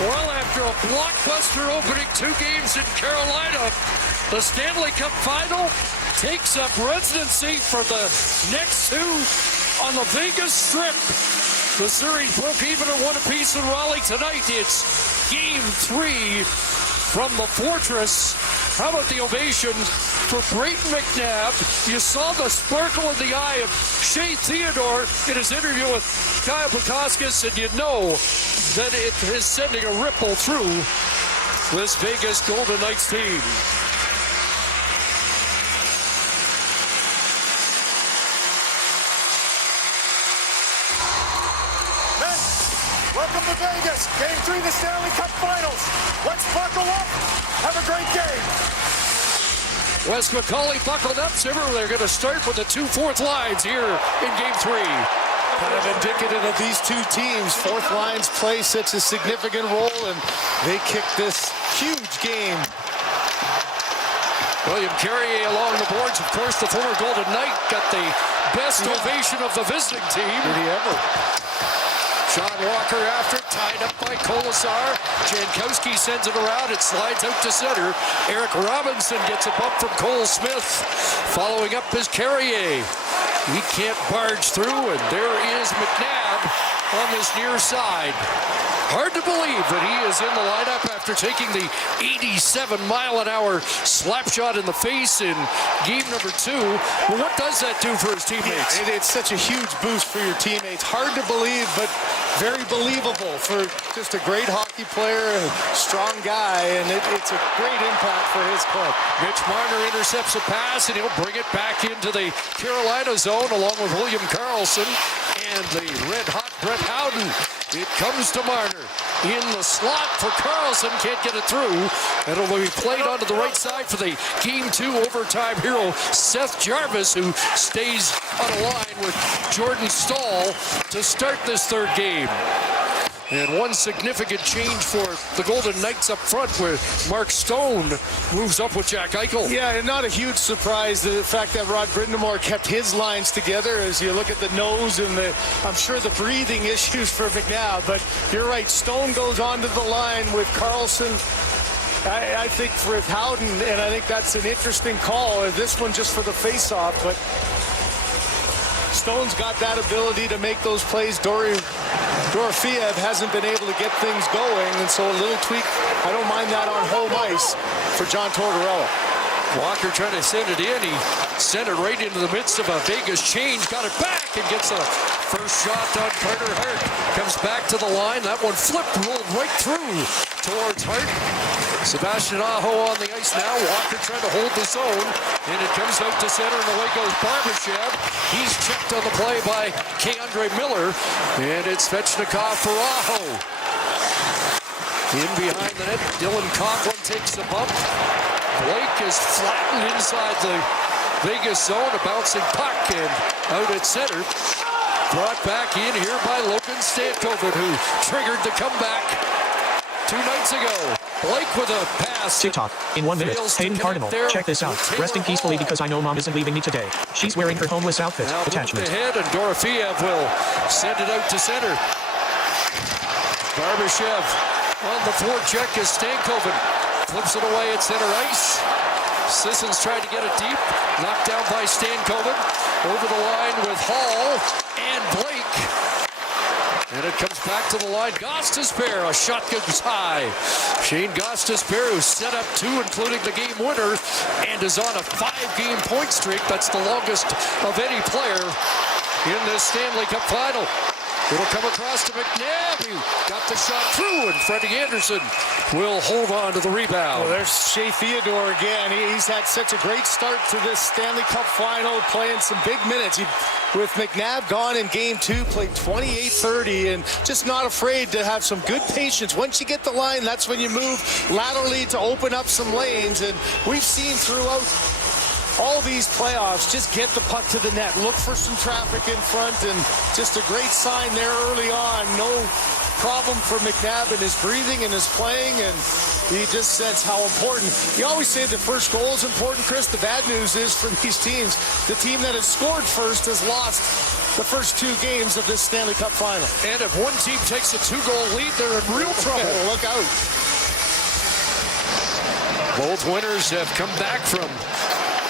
Well, after a blockbuster opening 2 games in Carolina, the Stanley Cup Final takes up residency for the next 2 on the Vegas Strip. The series broke even at 1 apiece in Raleigh tonight. It's Game 3 from the Fortress. How about the ovation for Brayden McNabb? You saw the sparkle in the eye of Shay Thidor in his interview with Kyle Bukauskas, and you know that it is sending a ripple through this Vegas Golden Knights team. Men, welcome to Vegas. Game 3 of the Stanley Cup Finals. Let's buckle up. Have a great game. Wes McCauley buckled up. Zimmer, they're going to start with the 2 fourth lines here in Game 3. Kind of indicative of these 2 teams. Fourth lines play such a significant role, and they kick this huge game. William Carrier along the boards. Of course, the former Golden Knight got the best ovation of the visiting team. Did he ever? Sean Walker after, tied up by Kolasar. Jankowski sends it around. It slides out to center. Eric Robinson gets a bump from Cole Smith. Following up is Carrier. He can't barge through, and there is McNabb on this near side. Hard to believe that he is in the lineup after taking the 87-mile-an-hour slap shot in the face in game number 2. Well, what does that do for his teammates? Yeah, it's such a huge boost for your teammates. Hard to believe, but very believable for just a great hockey player, a strong guy, and it's a great impact for his club. Mitch Marner intercepts a pass, and he'll bring it back into the Carolina zone along with William Karlsson and the red-hot Brett Howden. It comes to Marner in the slot for Karlsson, can't get it through. And it'll be played onto the right side for the Game 2 overtime hero, Seth Jarvis, who stays on a line with Jordan Staal to start this 3rd game. And one significant change for the Golden Knights up front, where Mark Stone moves up with Jack Eichel. Yeah, and not a huge surprise, the fact that Rod Brind'Amour kept his lines together as you look at the nose and I'm sure the breathing issues for McNabb. But you're right, Stone goes onto the line with Karlsson. I think for Howden, and I think that's an interesting call. This one just for the face-off, but Stone's got that ability to make those plays. Dorofeev hasn't been able to get things going, and so a little tweak, I don't mind that on home ice for John Tortorella. Walker trying to send it in. He sent it right into the midst of a Vegas change. Got it back and gets a first shot on Carter Hart. Comes back to the line. That one flipped, rolled right through towards Hart. Sebastian Aho on the ice now. Walker trying to hold the zone. And it comes out to center, and away goes Barbashev. He's checked on the play by K'Andre Miller. And it's Svechnikov for Aho. In behind the net, Dylan Coughlin takes the bump. Blake is flattened inside the Vegas zone, a bouncing puck, and out at center. Brought back in here by Logan Stankoven, who triggered the comeback 2 nights ago. Blake with a pass. TikTok. In 1 minute. Hayden Cardinal. Check this out. Resting peacefully because I know mom isn't leaving me today. She's wearing her homeless outfit. Now Attachment. Ahead, and Dorofeev will send it out to center. Barbashev on the forecheck is Stankoven. Flips it away at center ice. Sissons tried to get it deep. Knocked down by Stankoven. Over the line with Hall and Blake. And it comes back to the line. Gostisbehere, a shot goes high. Shane Gostisbehere, who set up 2, including the game winner, and is on a 5-game point streak. That's the longest of any player in this Stanley Cup Final. It'll come across to McNabb, who got the shot through, and Freddie Anderson will hold on to the rebound. Well, there's Shay Thidor again. He's had such a great start to this Stanley Cup Final, playing some big minutes. With McNabb gone in Game 2, played 28-30, and just not afraid to have some good patience. Once you get the line, that's when you move laterally to open up some lanes, and we've seen throughout all these playoffs, just get the puck to the net. Look for some traffic in front, and just a great sign there early on. No problem for McNabb in his breathing and his playing, and he just says how important. You always say the first goal is important, Chris. The bad news is for these teams, the team that has scored first has lost the first 2 games of this Stanley Cup final. And if one team takes a 2-goal lead, they're in real trouble. Look out. Both winners have come back from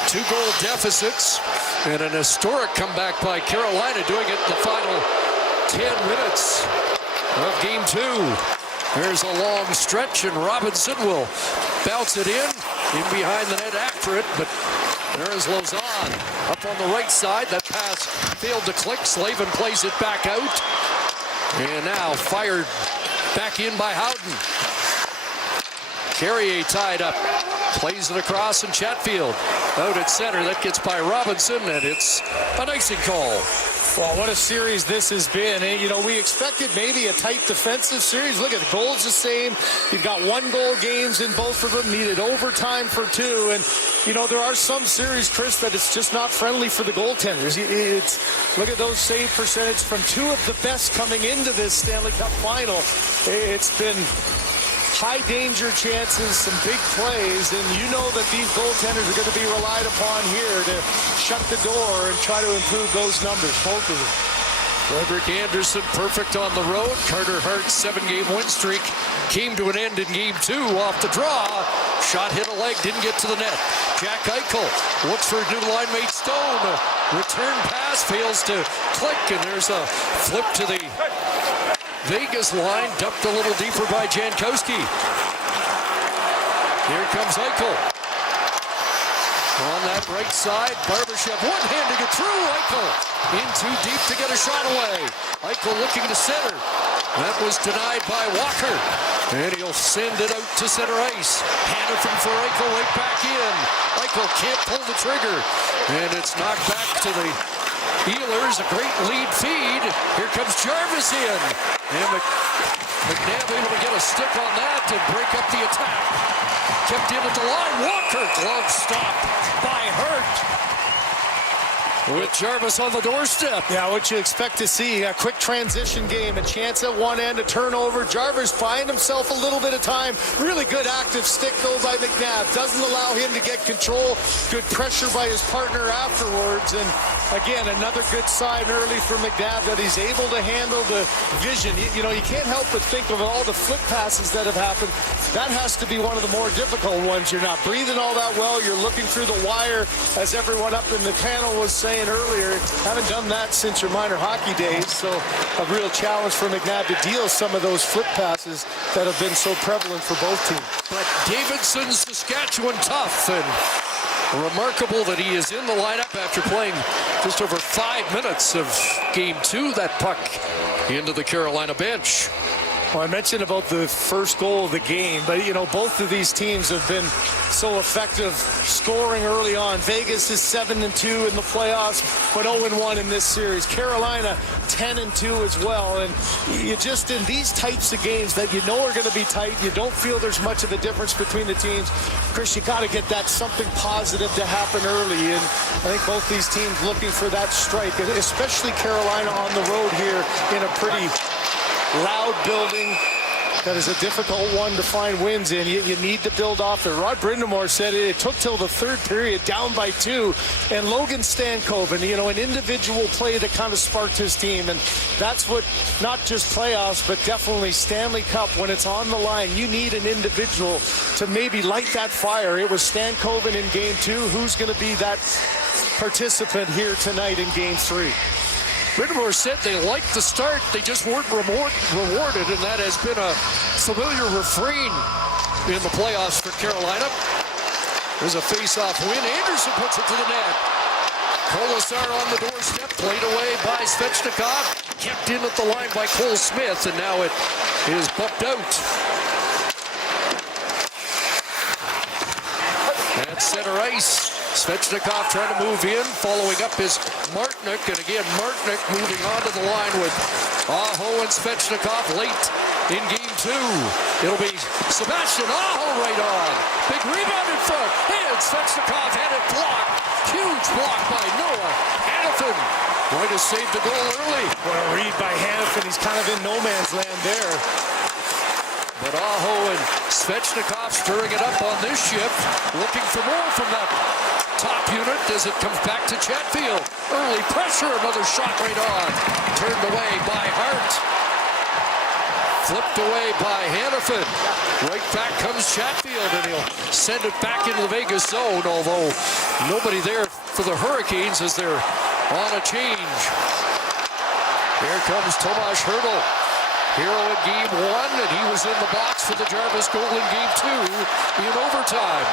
2-goal deficits, and an historic comeback by Carolina, doing it in the final 10 minutes of Game 2. There's a long stretch, and Robinson will bounce it in behind the net after it, but there is Lausanne up on the right side. That pass failed to click. Slavin plays it back out, and now fired back in by Howden. Carrier tied up, plays it across, and Chatfield out at center. That gets by Robinson, and it's an icing call. Well, what a series this has been. And, you know, we expected maybe a tight defensive series. Look at the goals the same. You've got 1-goal games in both of them. Needed overtime for 2. And, you know, there are some series, Chris, that it's just not friendly for the goaltenders. Look at those save percentage from 2 of the best coming into this Stanley Cup final. It's been high danger chances, some big plays, and you know that these goaltenders are going to be relied upon here to shut the door and try to improve those numbers, both of them. Frederick Anderson perfect on the road. Carter Hart's 7-game win streak came to an end in Game 2 off the draw. Shot hit a leg, didn't get to the net. Jack Eichel looks for new line mate Stone. Return pass fails to click, and there's a flip to the Vegas line, dumped a little deeper by Jankowski. Here comes Eichel. On that right side, Barbashev one-handing it through. Eichel in too deep to get a shot away. Eichel looking to center. That was denied by Walker. And he'll send it out to center ice. Hannafin for Eichel right back in. Eichel can't pull the trigger. And it's knocked back to the Ehlers, a great lead feed. Here comes Jarvis in. And McNabb able to get a stick on that to break up the attack. Kept in at the line. Walker, glove stop by Hurt. With Jarvis on the doorstep. Yeah, what you expect to see, a quick transition game, a chance at one end, a turnover. Jarvis buying himself a little bit of time. Really good active stick, though, by McNabb. Doesn't allow him to get control. Good pressure by his partner afterwards. And again, another good sign early for McNabb that he's able to handle the vision. You know, you can't help but think of all the flip passes that have happened. That has to be one of the more difficult ones. You're not breathing all that well. You're looking through the wire, as everyone up in the panel was saying earlier. Haven't done that since your minor hockey days, so a real challenge for McNabb to deal some of those flip passes that have been so prevalent for both teams. But Davidson's Saskatchewan tough, and remarkable that he is in the lineup after playing just over 5 minutes of Game 2. That puck into the Carolina bench. Well, I mentioned about the first goal of the game, but, you know, both of these teams have been so effective scoring early on. Vegas is 7-2 in the playoffs, but 0-1 in this series. Carolina 10-2 as well. And you just, in these types of games that you know are going to be tight, you don't feel there's much of a difference between the teams. Chris, you got to get that something positive to happen early. And I think both these teams looking for that strike, especially Carolina on the road here in a pretty loud building. That is a difficult one to find wins in. You need to build off it. Rod Brindamore said it took till the third period, down by 2. And Logan Stankoven, you know, an individual play that kind of sparked his team. And that's what, not just playoffs, but definitely Stanley Cup, when it's on the line, you need an individual to maybe light that fire. It was Stankoven in Game 2. Who's going to be that participant here tonight in Game 3? Brindamore said they liked the start, they just weren't rewarded, and that has been a familiar refrain in the playoffs for Carolina. There's a face-off win. Anderson puts it to the net. Kolasar on the doorstep, played away by Svechnikov, kept in at the line by Cole Smith, and now it is bumped out. At center ice, Svechnikov trying to move in, following up his Martinick, and again Martinick moving onto the line with Aho and Svechnikov late in Game 2. It'll be Sebastian Aho right on. Big rebound in front, and Svechnikov had it blocked. Huge block by Noah Hannafin. Going to save the goal early. What a read by Hannafin. He's kind of in no man's land there. But Aho and Svechnikov stirring it up on this shift, looking for more from that top unit as it comes back to Chatfield. Early pressure, another shot right on. Turned away by Hart. Flipped away by Hannafin. Right back comes Chatfield, and he'll send it back into the Vegas zone, although nobody there for the Hurricanes as they're on a change. Here comes Tomas Hertl. Hero in game 1, and he was in the box for the Jarvis goal in game 2 in overtime.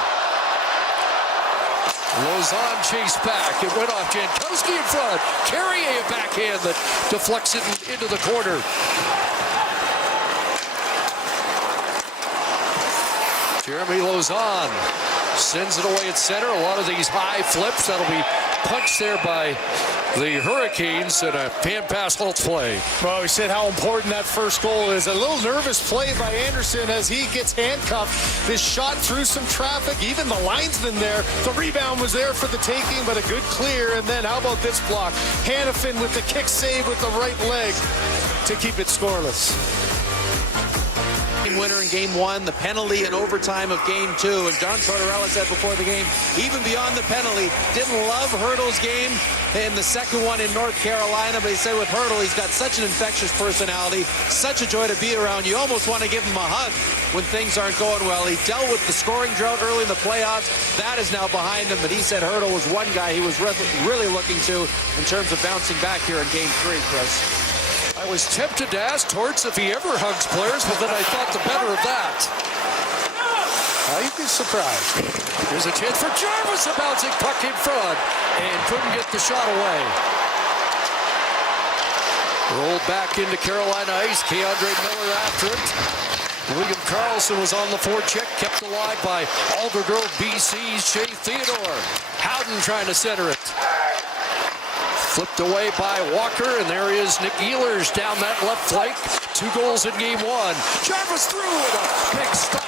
Lausanne chased back. It went off Jankowski in front. Carrier a backhand that deflects it into the corner. Jeremy Lausanne sends it away at center. A lot of these high flips that'll be punched there by the Hurricanes and a fan pass Holtz play. Well, we said how important that first goal is. A little nervous play by Anderson as he gets handcuffed. This shot through some traffic, even the linesman there. The rebound was there for the taking, but a good clear. And then how about this block? Hannafin with the kick save with the right leg to keep it scoreless. Winner in game 1, the penalty in overtime of game 2, and John Tortorella said before the game, even beyond the penalty, didn't love Hertl's game in the second one in North Carolina, but he said with Hertl, he's got such an infectious personality, such a joy to be around. You almost want to give him a hug when things aren't going well. He dealt with the scoring drought early in the playoffs. That is now behind him, but he said Hertl was one guy he was really looking to in terms of bouncing back here in game 3, Chris. I was tempted to ask Torts if he ever hugs players, but then I thought the better of that. You'd be surprised. Here's a chance for Jarvis, a bouncing puck in front, and couldn't get the shot away. Rolled back into Carolina ice. Keandre Miller after it. William Karlsson was on the forecheck, kept alive by Aldergrove, BC's Shay Thidor. Howden trying to center it. Flipped away by Walker, and there is Nick Ehlers down that left flank. 2 goals in game 1. Jarvis through with a big stop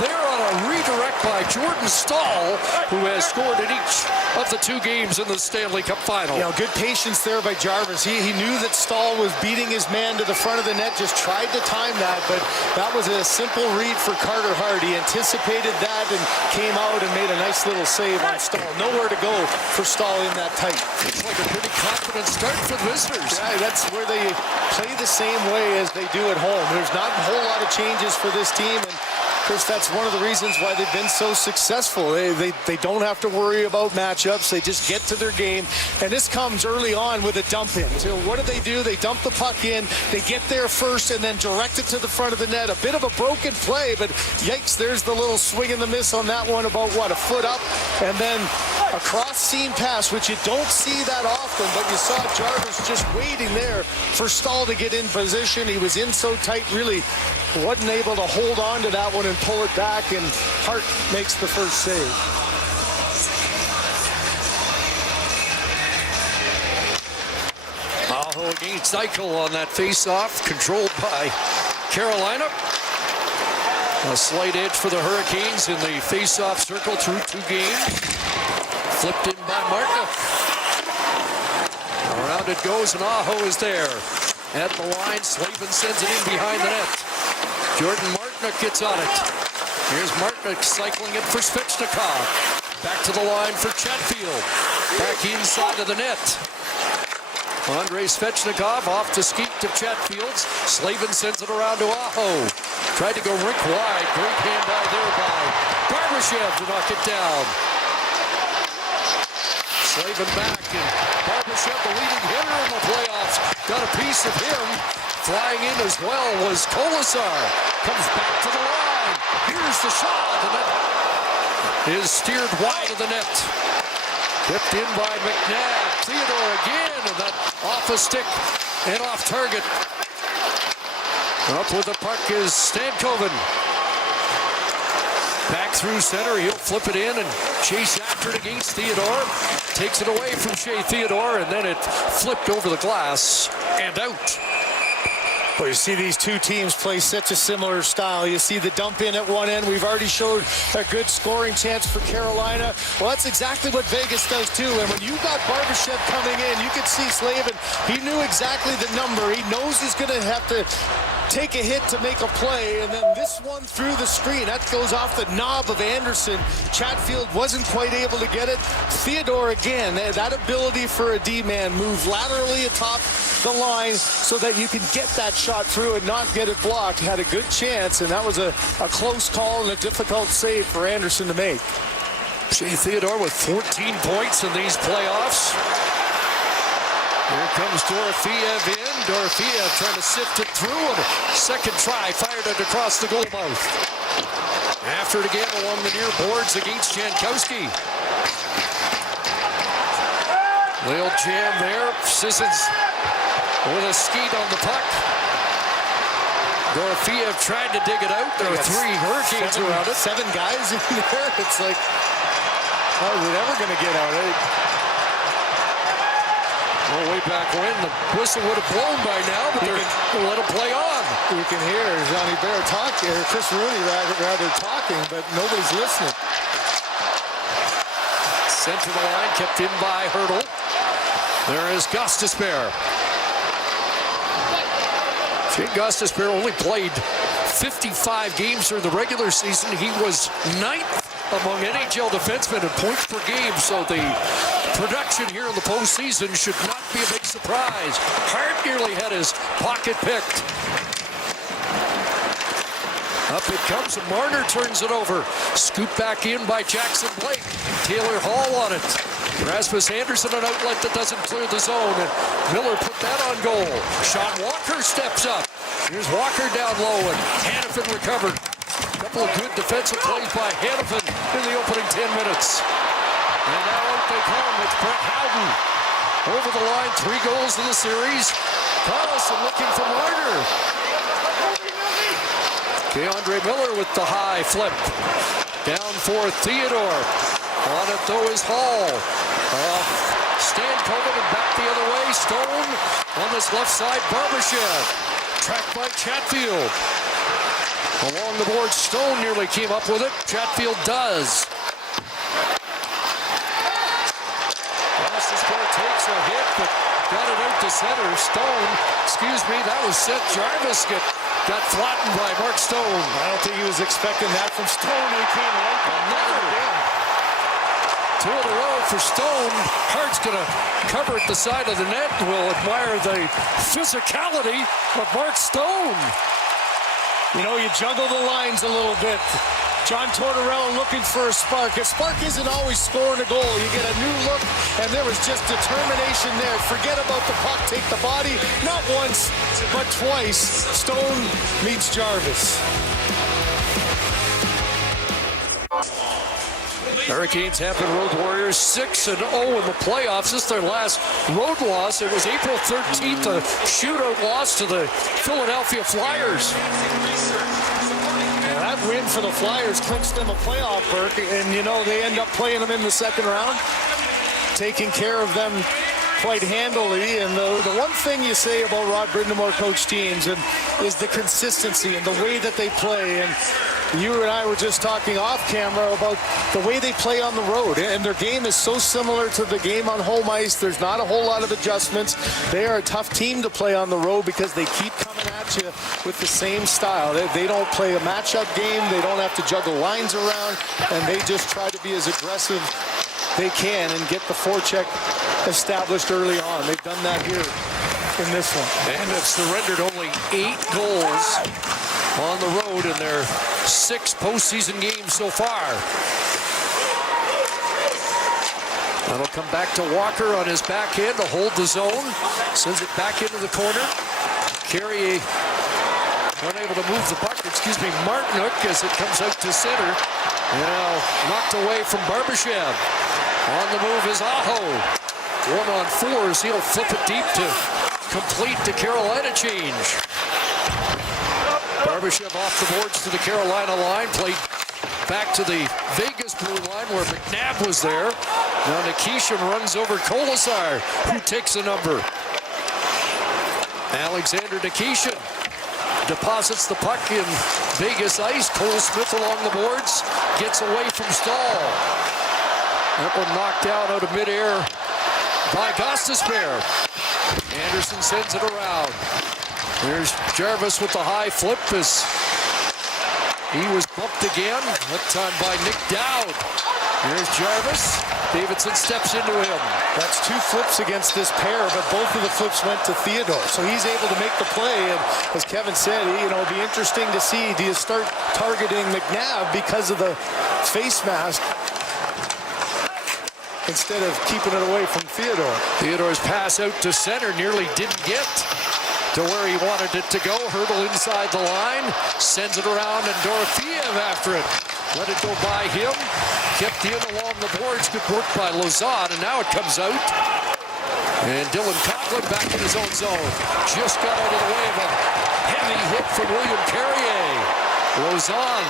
there on a redirect by Jordan Staal, who has scored in each of the 2 games in the Stanley Cup final. You know, good patience there by Jarvis. He knew that Staal was beating his man to the front of the net, just tried to time that, but that was a simple read for Carter Hart. He anticipated that and came out and made a nice little save on Staal. Nowhere to go for Staal in that tight. It's like a pretty confident start for the visitors. Yeah, that's where they play the same way as they do at home. There's not a whole lot of changes for this team, and Chris, that's one of the reasons why they've been so successful. They don't have to worry about matchups. They just get to their game. And this comes early on with a dump in. So what do? They dump the puck in. They get there first and then direct it to the front of the net. A bit of a broken play, but yikes, there's the little swing and the miss on that one, about, what, a foot up? And then a cross-seam pass, which you don't see that often, but you saw Jarvis just waiting there for Staal to get in position. He was in so tight, really wasn't able to hold on to that one and pull it back, and Hart makes the first save. Aho against Eichel on that face-off, controlled by Carolina. A slight edge for the Hurricanes in the face-off circle through 2 games. Flipped in by Martin. Around it goes, and Aho is there. At the line, Slavin sends it in behind the net. Jordan Martinick gets on it. Here's Martinick cycling it for Svechnikov. Back to the line for Chatfield. Back inside of the net. Andrei Svechnikov off to skeet to Chatfield's. Slavin sends it around to Aho. Tried to go rink wide. Great hand by there by Barbashev to knock it down. Slavin back, and Barbashev, the leading hitter in the playoffs, got a piece of him. Flying in as well was Kolasar. Comes back to the line. Here's the shot. The net is steered wide of the net. Tipped in by McNabb. Thidor again, and that off a stick and off target. Up with the puck is Stankoven. Back through center, he'll flip it in and chase after it against Thidor. Takes it away from Shay Thidor, and then it flipped over the glass and out. Well, you see these 2 teams play such a similar style. You see the dump in at one end. We've already showed a good scoring chance for Carolina. Well, that's exactly what Vegas does too. And when you got Barbashev coming in, you could see Slavin. He knew exactly the number. He knows he's going to have to take a hit to make a play, and then this one through the screen. That goes off the knob of Anderson. Chatfield wasn't quite able to get it. Thidor again, that ability for a D-man, move laterally atop the line so that you can get that shot through and not get it blocked. Had a good chance, and that was a close call and a difficult save for Anderson to make. Shay Thidor with 14 points in these playoffs. Here comes Dorofeev in. Dorofeev trying to sift it through, and a second try, fired it across the goal mouth. After it again along the near boards against Jankowski. Little jam there. Sissons with a skeet on the puck. Dorofeev tried to dig it out. There are 3 Hurricanes around it. 7 guys in there. It's like, how is it ever going to get out? Well, way back when, the whistle would have blown by now, but they're going to let him play on. You can hear Johnny Bear talking, or Chris Rooney rather talking, but nobody's listening. Sent to the line, kept in by Hurdle. There is Gostisbehere. Jake Gostisbehere only played 55 games during the regular season. He was 9th among NHL defensemen in points per game, so the production here in the postseason should not be a big surprise. Hart nearly had his pocket picked. Up it comes, and Marner turns it over. Scooped back in by Jackson Blake. Taylor Hall on it. Rasmus Anderson, an outlet that doesn't clear the zone, and Miller put that on goal. Sean Walker steps up. Here's Walker down low, and Hanifin recovered. A couple of good defensive plays by Hanifin in the opening 10 minutes. And now out they come. It's Brett Howden. Over the line, 3 goals in the series. Carlson looking for Marner. Keandre Miller with the high flip. Down for Thidor. On it though is Hall. Stankoven and back the other way. Stone on this left side. Barbashev. Tracked by Chatfield. Along the board, Stone nearly came up with it. Chatfield does. Gostisbehere takes a hit, but got it out to center. Stone, that was Seth Jarvis got flattened by Mark Stone. I don't think he was expecting that from Stone. He came right another again. 2 in a row for Stone. Hart's going to cover at the side of the net. We'll admire the physicality of Mark Stone. You know, you juggle the lines a little bit. John Tortorella looking for a spark. A spark isn't always scoring a goal. You get a new look, and there was just determination there. Forget about the puck, take the body. Not once, but twice. Stone meets Jarvis. Hurricanes have been road warriors 6-0 in the playoffs. This is their last road loss. It was April 13th, a shootout loss to the Philadelphia Flyers. And that win for the Flyers clinched them a playoff berth, and you know, they end up playing them in the second round, taking care of them quite handily. And the one thing you say about Rod Brind'Amour coach teams is the consistency and the way that they play. And you and I were just talking off camera about the way they play on the road, and their game is so similar to the game on home ice. There's not a whole lot of adjustments. They are a tough team to play on the road because they keep coming at you with the same style. They don't play a matchup game. They don't have to juggle lines around, and they just try to be as aggressive they can and get the forecheck established early on. They've done that here in this one. And have surrendered only 8 goals on the road in their 6 postseason games so far. That'll come back to Walker on his backhand to hold the zone. Sends it back into the corner. Carrier unable to move the puck. Martinook as it comes out to center. Now knocked away from Barbashev. On the move is Aho. 1-on-4s. He'll flip it deep to complete the Carolina change. Barbashev off the boards to the Carolina line. Played back to the Vegas blue line where McNabb was there. Now Nikishin runs over Kolasar, who takes a number. Alexander Nikishin deposits the puck in Vegas ice. Cole Smith along the boards. Gets away from Stahl. That one knocked out of midair by Gostisbehere. Anderson sends it around. There's Jarvis with the high flip as he was bumped again. That time by Nick Dowd. Here's Jarvis. Davidson steps into him. That's 2 flips against this pair, but both of the flips went to Thidor. So he's able to make the play. And as Kevin said, it'll be interesting to see, do you start targeting McNabb because of the face mask instead of keeping it away from Thidor? Theodore's pass out to center nearly didn't get to where he wanted it to go. Hurdle inside the line, sends it around, and Dorofeev after it. Let it go by him. Kept in along the boards. Good work by Lauzon, and now it comes out. And Dylan Conklin back in his own zone. Just got out of the way of a heavy hit from William Carrier. Lauzon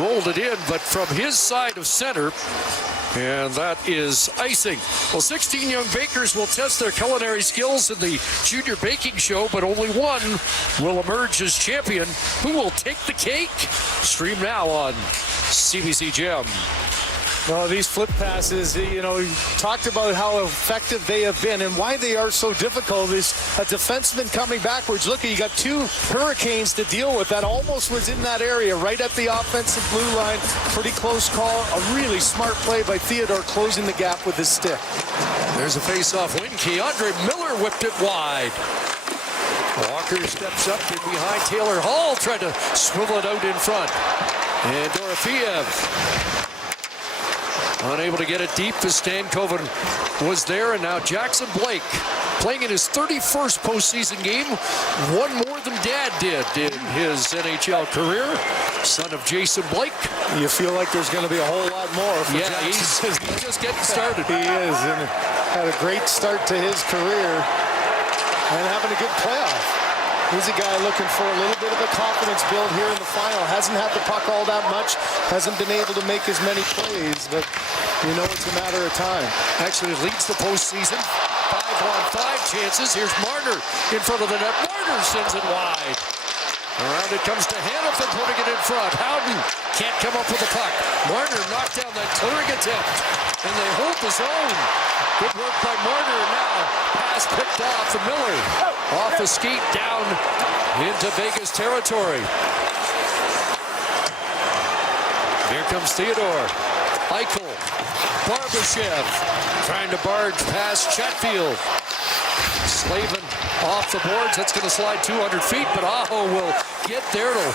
rolled it in, but from his side of center. And that is icing. Well, 16 young bakers will test their culinary skills in the Junior Baking Show, but only one will emerge as champion. Who will take the cake? Stream now on CBC Gem. No, these flip passes, you talked about how effective they have been and why they are so difficult is a defenseman coming backwards. Look, you got 2 hurricanes to deal with. That almost was in that area, right at the offensive blue line. Pretty close call. A really smart play by Thidor closing the gap with his stick. There's a face-off win. Keandre Miller whipped it wide. Walker steps up in behind Taylor Hall, tried to swivel it out in front. And Dorofeev unable to get it deep as Stankoven was there, and now Jackson Blake playing in his 31st postseason game, one more than Dad did in his NHL career. Son of Jason Blake. You feel like there's going to be a whole lot more for Jackson. He's just getting started. He is, and had a great start to his career and having a good playoff. He's a guy looking for a little bit of a confidence build here in the final. Hasn't had the puck all that much. Hasn't been able to make as many plays, but it's a matter of time. Actually leads the postseason. 5-on-5 chances. Here's Marner in front of the net. Marner sends it wide. Around it comes to Hannafin, putting it in front. Howden can't come up with the puck. Marner knocked down that clearing attempt, and they hold the zone. Good work by Marner. Now pass picked off from Miller. Off the skate down into Vegas territory. Here comes Thidor. Eichel. Barbashev trying to barge past Chatfield. Slavin off the boards. That's going to slide 200 feet, but Aho will get there to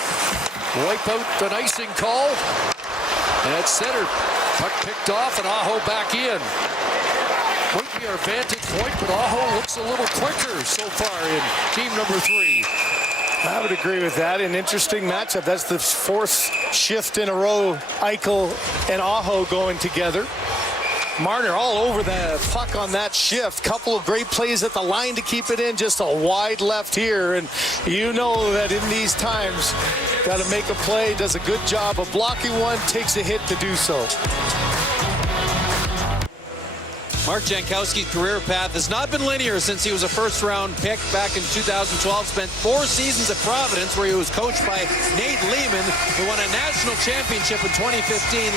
wipe out an icing call. And at center, puck picked off, and Aho back in. Might be our vantage point, but Aho looks a little quicker so far in game number 3. I would agree with that. An interesting matchup. That's the 4th shift in a row, Eichel and Aho going together. Marner all over the puck on that shift. Couple of great plays at the line to keep it in. Just a wide left here. And you know that in these times, got to make a play. Does a good job of blocking one. Takes a hit to do so. Mark Jankowski's career path has not been linear since he was a first-round pick back in 2012. Spent 4 seasons at Providence, where he was coached by Nate Lehman, who won a national championship in 2015.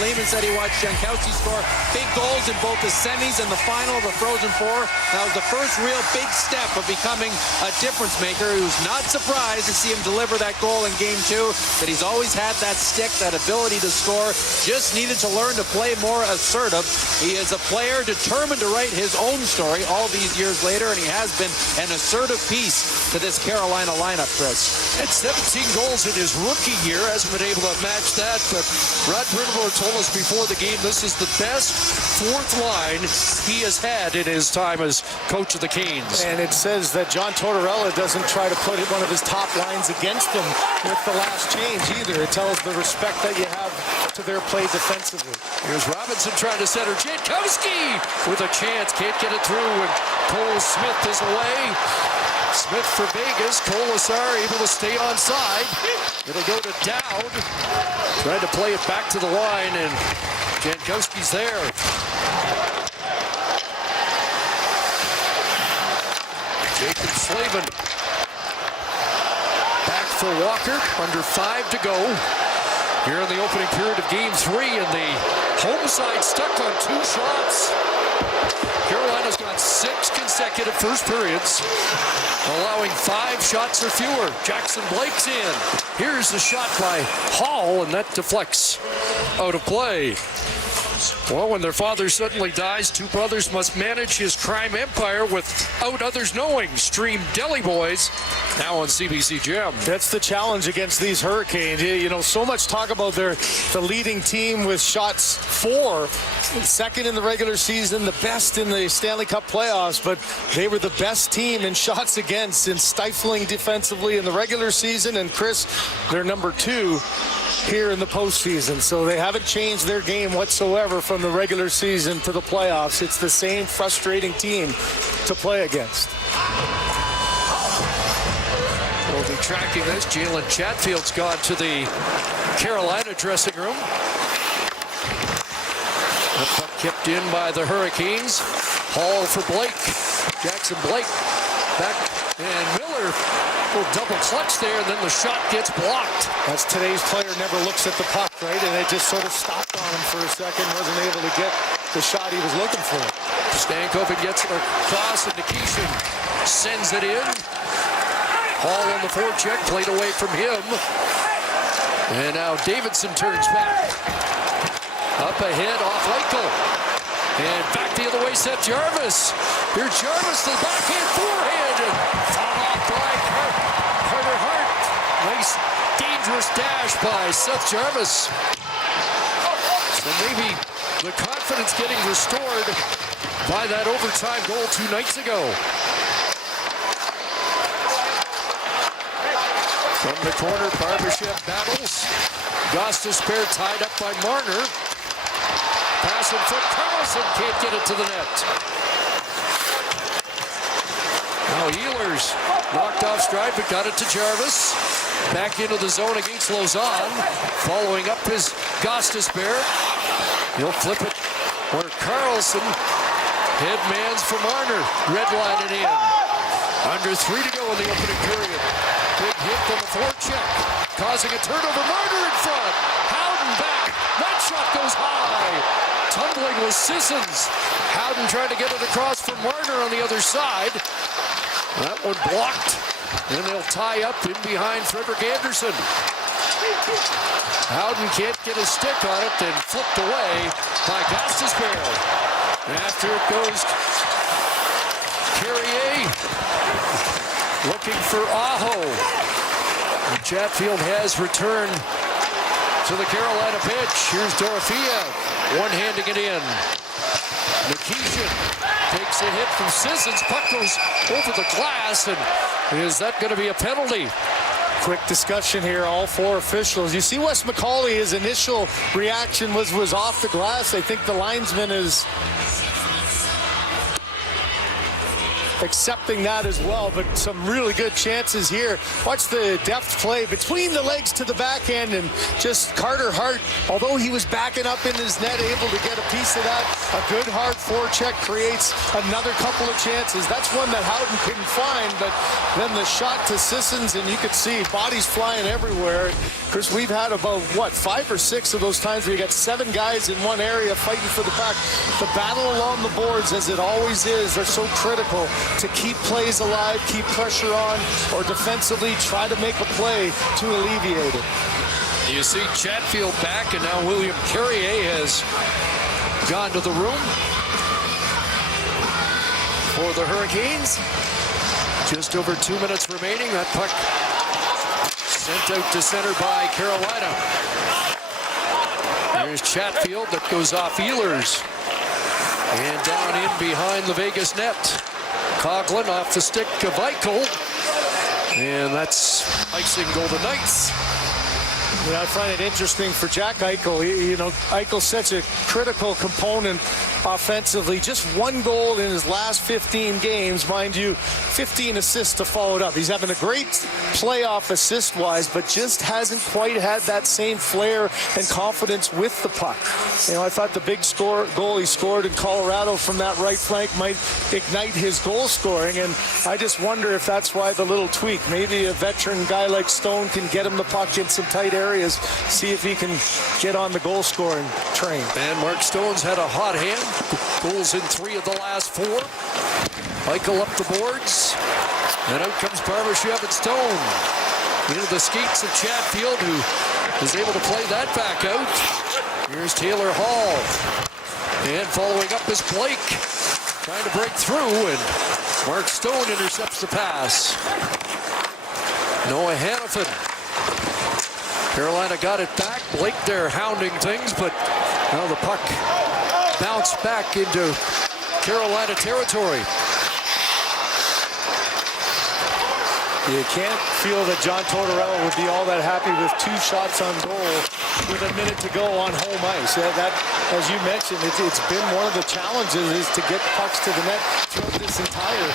Lehman said he watched Jankowski score big goals in both the semis and the final of the Frozen Four. That was the first real big step of becoming a difference maker. He was not surprised to see him deliver that goal in Game 2, that he's always had that stick, that ability to score, just needed to learn to play more assertive. He is a player determined to write his own story all these years later, and he has been an assertive piece to this Carolina lineup, Chris. Had 17 goals in his rookie year. Hasn't been able to match that, but Rod Brindamore told us before the game this is the best 4th line he has had in his time as coach of the Canes. And it says that John Tortorella doesn't try to put one of his top lines against him with the last change either. It tells the respect that you have to their play defensively. Here's Robinson trying to center. Jankowski with a chance. Can't get it through, and Cole Smith is away. Smith for Vegas. Colasar able to stay on side. It'll go to Dowd. Trying to play it back to the line, and Jankowski's there. Jacob Slavin back for Walker. Under 5 to go. Here in the opening period of Game 3, and the home side stuck on 2 shots. Carolina Carolina's got 6 consecutive first periods, allowing 5 shots or fewer. Jackson Blake's in. Here's the shot by Hall, and that deflects out of play. Well, when their father suddenly dies, 2 brothers must manage his crime empire without others knowing. Stream Deli Boys now on CBC Gem. That's the challenge against these Hurricanes. You know, so much talk about the leading team with shots for, second in the regular season, the best in the Stanley Cup playoffs, but they were the best team in shots against and stifling defensively in the regular season. And Chris, they're number 2 here in the postseason. So they haven't changed their game whatsoever from the regular season to the playoffs. It's the same frustrating team to play against. We'll be tracking this. Jalen Chatfield's gone to the Carolina dressing room. The puck kept in by the Hurricanes. Hall for Blake. Jackson Blake back, and Miller will double clutch there, and then the shot gets blocked. That's today's player never looks at the puck, right? And it just sort of stopped on him for a second, wasn't able to get the shot he was looking for. Stankoven gets it across, and Nikishin sends it in. Hall on the forecheck, played away from him. And now Davidson turns back. Up ahead off Eichel. And back the other way, Seth Jarvis. Here's Jarvis, the backhand forehand. And fought off by Carter Hart. Nice, dangerous dash by Seth Jarvis. So maybe the confidence getting restored by that overtime goal 2 nights ago. From the corner, Barbashev battles. Gostisbehere tied up by Marner. Pass in front, Carlson can't get it to the net. Now Ehlers knocked off stride, but got it to Jarvis. Back into the zone against Lausanne. Following up his Gostisbehere. He'll flip it where Carlson headmans for Marner. Redlining in. Under 3 to go in the opening period. Big hit from the forecheck, causing a turnover. Marner in front. Howden back. That shot goes high. Tumbling was Sissons. Howden trying to get it across for Marner on the other side. That one blocked. And they'll tie up in behind Frederick Anderson. Howden can't get a stick on it, then flipped away by Gostisbehere. After it goes Carrier. Looking for Aho. And Chatfield has returned to the Carolina bench. Here's Dorofeev, one-handing it in. Nikishin takes a hit from Sissons. Puck goes over the glass, and is that going to be a penalty? Quick discussion here, all 4 officials. You see Wes McCauley, his initial reaction was off the glass. I think the linesman is accepting that as well, but some really good chances here. Watch the depth play between the legs to the backhand, and just Carter Hart, although he was backing up in his net, able to get a piece of that. A good hard forecheck creates another couple of chances. That's one that Howden couldn't find, but then the shot to Sissons, and you could see bodies flying everywhere. Chris, we've had about, 5 or 6 of those times where you got 7 guys in one area fighting for the puck. The battle along the boards, as it always is, are so critical to keep plays alive, keep pressure on, or defensively try to make a play to alleviate it. You see Chatfield back, and now William Carrier has gone to the room for the Hurricanes. Just over 2 minutes remaining. That puck sent out to center by Carolina. There's Chatfield that goes off Ehlers. And down in behind the Vegas net. Coughlin off the stick of Eichel. And that's icing Golden Knights. Yeah, I find it interesting for Jack Eichel. Eichel's such a critical component offensively. Just 1 goal in his last 15 games. Mind you, 15 assists to follow it up. He's having a great playoff assist-wise, but just hasn't quite had that same flair and confidence with the puck. I thought the big goal he scored in Colorado from that right flank might ignite his goal scoring, and I just wonder if that's why the little tweak. Maybe a veteran guy like Stone can get him the puck in some tight areas, see if he can get on the goal scoring train. And Mark Stone's had a hot hand Goals in 3 of the last 4. Michael up the boards. And out comes Barbashev and Stone. Into the skates of Chatfield, who is able to play that back out. Here's Taylor Hall. And following up is Blake. Trying to break through, and Mark Stone intercepts the pass. Noah Hannafin. Carolina got it back. Blake there hounding things, but now the puck bounced back into Carolina territory. You can't feel that John Tortorella would be all that happy with 2 shots on goal with a minute to go on home ice. That as you mentioned, it's been one of the challenges is to get pucks to the net throughout this entire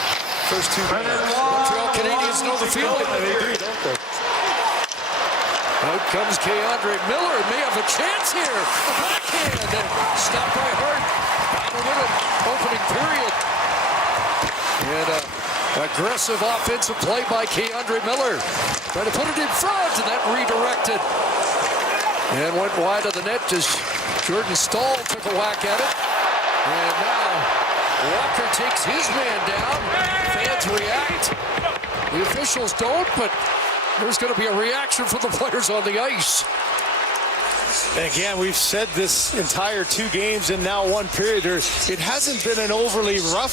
first 2 games. Montreal Canadiens know the feeling. They do, don't they? Out comes K'Andre Miller. May have a chance here. The backhand and stopped by Hart. Final minute, opening period. And aggressive offensive play by K'Andre Miller. Trying to put it in front, and that redirected. And went wide of the net as Jordan Stahl took a whack at it. And now Walker takes his man down. Fans react. The officials don't, but there's going to be a reaction from the players on the ice. And again, we've said this entire 2 games and now 1 period. It hasn't been an overly rough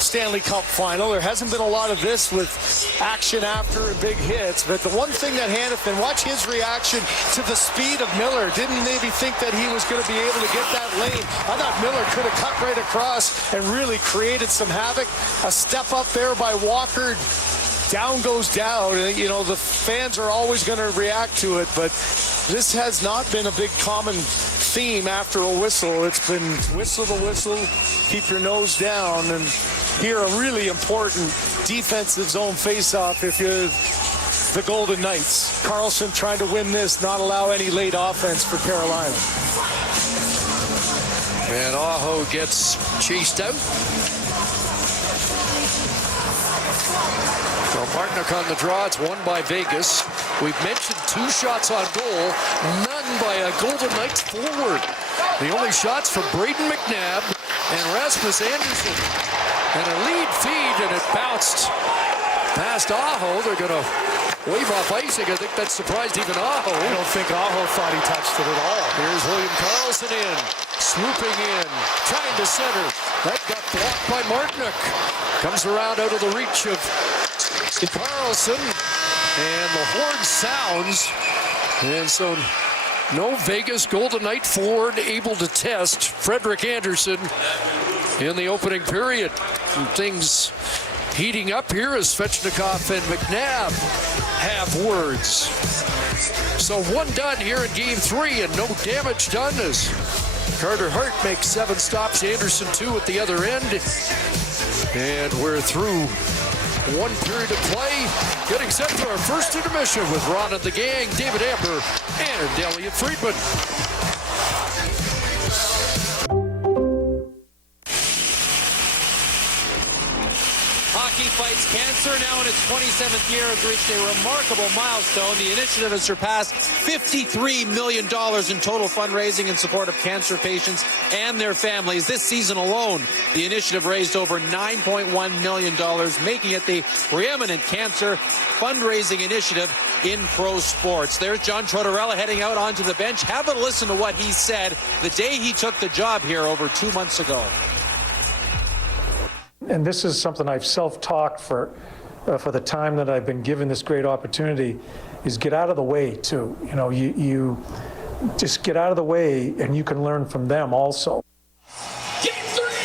Stanley Cup final. There hasn't been a lot of this with action after and big hits. But the one thing that Hannafin, watch his reaction to the speed of Miller. Didn't maybe think that he was going to be able to get that lane. I thought Miller could have cut right across and really created some havoc. A step up there by Walker. Down goes down. You know, the fans are always going to react to it, but this has not been a big common theme after a whistle. It's been whistle to whistle, keep your nose down, and here a really important defensive zone face-off if you're the Golden Knights. Carlson trying to win this, not allow any late offense for Carolina. And Aho gets chased out. So Martinook on the draw. It's won by Vegas. We've mentioned 2 shots on goal, none by a Golden Knights forward. The only shots from Braden McNabb and Rasmus Anderson. And a lead feed, and it bounced past Aho. They're going to wave off icing. I think that surprised even Aho. I don't think Aho thought he touched it at all. Here's William Karlsson in, swooping in, trying to center. That got blocked by Martinook. Comes around out of the reach of Karlsson, and the horn sounds. And so no Vegas Golden Knight forward able to test Frederik Andersen in the opening period. And things heating up here as Svechnikov and McNabb have words. So 1 done here in Game 3, and no damage done as Carter Hart makes 7 stops, Anderson 2 at the other end. And we're through 1 period of play. Getting set for our first intermission with Ron and the gang, David Amber, and Elliot Friedman. Hockey fights cancer. Now in its 27th year, has reached a remarkable milestone. The initiative has surpassed $53 million in total fundraising in support of cancer patients and their families. This season alone, the initiative raised over $9.1 million, making it the preeminent cancer fundraising initiative in pro sports. There's John Tortorella heading out onto the bench. Have a listen to what he said the day he took the job here over 2 months ago. And this is something I've self-talked for the time that I've been given this great opportunity, is get out of the way too. You know, you just get out of the way, and you can learn from them also.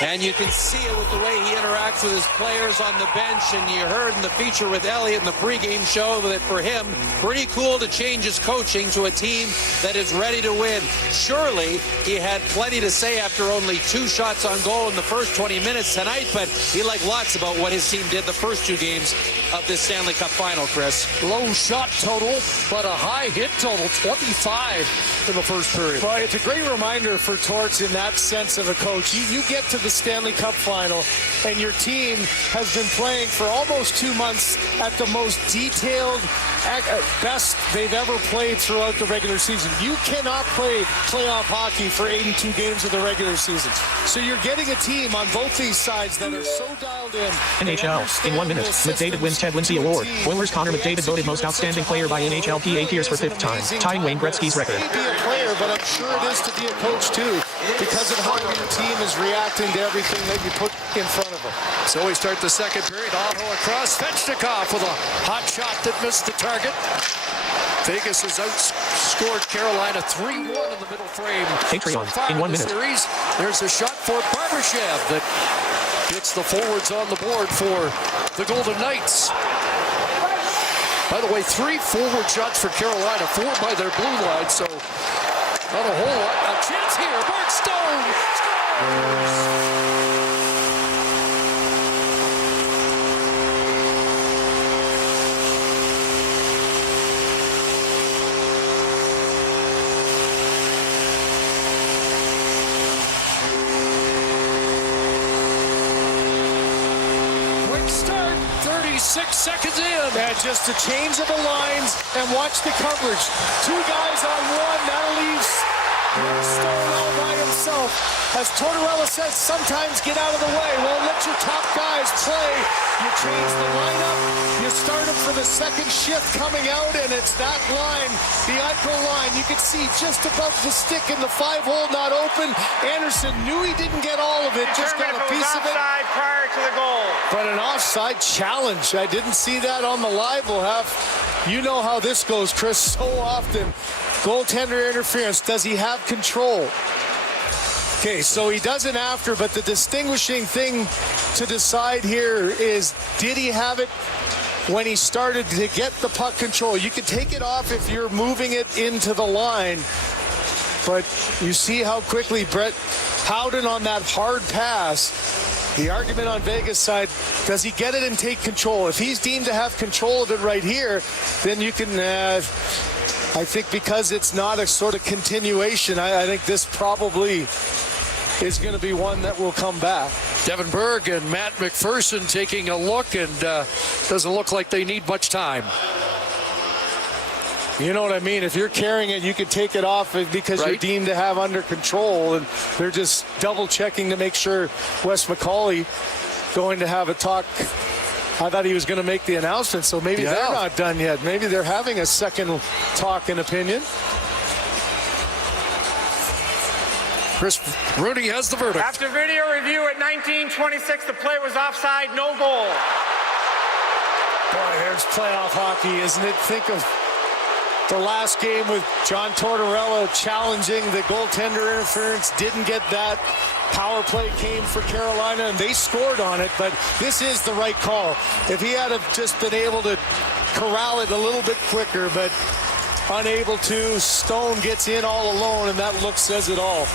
And you can see it with the way he interacts with his players on the bench. And you heard in the feature with Elliott in the pregame show that for him, pretty cool to change his coaching to a team that is ready to win. Surely he had plenty to say after only 2 shots on goal in the first 20 minutes tonight, but he liked lots about what his team did the first 2 games of this Stanley Cup final, Chris. Low shot total, but a high hit total, 25 in the first period. Well, it's a great reminder for Torts in that sense of a coach. You get to the the Stanley Cup final, and your team has been playing for almost 2 months at the most detailed, best they've ever played throughout the regular season. You cannot play playoff hockey for 82 games of the regular season. So you're getting a team on both these sides that are so dialed in. NHL, in 1 minute, McDavid wins Ted Lindsay Award. Oilers Connor McDavid voted most outstanding player by NHL PA Pierce for 5th time, tying Wayne Gretzky's record. He may be a player, but I'm sure it is to be a coach too, because of how your team is reacting to everything that you put in front of them. So we start the second period. Aho across. Svechnikov with a hot shot that missed the target. Vegas has outscored Carolina 3-1 in the middle frame. Patreon, so far in 1 minute. Series. There's a shot for Barbashev that gets the forwards on the board for the Golden Knights. By the way, 3 forward shots for Carolina, 4 by their blue line, so not a whole lot. A chance here. Mark Stone scores! Quick start, 36 seconds in. And just a change of the lines, and watch the coverage. 2 guys on 1, that'll leave Stone all by himself. As Tortorella said, sometimes get out of the way. Well, let your top guys play. You change the lineup, you start them for the second shift coming out, and it's that line, the Eichel line. You can see just above the stick in the 5-hole not open. Anderson knew he didn't get all of it, just got a piece of it. Offside prior to the goal. But an offside challenge. I didn't see that on the live. We'll have, you know how this goes, Chris, so often. Goaltender interference. Does he have control? Okay, so he doesn't after, but the distinguishing thing to decide here is, did he have it when he started to get the puck control? You can take it off if you're moving it into the line, but you see how quickly Brett Howden on that hard pass. The argument on Vegas side, does he get it and take control? If he's deemed to have control of it right here, then you can, I think because it's not a sort of continuation, I think this probably is going to be one that will come back. Devin Berg and Matt McPherson taking a look, and doesn't look like they need much time. You know what I mean? If you're carrying it, you can take it off because you're deemed to have under control, and they're just double checking to make sure Wes McCauley going to have a talk. I thought he was going to make the announcement, so maybe they're not done yet. Maybe they're having a second talk and opinion. Chris Rooney has the verdict. After video review at 19:26, the play was offside, no goal. Boy, here's playoff hockey, isn't it? Think of the last game with John Tortorella challenging the goaltender interference, didn't get that. Power play came for Carolina, and they scored on it, but this is the right call. If he had just been able to corral it a little bit quicker, but unable to, Stone gets in all alone, and that look says it all.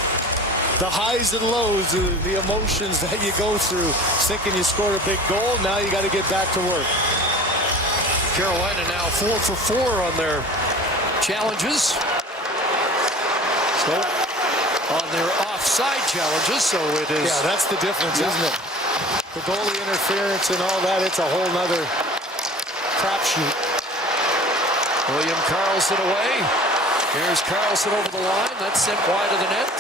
The highs and lows, the emotions that you go through, thinking you scored a big goal, now you got to get back to work. Carolina now 4 for 4 on their challenges. So on their offside challenges, so it is. Yeah, that's the difference, isn't it? The goalie interference and all that, it's a whole nother crapshoot. William Karlsson away. Here's Karlsson over the line. That's sent wide of the net.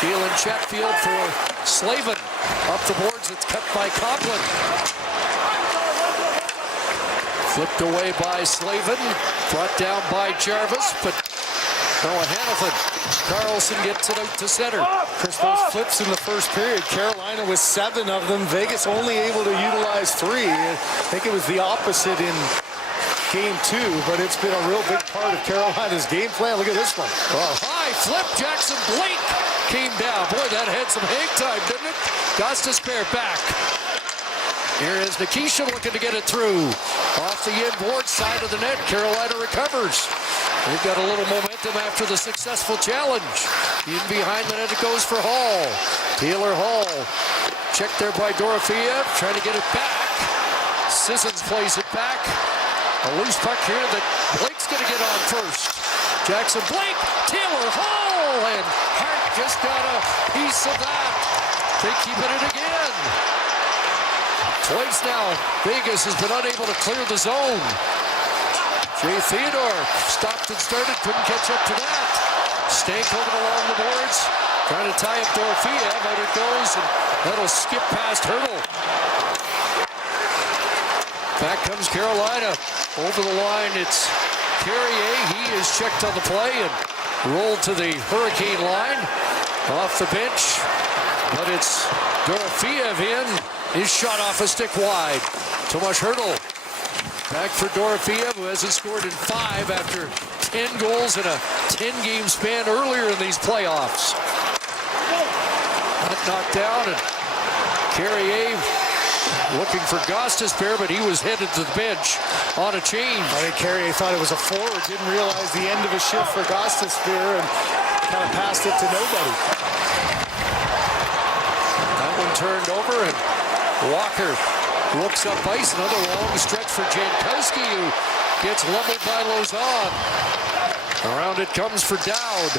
Keelan Chatfield for Slavin. Up the boards, it's cut by Coplin. Flipped away by Slavin. Brought down by Jarvis, but Noah Hannafin. Karlsson gets it out to center. Chris, those flips in the first period, Carolina with 7 of them. Vegas only able to utilize 3. I think it was the opposite in game 2, but it's been a real big part of Carolina's game plan. Look at this one. High flip, Jackson Blake came down. Boy, that had some hang time, didn't it? Gostisbehere back. Here is Nikisha looking to get it through. Off the inboard side of the net, Carolina recovers. They've got a little momentum after the successful challenge. In behind the net it goes for Hall. Taylor Hall. Checked there by Dorofeev, trying to get it back. Sissons plays it back. A loose puck here that Blake's going to get on first. Jackson Blake, Taylor Hall, and Hart just got a piece of that. They keep it in again. Twice now, Vegas has been unable to clear the zone. Shay Thidor stopped and started, couldn't catch up to that. Stankoven along the boards, trying to tie up Dorofeev. Out it goes, and that'll skip past Hurdle. Back comes Carolina. Over the line, it's Carrier. He is checked on the play and rolled to the Hurricane line. Off the bench, but it's Dorofeev in. His shot off a stick wide. Tomas Hurdle back for Dorofeev, who hasn't scored in 5 after 10 goals in a 10-game span earlier in these playoffs. That knocked down, and Carrier looking for Gostisbehere, but he was headed to the bench on a change. I think Carrier thought it was a forward, didn't realize the end of a shift for Gostisbehere, and kind of passed it to nobody. That one turned over, and Walker looks up ice. Another long stretch for Jankowski, who gets leveled by Lauzon. Around it comes for Dowd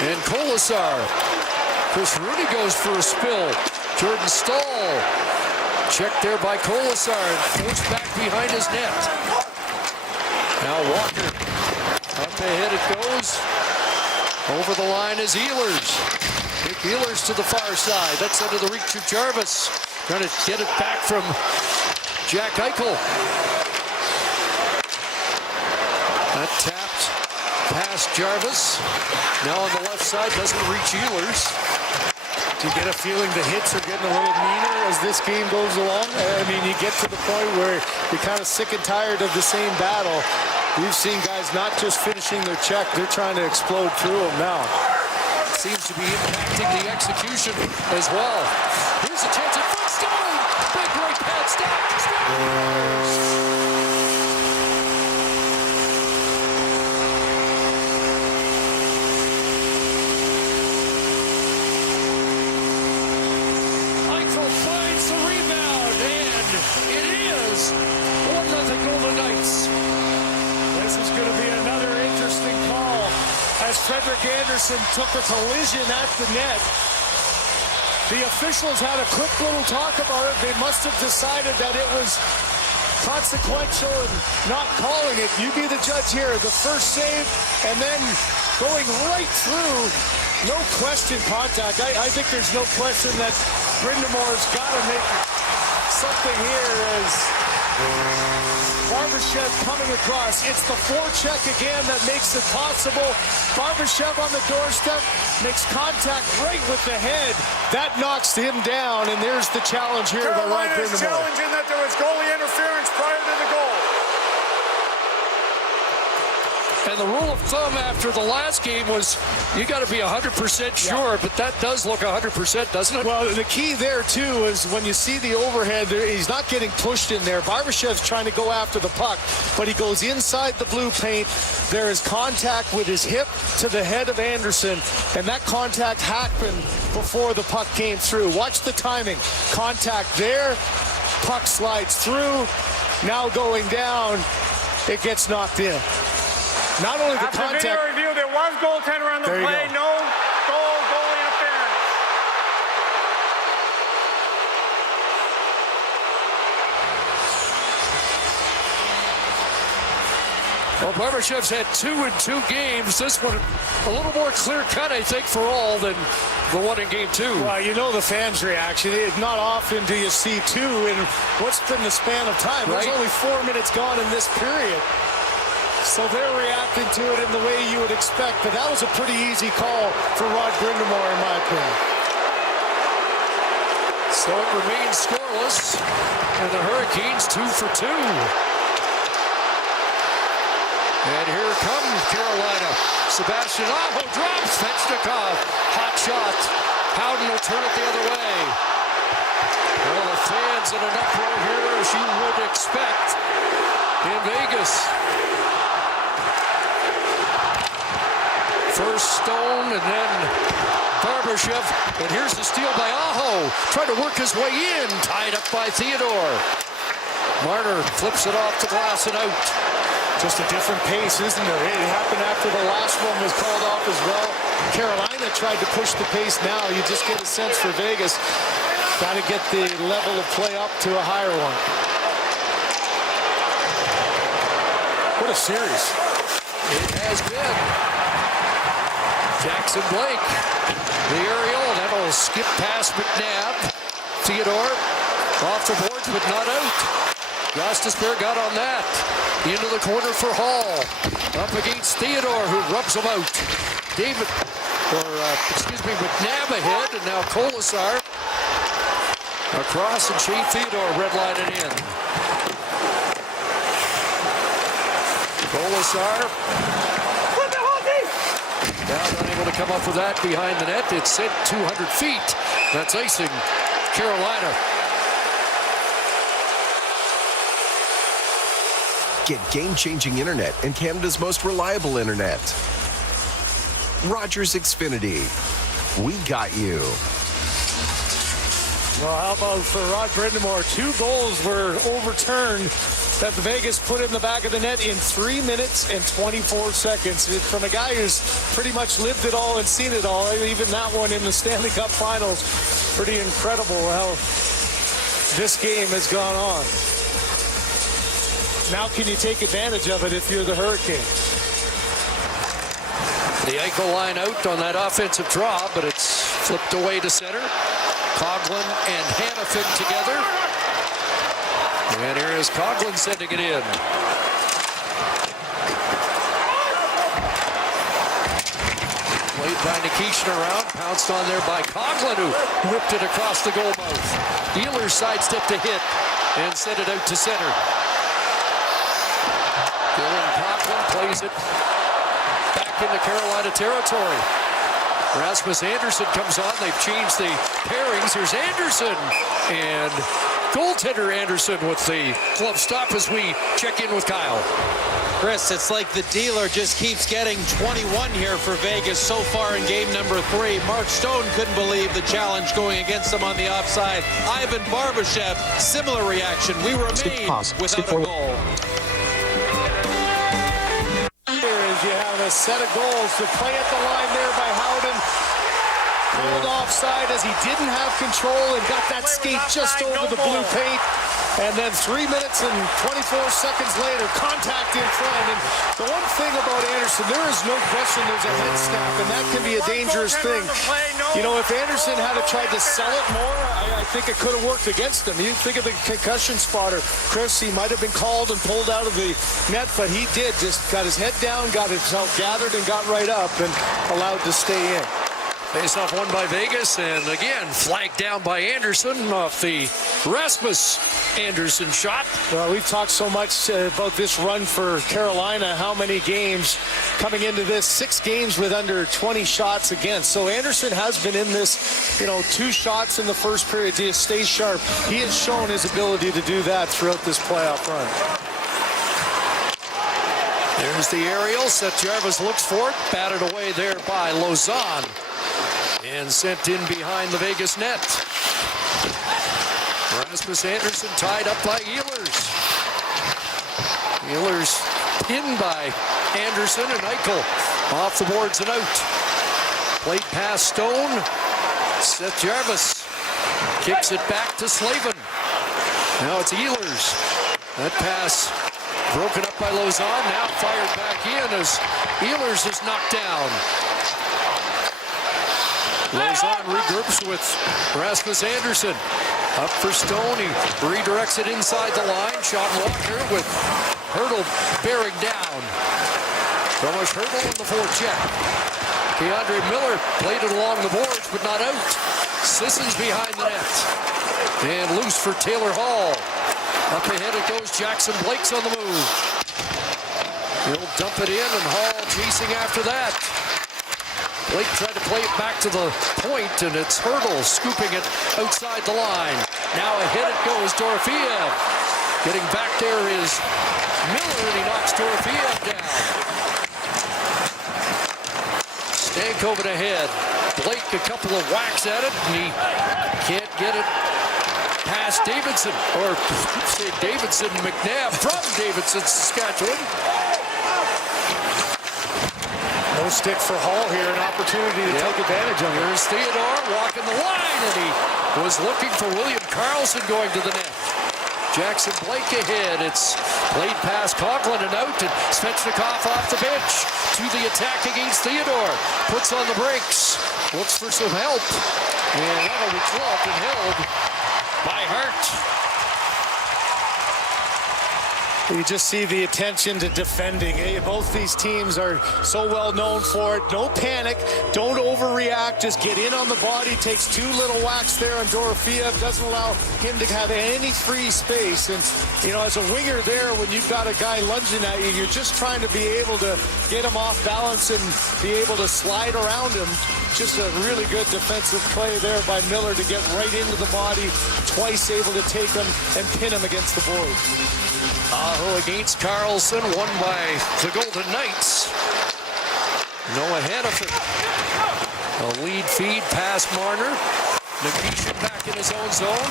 and Kolasar. Chris Rooney goes for a spill. Jordan Stahl checked there by Kolasar and forced back behind his net. Now Walker up ahead it goes. Over the line is Ehlers. Nick Ehlers to the far side. That's under the reach of Jarvis. Trying to get it back from Jack Eichel. That tapped past Jarvis. Now on the left side, doesn't reach Ehlers. Do you get a feeling the hits are getting a little meaner as this game goes along? I mean, you get to the point where you're kind of sick and tired of the same battle. We've seen guys not just finishing their check, they're trying to explode through them now. Seems to be impacting the execution as well. Here's a chance at front Stone. Big right pad stop. Frederik Andersen took a collision at the net. The officials had a quick little talk about it. They must have decided that it was consequential and not calling it. You be the judge here. The first save and then going right through. No question contact. I think there's no question that Brindamore's got to make something here as Barbashev coming across. It's the forecheck again that makes it possible. Barbashev on the doorstep makes contact right with the head. That knocks him down, and there's the challenge here by Rod Carolina is Brindamore. challenging that there was goalie interference prior to the goal. And the rule of thumb after the last game was you got to be 100% sure, but that does look 100%, doesn't it? Well, the key there, too, is when you see the overhead, he's not getting pushed in there. Barbashev's trying to go after the puck, but he goes inside the blue paint. There is contact with his hip to the head of Anderson, and that contact happened before the puck came through. Watch the timing. Contact there, puck slides through, now going down, it gets knocked in. Not only the After contact. video review, there was goaltender on the play. No goal interference. Well, Barbashev's had 2 in 2 games. This one a little more clear-cut, I think, for all than the one in game 2. Well, you know the fans' reaction. Not often do you see 2 in what's been the span of time. Right. There's only 4 minutes gone in this period. So they're reacting to it in the way you would expect. But that was a pretty easy call for Rod Brindamore, in my opinion. So it remains scoreless, and the Hurricanes 2 for 2. And here comes Carolina. Sebastian Aho drops. Svechnikov. Hot shot. Howden will turn it the other way. Well, the fans in an uproar here, as you would expect in Vegas. First Stone, and then Barbashev. And here's the steal by Aho. Trying to work his way in. Tied up by Thidor. Marner flips it off the glass and out. Just a different pace, isn't it? It happened after the last one was called off as well. Carolina tried to push the pace now. You just get a sense for Vegas. Got to get the level of play up to a higher one. What a series. It has been. Jackson Blake, the aerial, that'll skip past McNabb. Thidor off the boards, but not out. Gostisbehere got on that. Into the corner for Hall. Up against Thidor, who rubs him out. McNabb ahead, and now Colasar across, and Shay Thidor redlining in. Colasar. Now unable to come up with that behind the net. It's sent 200 feet. That's icing Carolina. Get game-changing internet and Canada's most reliable internet. Rogers Xfinity. We got you. Well, how about for Rod Brindamore? 2 goals were overturned that the Vegas put in the back of the net in 3 minutes and 24 seconds. From a guy who's pretty much lived it all and seen it all, even that one in the Stanley Cup Finals, pretty incredible how this game has gone on. Now can you take advantage of it if you're the Hurricane? The Eichel line out on that offensive draw, but it's flipped away to center. Coughlin and Hanifin together. And here is Coughlin sending it in. Played by Nikishin around, pounced on there by Coughlin, who whipped it across the goal mouth. Ehlers sidestepped a hit and sent it out to center. Dylan Coughlin plays it back into Carolina territory. Rasmus Andersson comes on. They've changed the pairings. Here's Andersson and goaltender Andersson with the glove stop as we check in with Kyle. Chris, it's like the dealer just keeps getting 21 here for Vegas so far in game number 3. Mark Stone couldn't believe the challenge going against him on the offside. Ivan Barbashev, similar reaction. We remain without a goal. You have a set of goals to play at the line there by Howden. Pulled offside as he didn't have control and got that skate just over the blue paint. And then 3 minutes and 24 seconds later, contact in front. And the one thing about Andersson, there is no question there's a head snap, and that can be a dangerous thing. You know, if Andersson had tried to sell it more, I think it could have worked against him. You think of the concussion spotter, Chris, he might have been called and pulled out of the net, but he did, just got his head down, got himself gathered, and got right up and allowed to stay in. Face-off won by Vegas, and again, flagged down by Andersson off the Rasmus Andersson shot. Well, we've talked so much about this run for Carolina, how many games coming into this, 6 games with under 20 shots against. So Andersson has been in this, 2 shots in the first period to stay sharp. He has shown his ability to do that throughout this playoff run. There's the aerial. Seth Jarvis looks for it. Batted away there by Lausanne. And sent in behind the Vegas net. Rasmus Andersson tied up by Ehlers. Ehlers pinned by Andersson, and Eichel off the boards and out. Played past Stone. Seth Jarvis kicks it back to Slavin. Now it's Ehlers. That pass broken up by Lausanne. Now fired back in as Ehlers is knocked down. Lausanne regroups with Rasmus Andersson. Up for Stone. He redirects it inside the line. Shot Walker with Hertl bearing down. Thomas Hertl on the forecheck. Keandre Miller played it along the boards, but not out. Sissons behind the net. And loose for Taylor Hall. Up ahead it goes. Jackson Blake's on the move. He'll dump it in, and Hall chasing after that. Blake tried to play it back to the point, and it's Hertl scooping it outside the line. Now ahead it goes, Dorofeev. Getting back there is Miller, and he knocks Dorofeev down. Stankoven ahead. Blake a couple of whacks at it, and he can't get it past Davidson, or say Davidson McNabb from Davidson, Saskatchewan. No stick for Hall here, an opportunity to take advantage of it. Here's Thidor walking the line, and he was looking for William Karlsson going to the net. Jackson Blake ahead. It's played past Coughlin and out, and Svechnikov off the bench to the attack against Thidor. Puts on the brakes, looks for some help, and that'll be clubbed and held by Hart. You just see the attention to defending. Both these teams are so well known for it. No panic. Don't overreact. Just get in on the body. Takes two little whacks there on Dorofeev. Doesn't allow him to have any free space. And, you know, as a winger there, when you've got a guy lunging at you, you're just trying to be able to get him off balance and be able to slide around him. Just a really good defensive play there by Miller to get right into the body. Twice able to take him and pin him against the board. Aho against Karlsson, won by the Golden Knights. Noah Hannafin. A lead feed past Marner. Nikishin back in his own zone.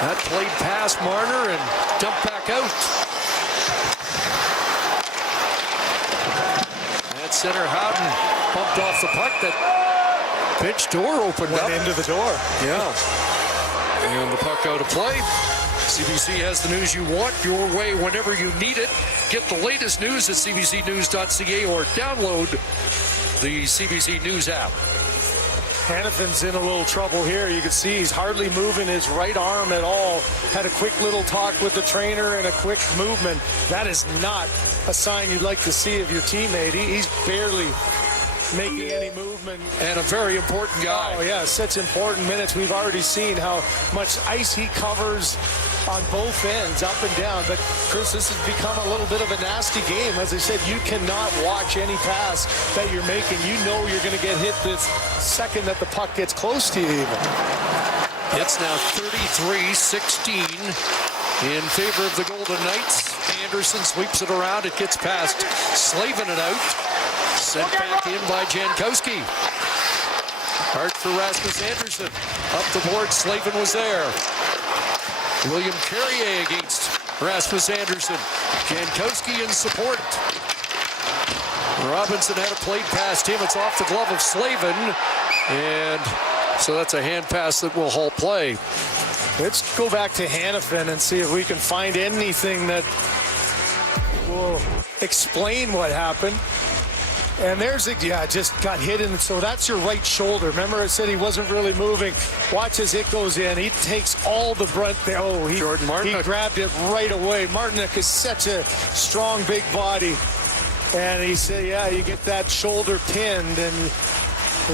That played past Marner and dumped back out. At center, Howden bumped off the puck. That pitch door opened up. Went into the door. Yeah. And the puck out of play. CBC has the news you want your way whenever you need it. Get the latest news at cbcnews.ca or download the CBC News app. Hannafin's in a little trouble here. You can see he's hardly moving his right arm at all. Had a quick little talk with the trainer and a quick movement. That is not a sign you'd like to see of your teammate. He's barely making any movement. And a very important guy. Oh, yeah, such important minutes. We've already seen how much ice he covers on both ends, up and down. But, Chris, this has become a little bit of a nasty game. As I said, you cannot watch any pass that you're making. You know you're going to get hit this second that the puck gets close to you even. It's now 33-16 in favor of the Golden Knights. Anderson sweeps it around. It gets past Slavin and out. Sent back in by Jankowski. Hart for Rasmus Anderson. Up the board, Slavin was there. William Carrier against Rasmus Anderson. Jankowski in support. Robinson had a play past him. It's off the glove of Slavin. And so that's a hand pass that will halt play. Let's go back to Hannafin and see if we can find anything that will explain what happened. And there's a, just got hit in, so that's your right shoulder. Remember I said he wasn't really moving. Watch as it goes in. He takes all the brunt there. Oh, he grabbed it right away. Martinick is such a strong, big body. And he said, yeah, you get that shoulder pinned. And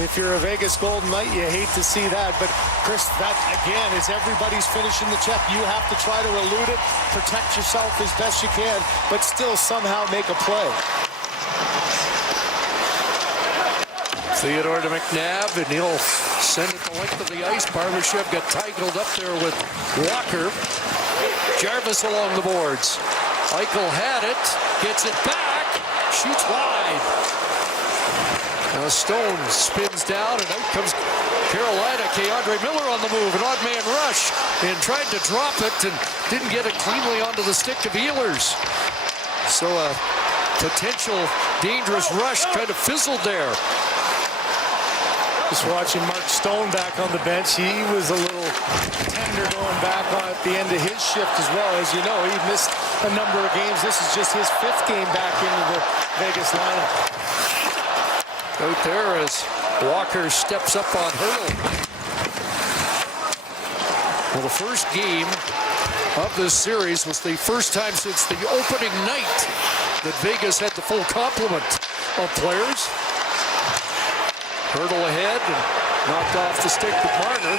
if you're a Vegas Golden Knight, you hate to see that. But, Chris, that, again, is everybody's finishing the check. You have to try to elude it, protect yourself as best you can, but still somehow make a play. Thidor to McNabb, and he'll send it the length of the ice. Barbashev got tangled up there with Walker. Jarvis along the boards. Eichel had it, gets it back, shoots wide. Now Stone spins down, and out comes Carolina. Keandre Miller on the move, an odd man rush, and tried to drop it and didn't get it cleanly onto the stick of Ehlers. So a potential dangerous rush kind of fizzled there. Just watching Mark Stone back on the bench. He was a little tender going back on at the end of his shift as well. As you know, he missed a number of games. This is just his 5th game back into the Vegas lineup. Out there as Walker steps up on Hurdle. Well, the first game of this series was the first time since the opening night that Vegas had the full complement of players. Hurdle ahead and knocked off the stick with Marner.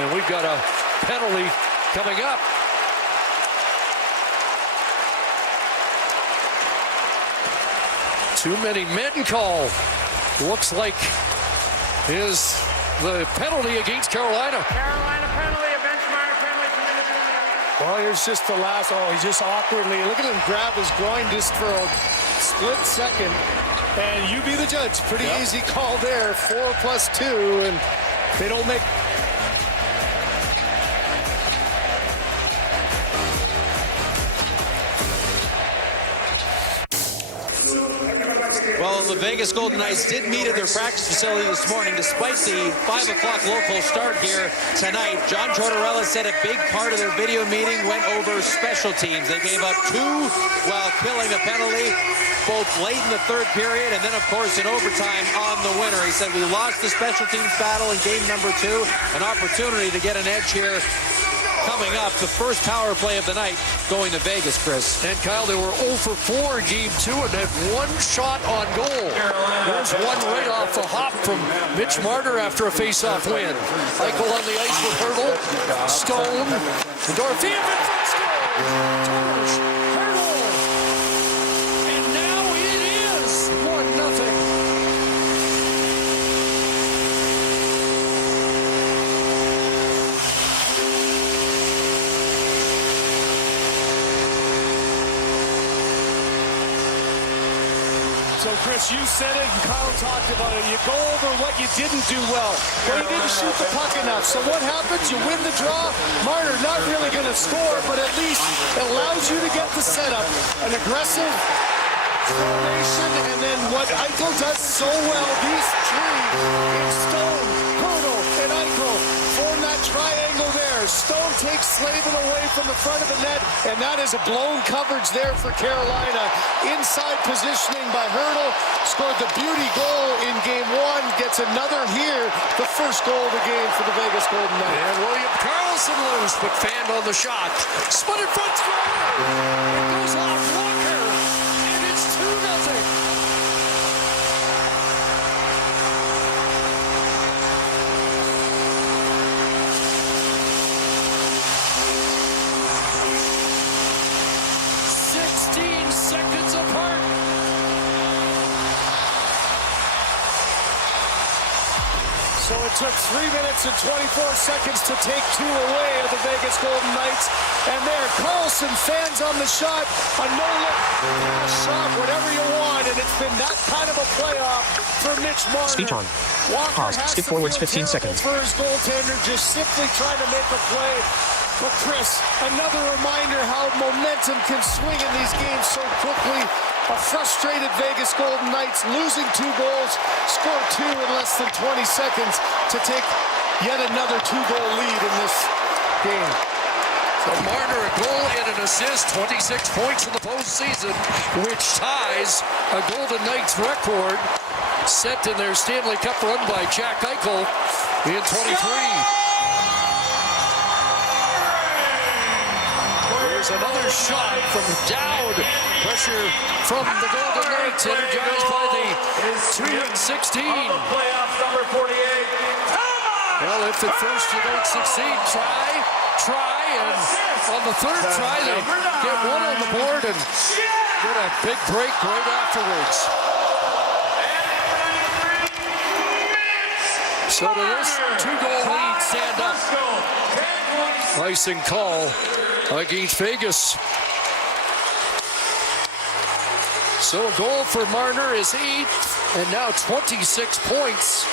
And we've got a penalty coming up. Too many men call. Looks like is the penalty against Carolina. Carolina penalty, a bench Marner penalty. Well, here's just the last. Oh, he just awkwardly. Look at him grab his groin just for a split second. And you be the judge. Pretty easy call there. 4 plus 2, and they don't make. Well, the Vegas Golden Knights did meet at their practice facility this morning despite the 5 o'clock local start here tonight. John Tortorella said a big part of their video meeting went over special teams. They gave up 2 while killing a penalty, both late in the third period and then, of course, in overtime on the winner. He said, we lost the special teams battle in game number 2. An opportunity to get an edge here coming up. The first power play of the night going to Vegas, Chris. And Kyle, they were 0 for 4 in game 2 and had 1 shot on goal. There's one right off the hop from Mitch Marner after a face-off win. Eichel on the ice with Hurdle, Stone, and Dorothea in front score. Torch, Hurdle, and now it is 1-0. So, Chris, you said it and Kyle talked about it. You go over what you didn't do well. Well, you didn't shoot the puck enough. So what happens? You win the draw. Marner not really going to score, but at least it allows you to get the setup. An aggressive formation, and then what Eichel does so well, these three in Stone, Hurdle, and Eichel form that triangle there. Stone takes Slavin away from the front of the net, and that is a blown coverage there for Carolina. Inside positioning by Hurdle, scored the beauty goal in game 1, gets another here, the first goal of the game for the Vegas Golden Knights. And William Karlsson loose, but fanned on the shot. Spun in front, score! It goes off Walker, and it's 2-0. Seconds apart. So it took 3 minutes and 24 seconds to take 2 away of the Vegas Golden Knights. And there, Karlsson fans on the shot, a no-look shot, whatever you want. And it's been that kind of a playoff for Mitch Marner. Speech on. Walker Pause. has Skip to forwards feel 15 seconds. For his goaltender, just simply trying to make a play. But Chris, another reminder how momentum can swing in these games so quickly. A frustrated Vegas Golden Knights losing 2 goals, score 2 in less than 20 seconds to take yet another 2-goal lead in this game. So Marner a goal and an assist, 26 points in the postseason, which ties a Golden Knights record set in their Stanley Cup run by Jack Eichel in 23. Another shot from Dowd. Pressure from the Golden Knights, energized by the 2-16. Playoff number 48. Well, if at first you don't succeed, try, and on the third try, they get 1 on the board and get a big break right afterwards. So to this 2-goal lead, stand up. Icing call against Vegas. So a goal for Marner is 8th, and now 26 points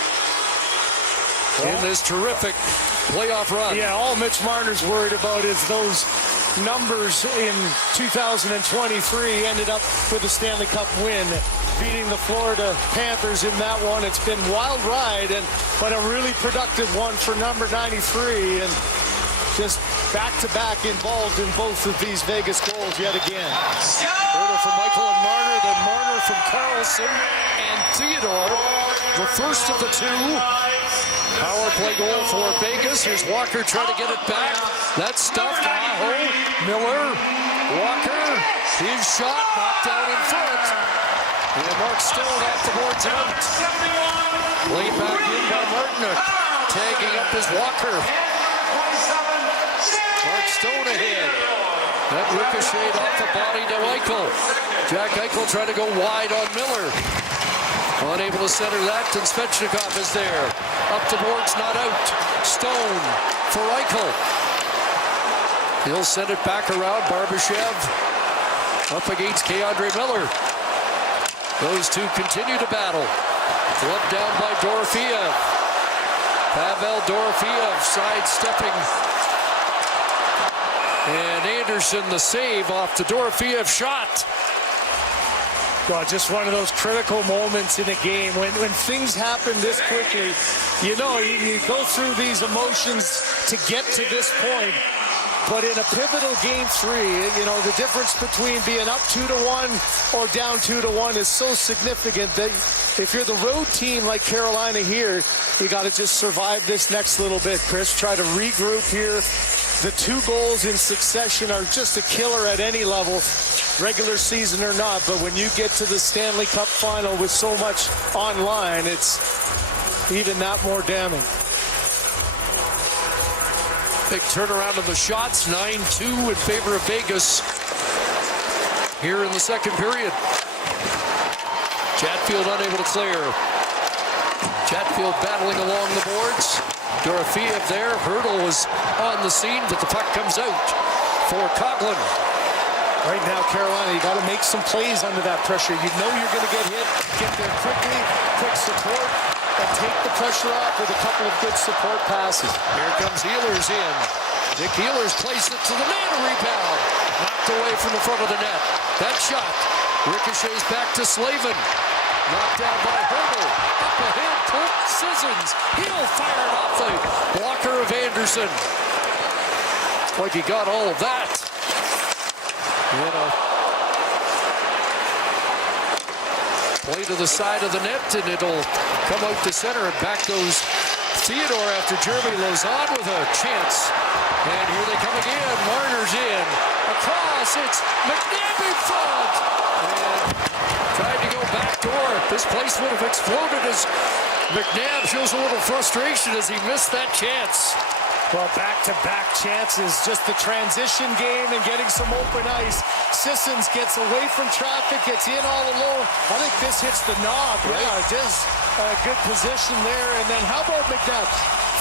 in this terrific playoff run. Yeah, all Mitch Marner's worried about is those numbers in 2023 ended up with a Stanley Cup win, beating the Florida Panthers in that one. It's been a wild ride, but a really productive one for number 93, and just back-to-back involved in both of these Vegas goals yet again. Order from Michael and Marner, then Marner from Karlsson and Thidor, the first of the 2. Power play goal for Vegas. Here's Walker trying to get it back. That's stuffed. Aho, Miller, Walker, his shot knocked down in front. And Mark Stone off the boards out. Laid back in by Martinick. Tagging up his Walker. Mark Stone ahead. That ricocheted off the body to Eichel. Jack Eichel trying to go wide on Miller. Unable to center that, and Svechnikov is there. Up the boards, not out. Stone for Eichel. He'll send it back around. Barbashev up against K'Andre Miller. Those two continue to battle. Gloved down by Dorofeev. Pavel Dorofeev sidestepping. And Anderson the save off the Dorofeev shot. Well, just one of those critical moments in a game when things happen this quickly. You know, you go through these emotions to get to this point. But in a pivotal game 3, you know, the difference between being up 2-1 or down 2-1 is so significant that if you're the road team like Carolina here, you got to just survive this next little bit, Chris. Try to regroup here. The 2 goals in succession are just a killer at any level, regular season or not. But when you get to the Stanley Cup final with so much on line, it's even that more damning. Big turnaround of the shots, 9-2 in favor of Vegas here in the second period. Chatfield unable to clear. Chatfield battling along the boards. Dorofeev there. Hurdle was on the scene, but the puck comes out for Coughlin. Right now, Carolina, you got to make some plays under that pressure. You know you're going to get hit. Get there quickly, quick support, and take the pressure off with a couple of good support passes. Here comes Ehlers in. Nick Ehlers placed it to the net. A rebound. Knocked away from the front of the net. That shot ricochets back to Slavin. Knocked down by Hurdle. Up ahead, Colt Sissons. He'll fire it off the blocker of Anderson. Like he got all of that. Play to the side of the net, and it'll come out to center, and back goes Thidor after Jeremy Lauzon with a chance. And here they come again. Marner's in. Across, it's McNabb in front. And tried to go back door. This place would have exploded as McNabb shows a little frustration as he missed that chance. Well, back-to-back chances, just the transition game and getting some open ice. Sissons gets away from traffic, gets in all alone. I think this hits the knob. Right? Yeah, it is a good position there. And then how about McNabb?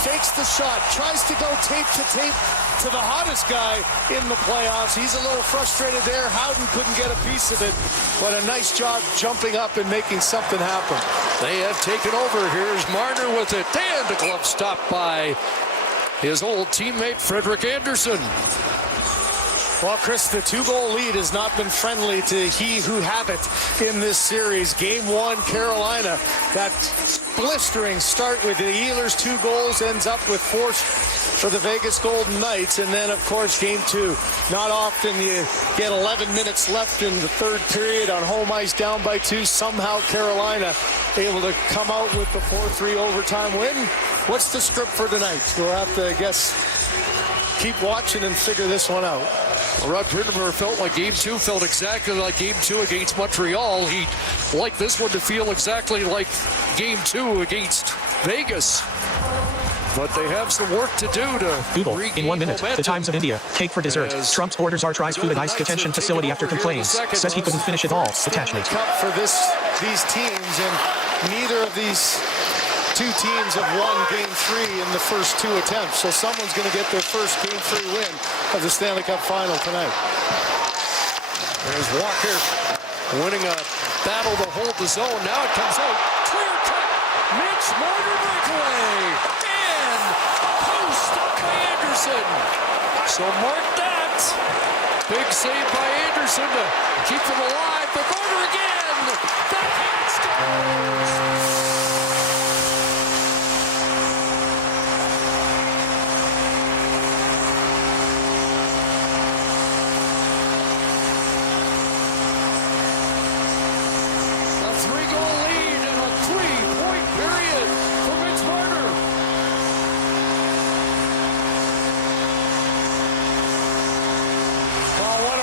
Fakes the shot, tries to go tape to tape to the hottest guy in the playoffs. He's a little frustrated there. Howden couldn't get a piece of it, but a nice job jumping up and making something happen. They have taken over. Here's Marner with it. And the glove stopped by his old teammate, Frederik Andersen. Well, Chris, the 2-goal lead has not been friendly to he who have it in this series. Game 1, Carolina, that blistering start with the Ehlers 2 goals ends up with 4 for the Vegas Golden Knights. And then, of course, Game 2. Not often you get 11 minutes left in the third period on home ice down by 2. Somehow Carolina able to come out with the 4-3 overtime win. What's the script for tonight? We'll have to, I guess, keep watching and figure this one out. Rod Brind'Amour felt like Game 2 felt exactly like Game 2 against Montreal. He'd like this one to feel exactly like Game 2 against Vegas. But they have some work to do to Google, in 1 minute, momentum. the Times of India. Cake for dessert. Trump orders Artries food at ICE detention facility after complaints. Says he couldn't finish it all. Attachment. Cup for these teams, and neither of these 2 teams have won Game 3 in the first 2 attempts. So someone's going to get their first Game 3 win of the Stanley Cup Final tonight. There's Walker winning a battle to hold the zone. Now it comes out. Clear cut. Mitch Marner breakaway. And post up by Anderson. So mark that. Big save by Anderson to keep them alive. But Marner again. Backhand scores.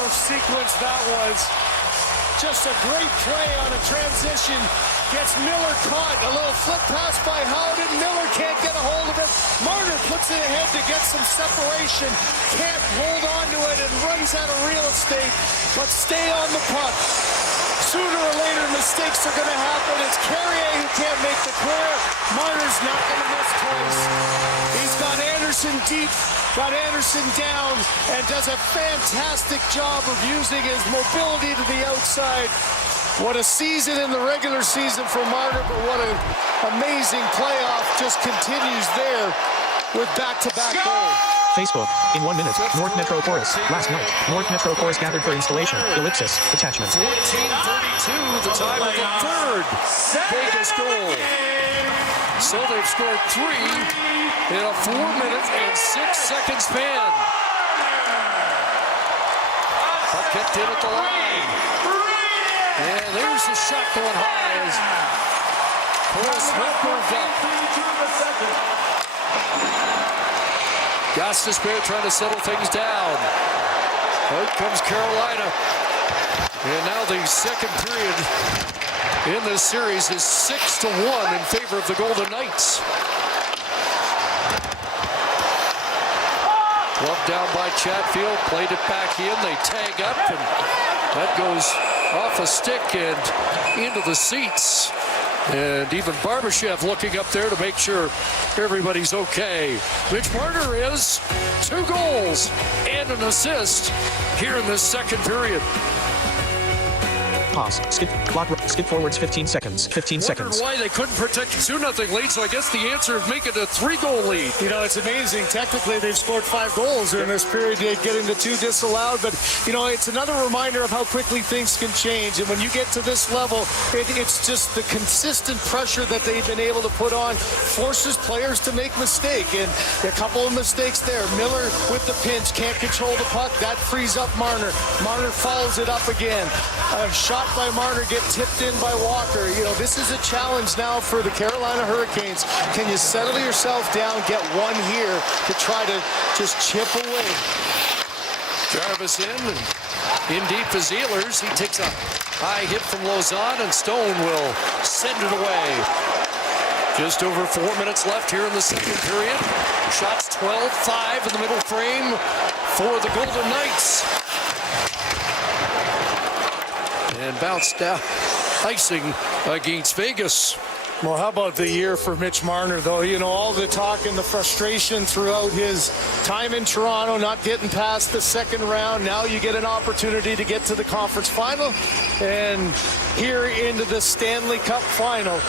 Sequence that was. Just a great play on a transition. Gets Miller caught. A little flip pass by Howden. Miller can't get a hold of it. Marner puts it ahead to get some separation. Can't hold on to it and runs out of real estate. But stay on the puck. Sooner or later, mistakes are going to happen. It's Carrier who can't make the clear. Marner's not going to miss twice. He's got Anderson deep. Got Anderson down and does a fantastic job of using his mobility to the outside. What a season in the regular season for Marner, but what an amazing playoff just continues there with back-to-back goals. Facebook. In 1 minute, North Metro Chorus. Last night, North Metro Chorus gathered for installation. Ellipsis. Attachment. 14:32, the time of the third Vegas goal. So they've scored 3 in a 4-minute and 6-second span. Puck kept in at the line. And there's the shot going high as Cole Smith moved up. Gostisbehere trying to settle things down. Out comes Carolina. And now the second period in this series is 6-1 in favor of the Golden Knights. Gloved down by Chatfield, played it back in. They tag up, and that goes off a stick and into the seats. And even Barbashev looking up there to make sure everybody's okay. Mitch Marner is 2 goals and an assist here in this second period. Pause. Skip forwards 15 seconds. 15 seconds. Why they couldn't protect a 2-0 lead, so I guess the answer is make it a 3-goal lead. You know, it's amazing. Technically, they've scored 5 goals during this period, getting the 2 disallowed. But, you know, it's another reminder of how quickly things can change. And when you get to this level, it's just the consistent pressure that they've been able to put on forces players to make mistakes. And a couple of mistakes there. Miller with the pinch, can't control the puck. That frees up Marner. Marner follows it up again. A shot by Marner get tipped in by Walker. You know, this is a challenge now for the Carolina Hurricanes. Can you settle yourself down, get one here to try to just chip away? Jarvis in, and in deep for Zealers. He takes a high hit from Lausanne, and Stone will send it away. Just over 4 minutes left here in the second period. Shots 12-5 in the middle frame for the Golden Knights. And bounced down, icing against Vegas. Well, how about the year for Mitch Marner, though? You know, all the talk and the frustration throughout his time in Toronto, not getting past the second round. Now you get an opportunity to get to the conference final and here into the Stanley Cup final.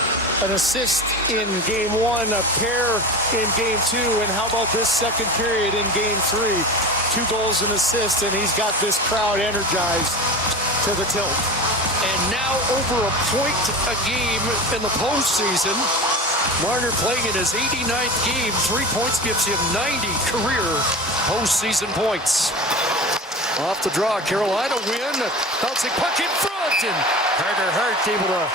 An assist in Game 1, a pair in Game 2, and how about this second period in Game 3? 2 goals and assists, and he's got this crowd energized to the tilt. And now over a point a game in the postseason. Marner playing in his 89th game. 3 points gives him 90 career postseason points. Off the draw, Carolina win. Bouncing puck in front, and Carter Hart able to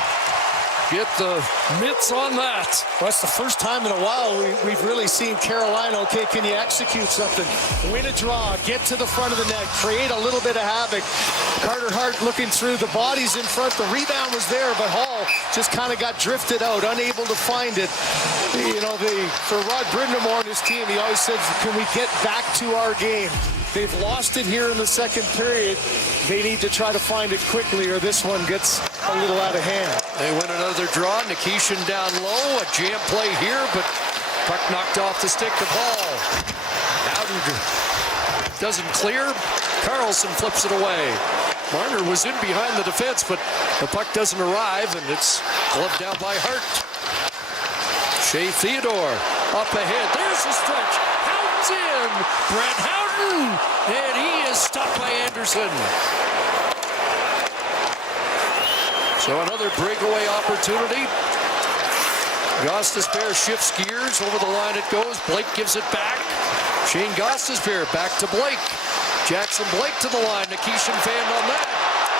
get the mitts on that. Well, that's the first time in a while we've really seen Carolina. Okay, can you execute something? Win a draw, get to the front of the net, create a little bit of havoc. Carter Hart looking through the bodies in front. The rebound was there, but Hall just kind of got drifted out, unable to find it. You know, for Rod Brindamore and his team, he always says, can we get back to our game? They've lost it here in the second period. They need to try to find it quickly, or this one gets a little out of hand. They win another draw. Nikishin down low. A jam play here, but puck knocked off the stick of Hall. Howden doesn't clear. Carlson flips it away. Marner was in behind the defense, but the puck doesn't arrive, and it's gloved down by Hart. Shay Thidor up ahead. There's the stretch. Howden's in. Brett Howden, and he is stopped by Anderson. So another breakaway opportunity. Gostisbehere shifts gears. Over the line it goes. Blake gives it back. Shane Gostisbehere back to Blake. Jackson Blake to the line. Nikishin fanned on that.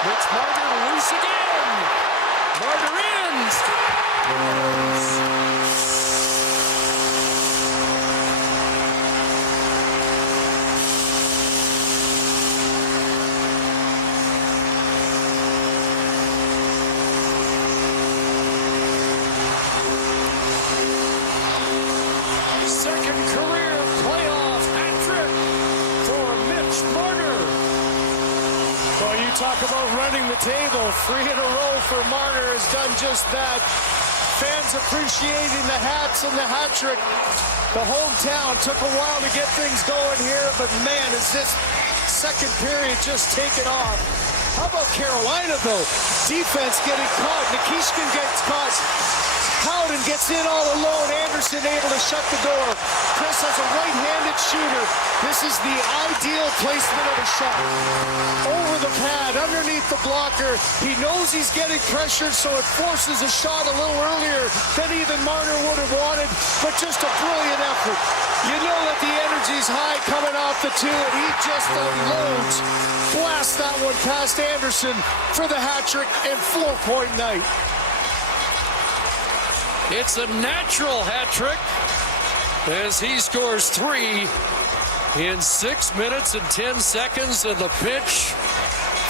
Mitch Marner loose again. Marner ends. Second career playoff hat trick for Mitch Marner. Well, you talk about running the table. 3 in a row for Marner has done just that. Fans appreciating the hats and the hat trick. The hometown took a while to get things going here, but man, is this second period just taken off. How about Carolina, though? Defense getting caught. Nikishin gets caught. Howden Gets in all alone. Anderson able to shut the door. Chris has a right-handed shooter. This is the ideal placement of a shot. Over the pad, underneath the blocker. He knows he's getting pressured, so it forces a shot a little earlier than even Marner would have wanted, but just a brilliant effort. You know that the energy's high coming off the two, and he just unloads. Blasts that one past Anderson for the hat trick and 4-point night. It's a natural hat trick as he scores 3 in 6 minutes and 10 seconds, and the bench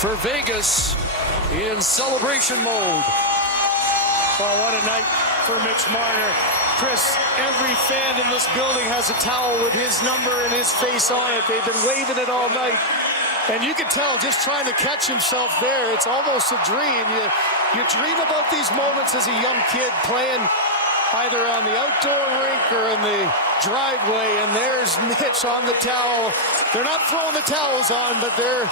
for Vegas in celebration mode. Well, what a night for Mitch Marner. Chris, every fan in this building has a towel with his number and his face on it. They've been waving it all night. And you can tell, just trying to catch himself there, it's almost a dream. You dream about these moments as a young kid playing either on the outdoor rink or in the driveway, and there's Mitch on the towel. They're not throwing the towels on, but they're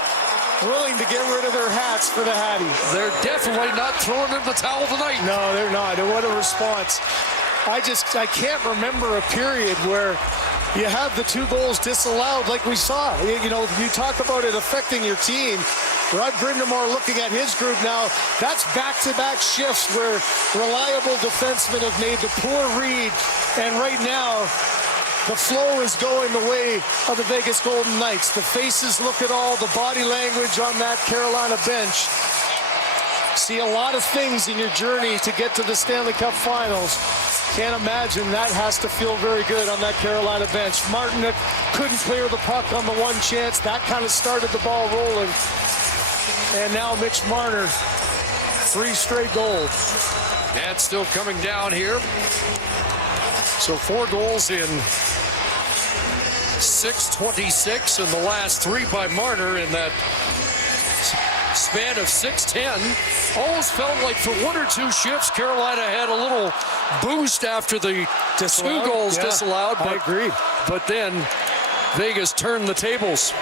willing to get rid of their hats for the Hattie. They're definitely not throwing in the towel tonight. No, they're not. And what a response. I can't remember a period where you have the 2 goals disallowed like we saw. You know, you talk about it affecting your team. Rod Brindamore looking at his group now. That's back-to-back shifts where reliable defensemen have made the poor read. And right now, the flow is going the way of the Vegas Golden Knights. The faces look at all, the body language on that Carolina bench. See a lot of things in your journey to get to the Stanley Cup Finals. Can't imagine that has to feel very good on that Carolina bench. Martin couldn't clear the puck on the one chance. That kind of started the ball rolling. And now Mitch Marner, 3 straight goals. That's still coming down here. So 4 goals in 6:26, and the last 3 by Marner in that span of 6:10. Almost felt like for 1 or 2 shifts, Carolina had a little boost after the 2 goals disallowed. I agree. But then Vegas turned the tables.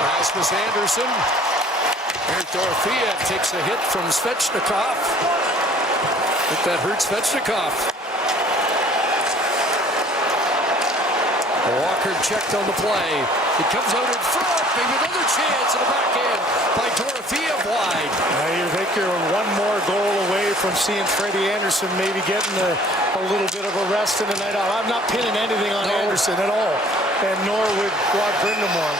Rasmus Anderson. Here's Dorofeev, takes a hit from Svechnikov. I think that hurts Svechnikov. Walker checked on the play. It comes out in front. Maybe another chance in the backhand by Dorofeev wide. You think you're 1 more goal away from seeing Freddie Anderson maybe getting a little bit of a rest in the night out. I'm not pinning anything on Anderson at all, and nor would Rod Brindamore.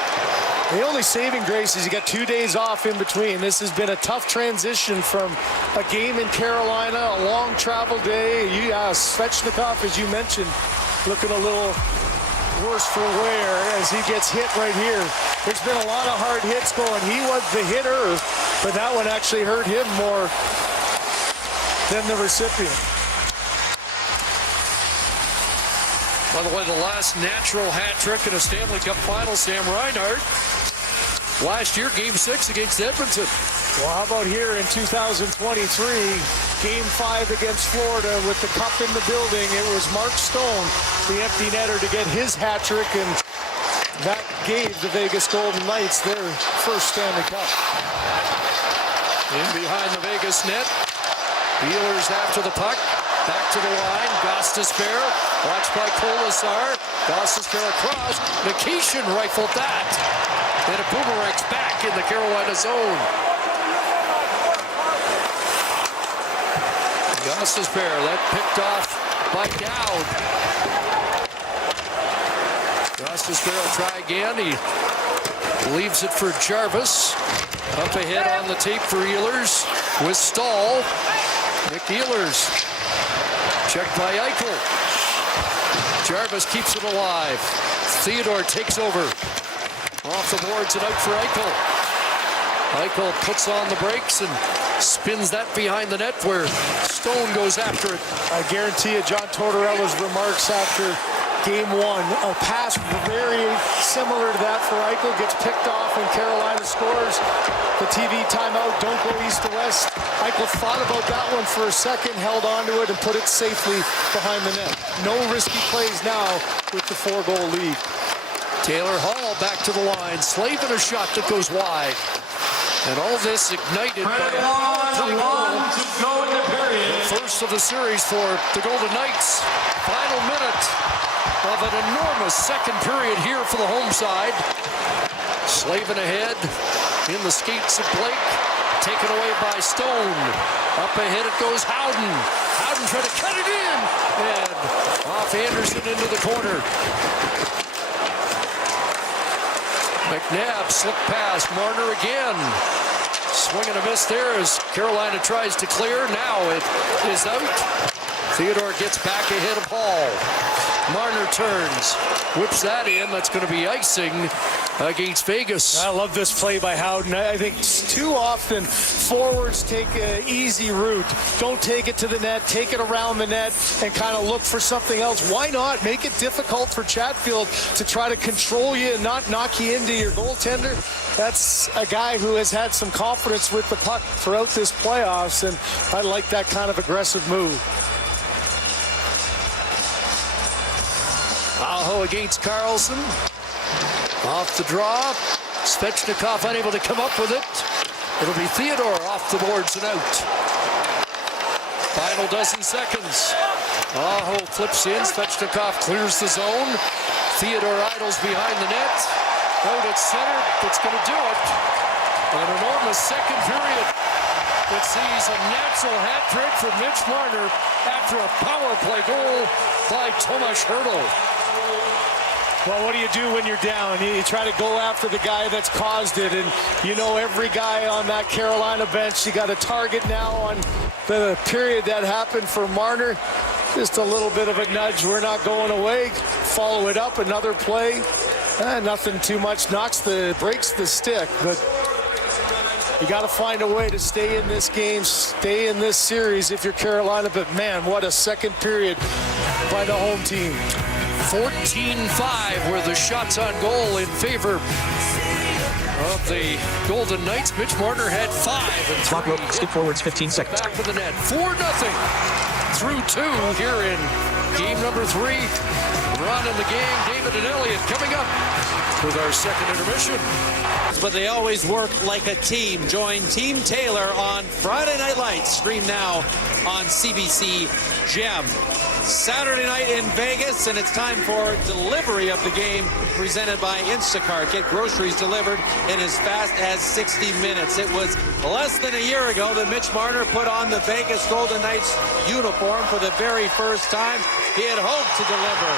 The only saving grace is you got 2 days off in between. This has been a tough transition from a game in Carolina, a long travel day. Svechnikov, as you mentioned, looking a little worse for wear as he gets hit right here. There's been a lot of hard hits going. He was the hitter, but that one actually hurt him more than the recipient. By the way, the last natural hat trick in a Stanley Cup final, Sam Reinhart. Last year, Game 6 against Edmonton. Well, how about here in 2023, Game 5 against Florida with the cup in the building. It was Mark Stone, the empty netter, to get his hat trick, and that gave the Vegas Golden Knights their first Stanley Cup. In behind the Vegas net. Wheelers after the puck. Back to the line. Gostisbehere. Watched by Kolasar. Gostisbehere across. Nikishin rifled that. And it boomerangs back in the Carolina zone. Gostisbehere, that picked off by Dowd. Gostisbehere will try again. He leaves it for Jarvis. Up ahead on the tape for Ehlers with Stahl. Nick Ehlers. Checked by Eichel. Jarvis keeps it alive. Thidor takes over. Off the boards and out for Eichel. Eichel puts on the brakes and spins that behind the net where Stone goes after it. I guarantee you John Tortorella's remarks after Game 1, a pass very similar to that for Eichel gets picked off when Carolina scores. The TV timeout, don't go east to west. Eichel thought about that one for a second, held onto it, and put it safely behind the net. No risky plays now with the 4-goal lead. Taylor Hall back to the line, slaving a shot that goes wide. And all this ignited by the first of the series for the Golden Knights. Final minute of an enormous second period here for the home side. Slaving ahead in the skates of Blake. Taken away by Stone. Up ahead it goes Howden. Howden trying to cut it in. And off Anderson into the corner. McNabb slipped past. Marner again. Swing and a miss there as Carolina tries to clear. Now it is out. Thidor gets back ahead of Hall. Marner turns. Whips that in. That's going to be icing against Vegas. I love this play by Howden. I think too often forwards take an easy route. Don't take it to the net. Take it around the net and kind of look for something else. Why not make it difficult for Chatfield to try to control you and not knock you into your goaltender? That's a guy who has had some confidence with the puck throughout this playoffs, and I like that kind of aggressive move. Aho against Carlson. Off the draw. Svechnikov unable to come up with it. It'll be Thidor off the boards and out. Final dozen seconds. Aho flips in. Svechnikov clears the zone. Thidor idles behind the net. Out at center. That's going to do it. An enormous second period that sees a natural hat trick for Mitch Marner after a power play goal by Tomas Hertl. Well, what do you do when you're down? You try to go after the guy that's caused it, and you know every guy on that Carolina bench, you got a target now on the period that happened for Marner. Just a little bit of a nudge. We're not going away. Follow it up, another play. Nothing too much. Breaks the stick, but you got to find a way to stay in this game, stay in this series if you're Carolina. But man, what a second period by the home team. 14-5 were the shots on goal in favor of the Golden Knights. Mitch Marner had 5 and 3. Clock rope, skip forwards 15 seconds. Back with the net. 4-0 through 2 here in game number 3. Ron and the gang, David and Elliott coming up with our second intermission. But they always work like a team. Join Team Taylor on Friday Night Lights. Stream now on CBC Gem. Saturday night in Vegas, and it's time for delivery of the game presented by Instacart. Get groceries delivered in as fast as 60 minutes. It was less than a year ago that Mitch Marner put on the Vegas Golden Knights uniform for the very first time. He had hoped to deliver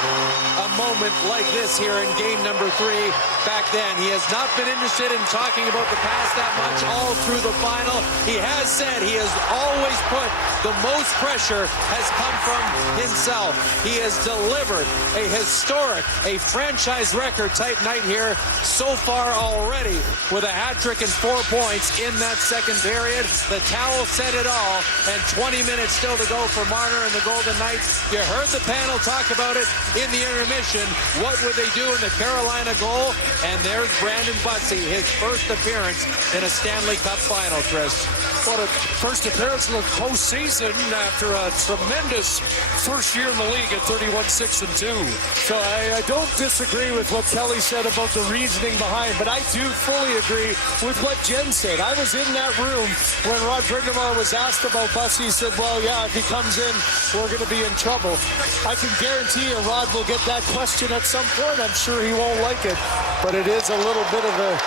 a moment like this here in game number 3. Back then, he has not been interested in talking about the past that much all through the final. He has said he has always put the most pressure has come from himself. He has delivered a historic, a franchise record type night here so far already with a hat trick and 4 points in that second period. The towel said it all, and 20 minutes still to go for Marner and the Golden Knights. You heard the panel talk about it in the intermission. What would they do in the Carolina goal? And there's Brandon Bussey, his first appearance in a Stanley Cup final, Chris. What a first appearance in the postseason after a tremendous first year in the league at 31-6-2. So I don't disagree with what Kelly said about the reasoning behind, but I do fully agree with what Jen said. I was in that room when Rod Brind'Amour was asked about Bussey. He said, well, yeah, if he comes in, we're going to be in trouble. I can guarantee you Rod will get that question at some point. I'm sure he won't like it, but it is a little bit of a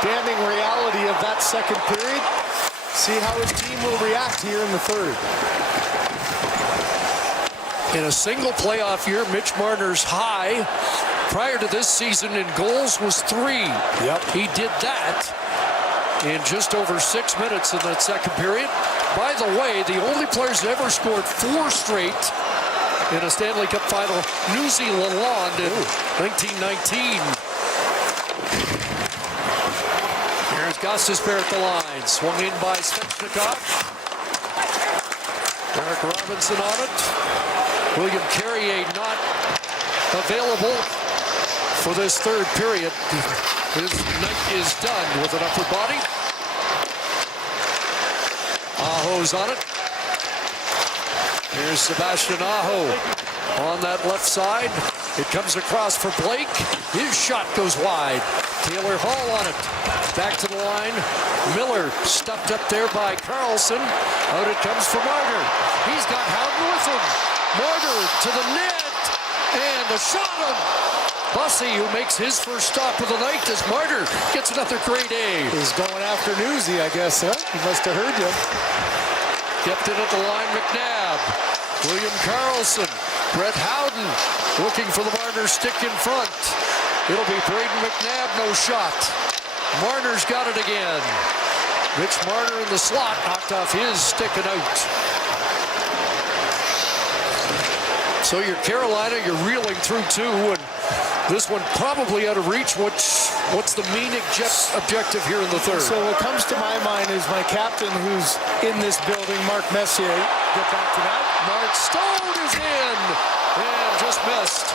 damning reality of that second period. See how his team will react here in the third. In a single playoff year, Mitch Marner's high prior to this season in goals was 3. Yep. He did that in just over 6 minutes in that second period. By the way, the only players that ever scored 4 straight in a Stanley Cup final, Newsy Lalonde in 1919. Here's Gostisbehere at the line. Swung in by Svechnikov. Eric Robinson on it. William Carrier not available for this third period. His night is done with an upper body. Aho's on it. Here's Sebastian Aho on that left side. It comes across for Blake. His shot goes wide. Taylor Hall on it. Back to the line. Miller stuffed up there by Carlson. Out it comes for Marner. He's got Howden with him. Marner to the net. And a shot on Bussey, who makes his first stop of the night as Marner gets another grade A. He's going after Newsy, I guess, huh? He must have heard you. Kept it at the line, McNabb. William Carlson. Brett Howden looking for the Marner stick in front. It'll be Braden McNabb, no shot. Marner's got it again. Mitch Marner in the slot, knocked off his stick and out. So you're Carolina, you're reeling through two, and this one probably out of reach. What's the main objective here in the third? So what comes to my mind is my captain who's in this building, Mark Messier. Get back to that. Mark Stone is in and just missed.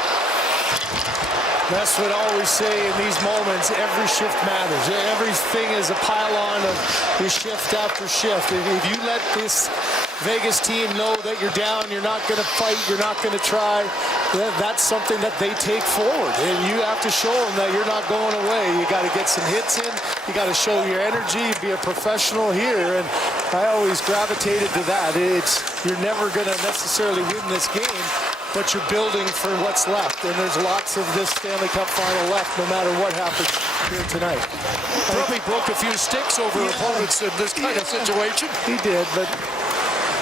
That's what I always say in these moments. Every shift matters. Everything is a pile-on of your shift after shift. If you let this Vegas team know that you're down, you're not going to fight, you're not going to try, that's something that they take forward. And you have to show them that you're not going away. You got to get some hits in. You got to show your energy, be a professional here. And I always gravitated to that. You're never going to necessarily win this game, but you're building for what's left. And there's lots of this Stanley Cup final left, no matter what happens here tonight. Probably broke a few sticks over opponents in this kind of situation. He did, but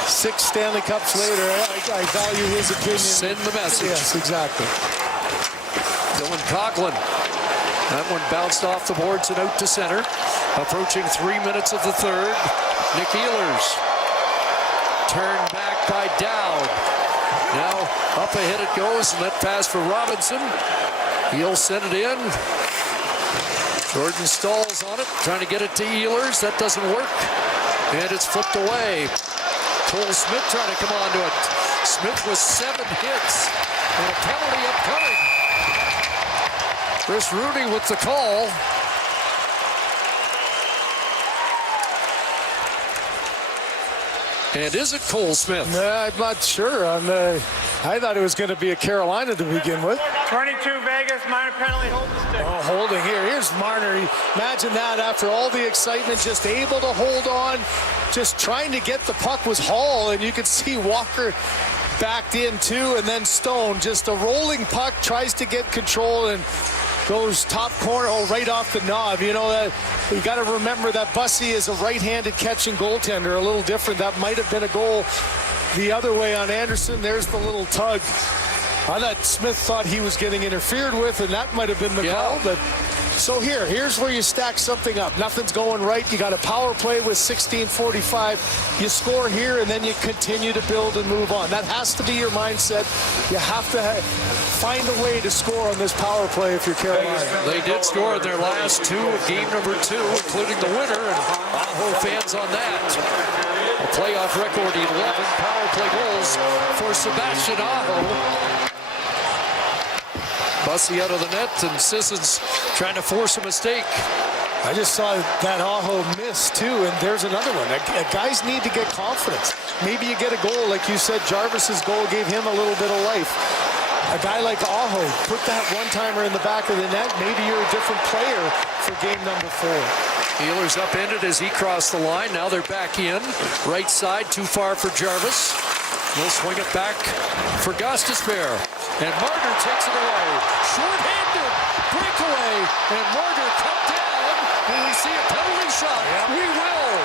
6 Stanley Cups later, I value his opinion. Send the message. Yes, exactly. Dylan Coughlin. That one bounced off the boards and out to center. Approaching 3 minutes of the third. Nick Ehlers. Turned back by Dowd. Now up ahead it goes, and that pass for Robinson. He'll send it in. Jordan Staal's on it, trying to get it to Ehlers. That doesn't work. And it's flipped away. Cole Smith trying to come onto it. Smith with 7 hits and a penalty upcoming. Chris Rooney with the call. And is it Cole Smith? I'm not sure. I thought it was going to be a Carolina to begin with. 22 Vegas, minor penalty, hold the stick. Oh, holding here. Here's Marner. Imagine that after all the excitement, just able to hold on, just trying to get the puck was Hall, and you could see Walker backed in too, and then Stone. Just a rolling puck, tries to get control and goes top corner, right off the knob. You know, that you got to remember that Bussey is a right-handed catching goaltender, a little different. That might have been a goal the other way on Anderson. There's the little tug. I thought Smith thought he was getting interfered with, and that might have been the call. But so here's where you stack something up. Nothing's going right. You got a power play with 16:45. You score here, and then you continue to build and move on. That has to be your mindset. You have to find a way to score on this power play if you're Carolina. They did score in their last 2 of game number 2, including the winner, and Aho fans on that. A playoff record 11 power play goals for Sebastian Aho. Bussey out of the net, and Sisson's trying to force a mistake. I just saw that Aho miss too, and there's another one. Guys need to get confidence. Maybe you get a goal, like you said, Jarvis's goal gave him a little bit of life. A guy like Aho, put that one-timer in the back of the net, maybe you're a different player for game number 4. Ehlers upended as he crossed the line. Now they're back in. Right side, too far for Jarvis. He'll swing it back for Gostisbehere. And Marner takes it away. Short-handed breakaway. And Marner cut down. Will we see a penalty shot? Yeah. We will.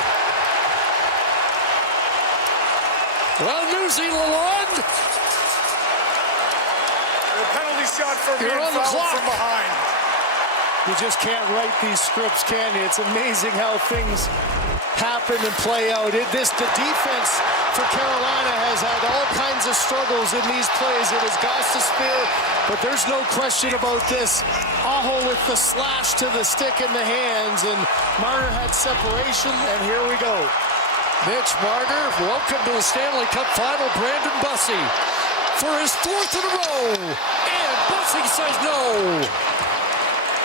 Well, New Zealand. The penalty shot for being fouled from behind. You just can't write these scripts, can you? It's amazing how things happen and play out. The defense for Carolina has had all kinds of struggles in these plays. It was Gostisbehere, but there's no question about this. Aho with the slash to the stick in the hands, and Marner had separation, and here we go. Mitch Marner, welcome to the Stanley Cup final. Brandon Bussey for his 4th in a row. And Bussey says no.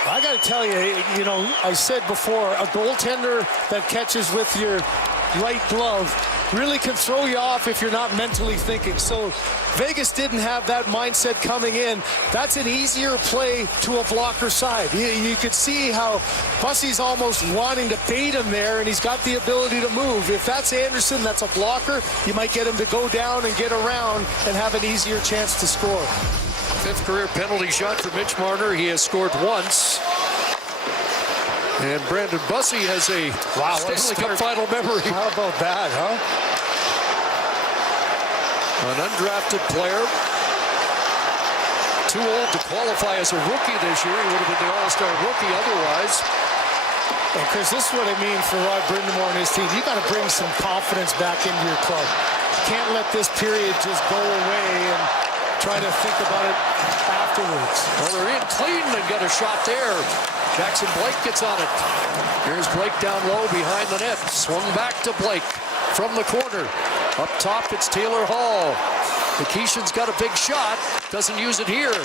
I got to tell you, I said before, a goaltender that catches with your right glove really can throw you off if you're not mentally thinking. So Vegas didn't have that mindset coming in. That's an easier play to a blocker side. You could see how Bussey's almost wanting to bait him there, and he's got the ability to move. If that's Anderson, that's a blocker, you might get him to go down and get around and have an easier chance to score. 5th career penalty shot for Mitch Marner. He has scored once. And Brandon Bussey has a Stanley Cup final memory. How about that, huh? An undrafted player. Too old to qualify as a rookie this year. He would have been the All-Star rookie otherwise. And Chris, this is what I mean for Rod Brind'Amour and his team. You got to bring some confidence back into your club. Can't let this period just go away and try to think about it afterwards. Well, they're in clean and got a shot there. Jackson Blake gets on it. Here's Blake down low behind the net. Swung back to Blake from the corner. Up top, it's Taylor Hall. Nikishin's got a big shot. Doesn't use it here.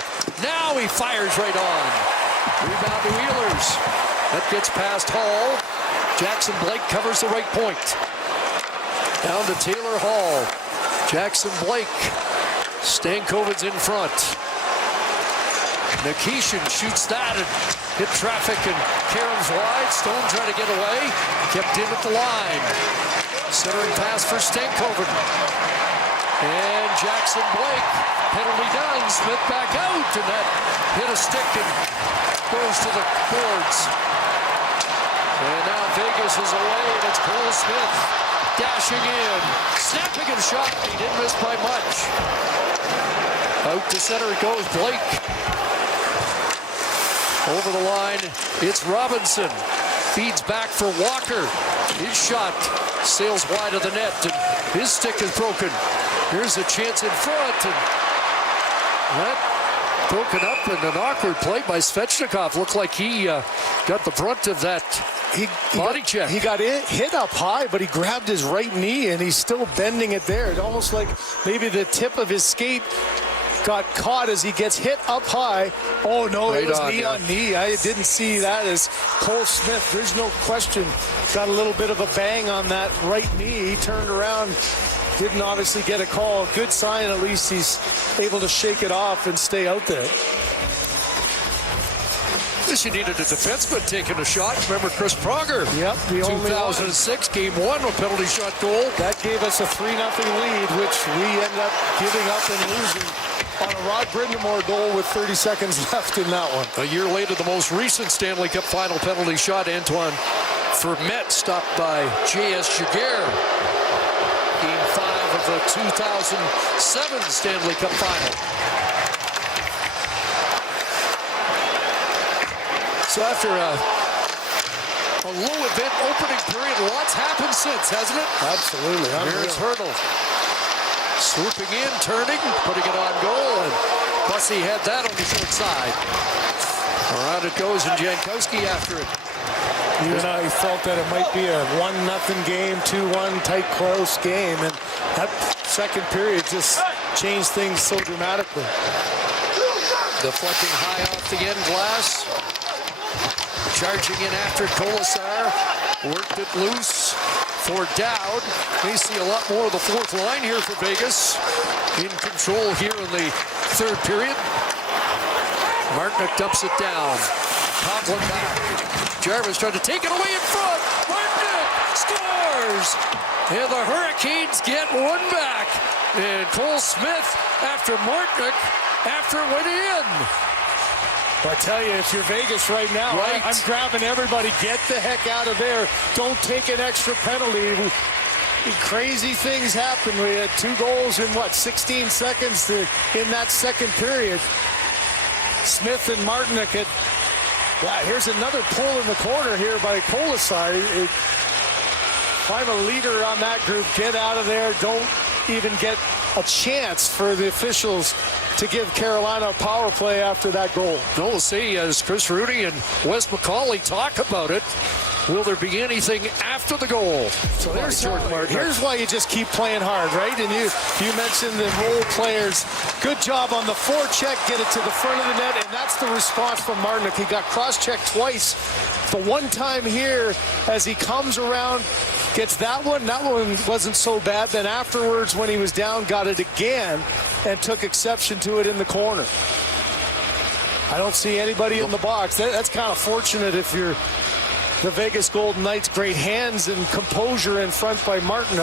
Now he fires right on. Rebound to Wheelers. That gets past Hall. Jackson Blake covers the right point. Down to Taylor Hall. Jackson Blake. Stankoven's in front. Nikishin shoots that and hit traffic, and Karen's wide. Stone trying to get away. Kept in at the line. Centering pass for Stankoven. And Jackson Blake. Penalty done. Smith back out, and that hit a stick and goes to the boards. And now Vegas is away, and it's Cole Smith dashing in. Snapping a shot. He didn't miss by much. Out to center it goes Blake. Over the line, it's Robinson. Feeds back for Walker. His shot sails wide of the net, and his stick is broken. Here's a chance in front, and that broken up, and an awkward play by Svechnikov. Looked like he got the brunt of that body check. He got hit up high, but he grabbed his right knee, and he's still bending it there. It's almost like maybe the tip of his skate got caught as he gets hit up high. Oh, no, right, it was knee on knee. I didn't see that as Cole Smith. There's no question. Got a little bit of a bang on that right knee. He turned around, didn't obviously get a call. Good sign, at least he's able to shake it off and stay out there. This you needed a defenseman taking a shot. Remember Chris Pronger? Yep, the 2006 Game 1, a penalty shot goal. That gave us a 3-0 lead, which we ended up giving up and losing on a Rod Brind'Amour goal with 30 seconds left in that one. A year later, the most recent Stanley Cup final penalty shot, Antoine Vermette, stopped by J.S. Jaguar. Game 5 of the 2007 Stanley Cup final. So after a low event opening period, lots happened since, hasn't it? Absolutely. Here's Hurdle. Swooping in, turning, putting it on goal, and Bussey had that on the short side. Around it goes, and Jankowski after it. You and I felt that it might be a 1-0 game, 2-1 tight, close game, and that second period just changed things so dramatically. Deflecting high off the end glass. Charging in after Colasar. Worked it loose for Dowd. May see a lot more of the fourth line here for Vegas. In control here in the third period. Martinick dumps it down. Conklin back. Jarvis trying to take it away in front. Martinick scores! And the Hurricanes get one back. And Cole Smith after Martinick after it went in. I tell you, if you're Vegas right now, right. I'm grabbing everybody. Get the heck out of there. Don't take an extra penalty. Crazy things happen. We had 2 goals in, 16 seconds in that second period. Smith and Martinick had... Wow, here's another pull in the corner here by Colasar. Find a leader on that group. Get out of there. Don't even get a chance for the officials to give Carolina a power play after that goal. No, we'll see as Chris Rudy and Wes McCauley talk about it. Will there be anything after the goal? So here's why you just keep playing hard, right? And you mentioned the role players. Good job on the forecheck, get it to the front of the net, and that's the response from Marner. He got cross-checked twice. The one time here, as he comes around, gets that one wasn't so bad. Then afterwards, when he was down, got it again and took exception to it in the corner. I don't see anybody in the box. That's kind of fortunate if you're the Vegas Golden Knights. Great hands and composure in front by Martin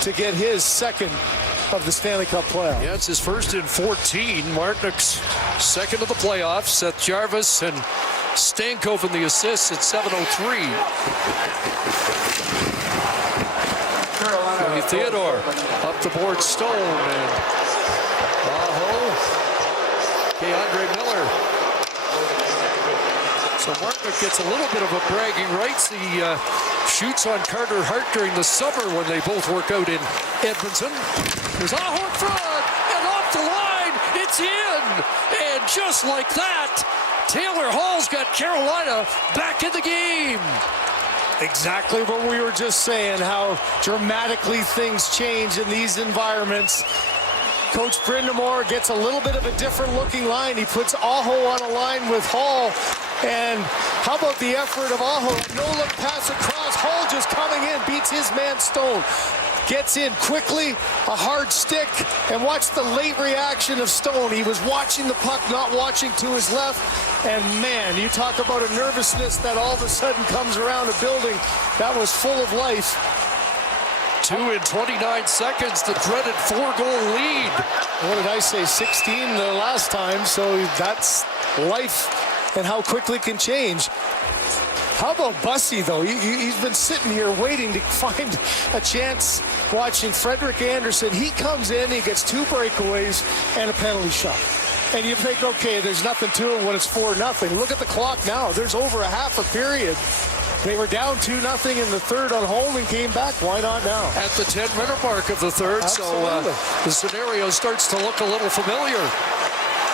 to get his second of the Stanley Cup playoffs. Yeah, it's his first in 14. Martinuk's second of the playoffs. Seth Jarvis and Stankov in the assists at 7:03. Shay Thidor up the board, Stone, and Andre Miller. So Martinuk gets a little bit of a bragging rights. He shoots on Carter Hart during the summer when they both work out in Edmonton. There's Aho in front, and off the line, it's in. And just like that, Taylor Hall's got Carolina back in the game. Exactly what we were just saying, how dramatically things change in these environments. Coach Brindamore gets a little bit of a different looking line. He puts Aho on a line with Hall. And how about the effort of Aho? No look pass across. Hall just coming in, beats his man Stone. Gets in quickly, a hard stick, and watch the late reaction of Stone. He was watching the puck, not watching to his left. And man, you talk about a nervousness that all of a sudden comes around a building that was full of life. 2 in 29 seconds, the dreaded 4-goal lead. What did I say, 16 the last time? So that's life and how quickly it can change. How about Bussy, though? He's been sitting here waiting to find a chance watching Frederik Andersen. He comes in, he gets 2 breakaways and a penalty shot. And you think, okay, there's nothing to it when it's 4-0. Look at the clock now. There's over a half a period. They were down 2-0 in the third on home and came back. Why not now? At the 10-minute mark of the third, absolutely. So the scenario starts to look a little familiar.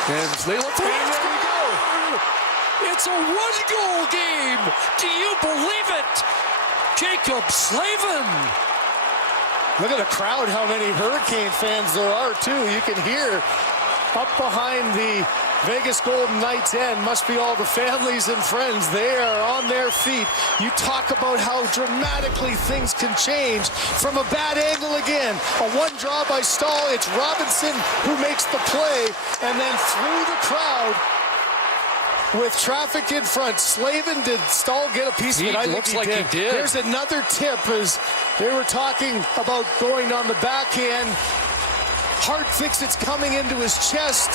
And they look for it. It's a 1-goal game. Do you believe it? Jacob Slavin. Look at the crowd, how many Hurricane fans there are, too. You can hear up behind the Vegas Golden Knights end must be all the families and friends. They are on their feet. You talk about how dramatically things can change from a bad angle again. A one draw by Stahl. It's Robinson who makes the play, and then through the crowd with traffic in front. Slavin, did Stahl get a piece of it? I think he did. There's another tip as they were talking about going on the backhand. Hart thinks it's coming into his chest.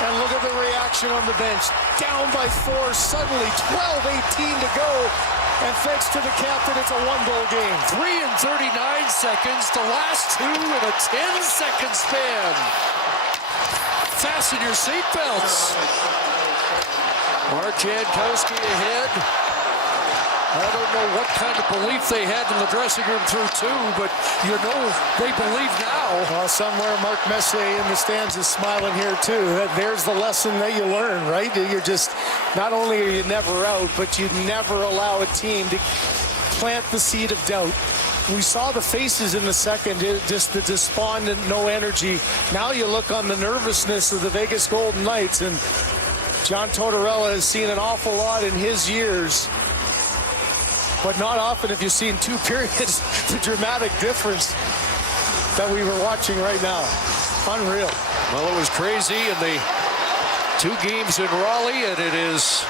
And look at the reaction on the bench. Down by 4, suddenly 12:18 to go. And thanks to the captain, it's a 1-goal game. 3 in 39 seconds, the last 2 in a 10-second span. Fasten your seatbelts. Mark Jankowski ahead. I don't know what kind of belief they had in the dressing room through 2, but you know they believe now. Well, somewhere Mark Messier in the stands is smiling here too. There's the lesson that you learn, right? You're just, not only are you never out, but you never allow a team to plant the seed of doubt. We saw the faces in the second, just the despondent, no energy. Now you look on the nervousness of the Vegas Golden Knights, and John Tortorella has seen an awful lot in his years. But not often have you seen 2 periods, the dramatic difference that we were watching right now. Unreal. Well, it was crazy in the 2 games in Raleigh, and it is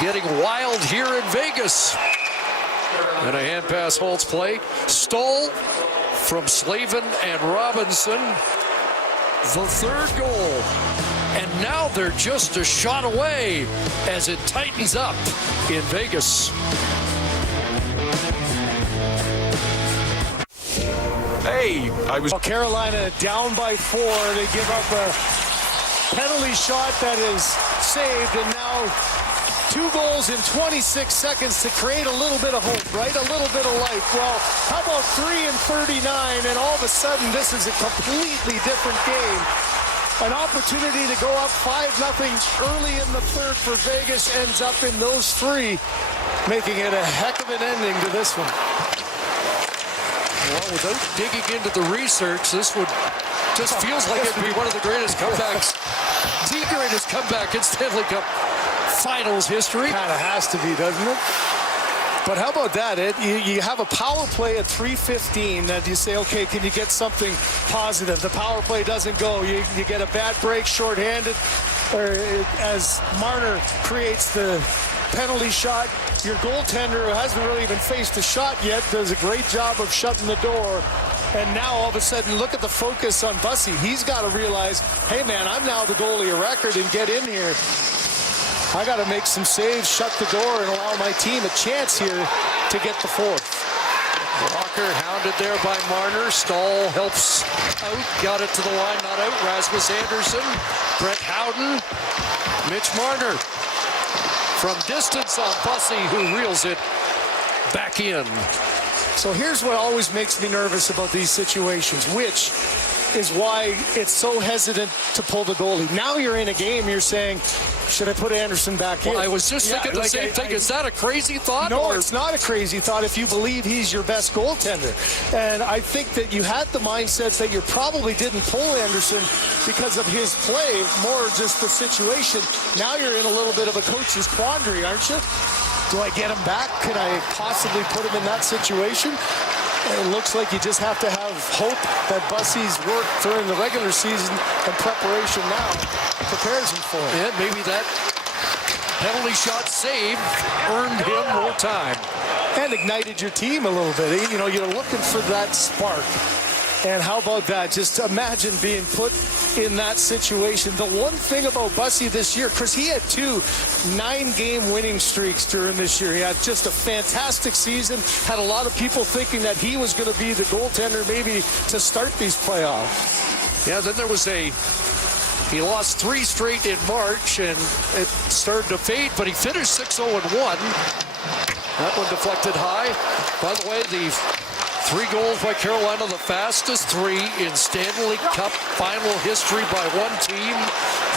getting wild here in Vegas. And a hand pass Holtz play. Stoll from Slavin and Robinson. The 3rd goal. And now they're just a shot away as it tightens up in Vegas. Hey, Carolina down by 4. They give up a penalty shot that is saved, and now 2 goals in 26 seconds to create a little bit of hope, right? A little bit of life. Well, how about 3 in 39, and all of a sudden this is a completely different game. An opportunity to go up 5-0 early in the third for Vegas ends up in those 3. making it a heck of an ending to this one. Well, without digging into the research, this would just feels like it'd be one of the greatest comebacks, the greatest comeback in Stanley Cup Finals history. Kind of has to be, doesn't it? But how about that? You have a power play at 3:15 that you say, okay, can you get something positive? The power play doesn't go. You get a bad break, shorthanded, or as Marner creates the penalty shot. Your goaltender, who hasn't really even faced a shot yet, does a great job of shutting the door. And now all of a sudden, look at the focus on Bussy. He's got to realize, hey man, I'm now the goalie of record and get in here. I got to make some saves, shut the door, and allow my team a chance here to get the fourth. Walker hounded there by Marner. Stahl helps out. Got it to the line, not out. Rasmus Anderson, Brett Howden, Mitch Marner. From distance on Bussy, who reels it back in. So here's what always makes me nervous about these situations, which is why it's so hesitant to pull the goalie. Now you're in a game, you're saying, should I put Anderson back in? I was just thinking the same thing. Is that a crazy thought? No, it's not a crazy thought if you believe he's your best goaltender. And I think that you had the mindset that you probably didn't pull Anderson because of his play, more just the situation. Now you're in a little bit of a coach's quandary, aren't you? Do I get him back? Can I possibly put him in that situation? It looks like you just have to have hope that Bussy's work during the regular season and preparation now prepares him for it. And maybe that penalty shot save earned him more time. And ignited your team a little bit. You know, you're looking for that spark. And how about that? Just imagine being put in that situation. The one thing about Bussy this year, Chris, he had 2 9-game winning streaks during this year. He had just a fantastic season. Had a lot of people thinking that he was going to be the goaltender maybe to start these playoffs. Yeah, then there was he lost 3 straight in March, and it started to fade, but he finished 6-0-1. That one deflected high. By the way, the 3 goals by Carolina, the fastest 3 in Stanley Cup final history by one team.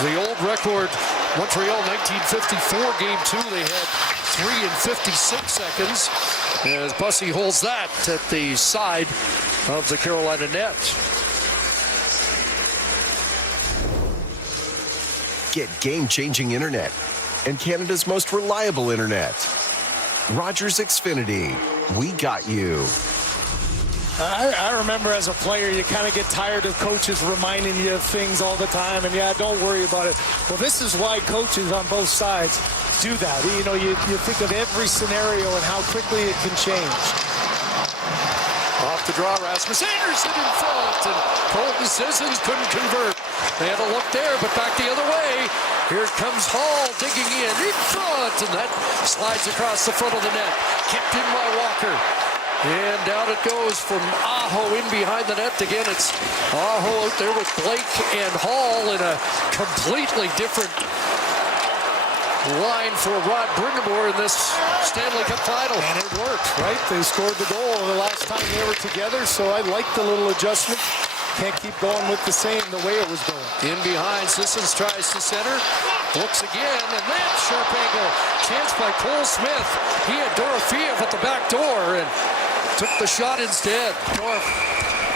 The old record, Montreal 1954, Game 2, they had 3 in 56 seconds. As Bussy holds that at the side of the Carolina net. Get game-changing internet and Canada's most reliable internet. Rogers Xfinity. We got you. I remember as a player, you kind of get tired of coaches reminding you of things all the time, and yeah, don't worry about it. Well, this is why coaches on both sides do that. You know, you think of every scenario and how quickly it can change. Off the draw, Rasmus Anderson in front, and Colton Sissons couldn't convert. They had a look there, but back the other way. Here comes Hall digging in front, and that slides across the front of the net. Kicked in by Walker. And down it goes from Aho in behind the net. Again, it's Aho out there with Blake and Hall in a completely different line for Rod Brind'Amour in this Stanley Cup final. And it worked, right? They scored the goal the last time they were together, so I like the little adjustment. Can't keep going with the way it was going. In behind, Sissons tries to center. Looks again, and then sharp angle. Chance by Cole Smith. He had Dorofeev at the back door and took the shot instead.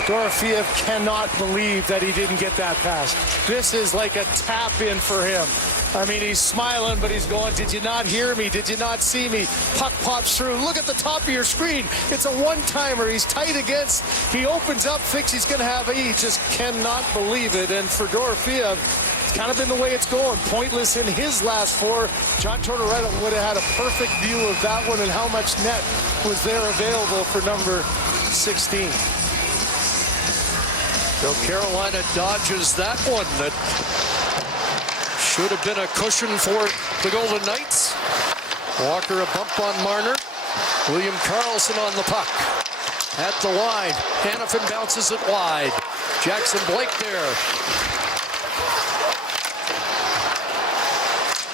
Dorofeev cannot believe that he didn't get that pass. This is like a tap in for him. I mean, he's smiling, but he's going, did you not hear me? Did you not see me? Puck pops through. Look at the top of your screen. It's a one-timer. He's tight against. He opens up, thinks he's going to have he just cannot believe it. And for Dorofeev, it's kind of been the way it's going. Pointless in his last 4. John Tortorella would have had a perfect view of that one and how much net was there available for number 16. So Carolina dodges that one. That should have been a cushion for the Golden Knights. Walker a bump on Marner. William Karlsson on the puck. At the line. Hanifin bounces it wide. Jackson Blake there.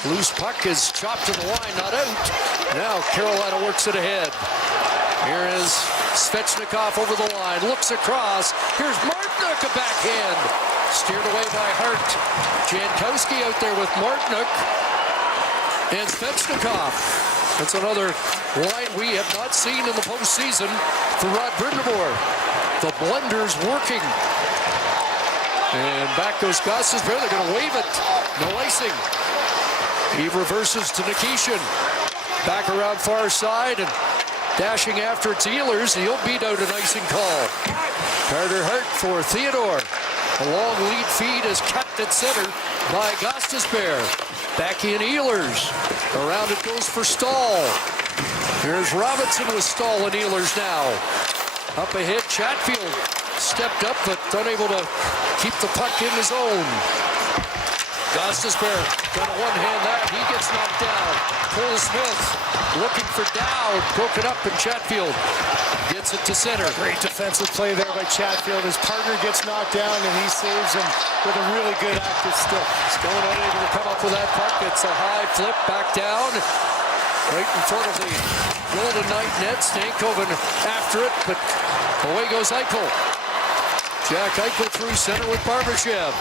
Loose puck is chopped to the line, not out. Now Carolina works it ahead. Here is Svechnikov over the line. Looks across. Here's Martinook, a backhand. Steered away by Hart. Jankowski out there with Martinook and Svechnikov. That's another line we have not seen in the postseason for Rod Brindamore. The blender's working. And back goes Gostisbehere. They're going to wave it. No icing. He reverses to Nikishin. Back around far side and dashing after it's Ehlers. He'll beat out an icing call. Carter Hart for Thidor. A long lead feed is kept at center by Gostisbehere. Back in Ehlers. Around it goes for Stahl. Here's Robinson with Stahl and Ehlers now. Up ahead, Chatfield stepped up but unable to keep the puck in his own. Gostisbehere trying to one-hand that. He gets knocked down. Cole Smith looking for Dowd. Broken up and Chatfield gets it to center. Great defensive play there by Chatfield. His partner gets knocked down and he saves him with a really good active stick. Stone unable to come up with that puck. It's a high flip back down. Right in front of the Golden Knight net. Stankoven after it, but away goes Eichel. Jack Eichel through center with Barbashev.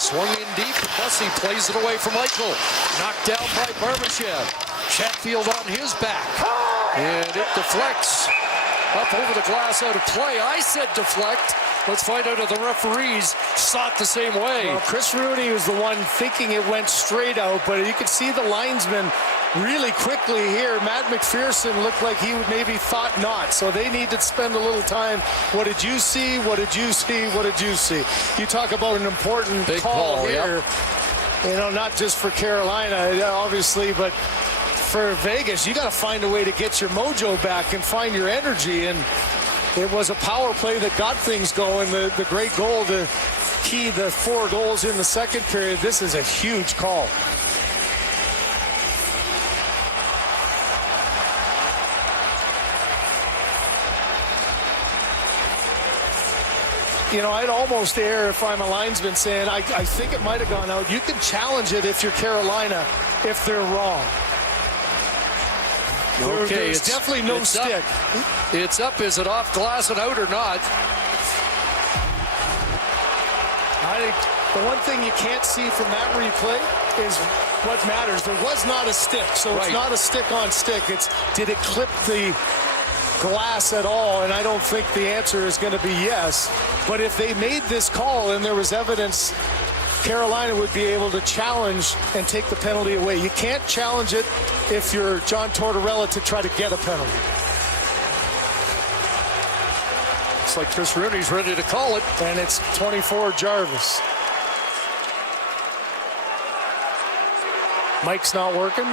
Swung in deep. Bussey plays it away from Eichel. Knocked down by Barbashev. Chatfield on his back. And it deflects up over the glass out of play. I said deflect. Let's find out if the referees saw it the same way. Well, Chris Rooney was the one thinking it went straight out, but you could see the linesman really quickly here. Matt McPherson looked like he maybe thought not, so they need to spend a little time. What did you see? What did you see? What did you see? You talk about an important big call here. Yep. You know, not just for Carolina, obviously, but for Vegas. You got to find a way to get your mojo back and find your energy, and it was a power play that got things going. The great goal to key the 4 goals in the second period. This is a huge call. You know, I'd almost err if I'm a linesman saying I think it might have gone out. You can challenge it if you're Carolina if they're wrong. Okay, there's definitely no stick. It's up. Is it off glass and out or not? I think the one thing you can't see from that replay is what matters. There was not a stick, so It's not a stick on stick. It's did it clip the glass at all? And I don't think the answer is going to be yes. But if they made this call and there was evidence, Carolina would be able to challenge and take the penalty away. You can't challenge it if you're John Tortorella to try to get a penalty. Looks like Chris Rooney's ready to call it. And it's 24 Jarvis. Mike's not working.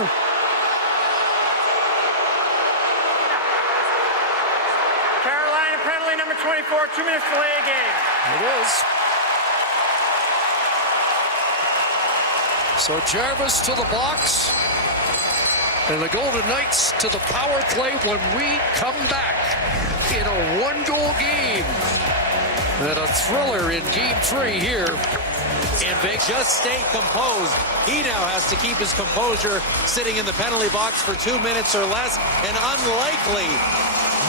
Carolina penalty number 24, 2 minutes delay of game. It is. So Jarvis to the box. And the Golden Knights to the power play when we come back in a 1-goal game. And a thriller in Game 3 here. And Vic, just stay composed. He now has to keep his composure sitting in the penalty box for 2 minutes or less. An unlikely,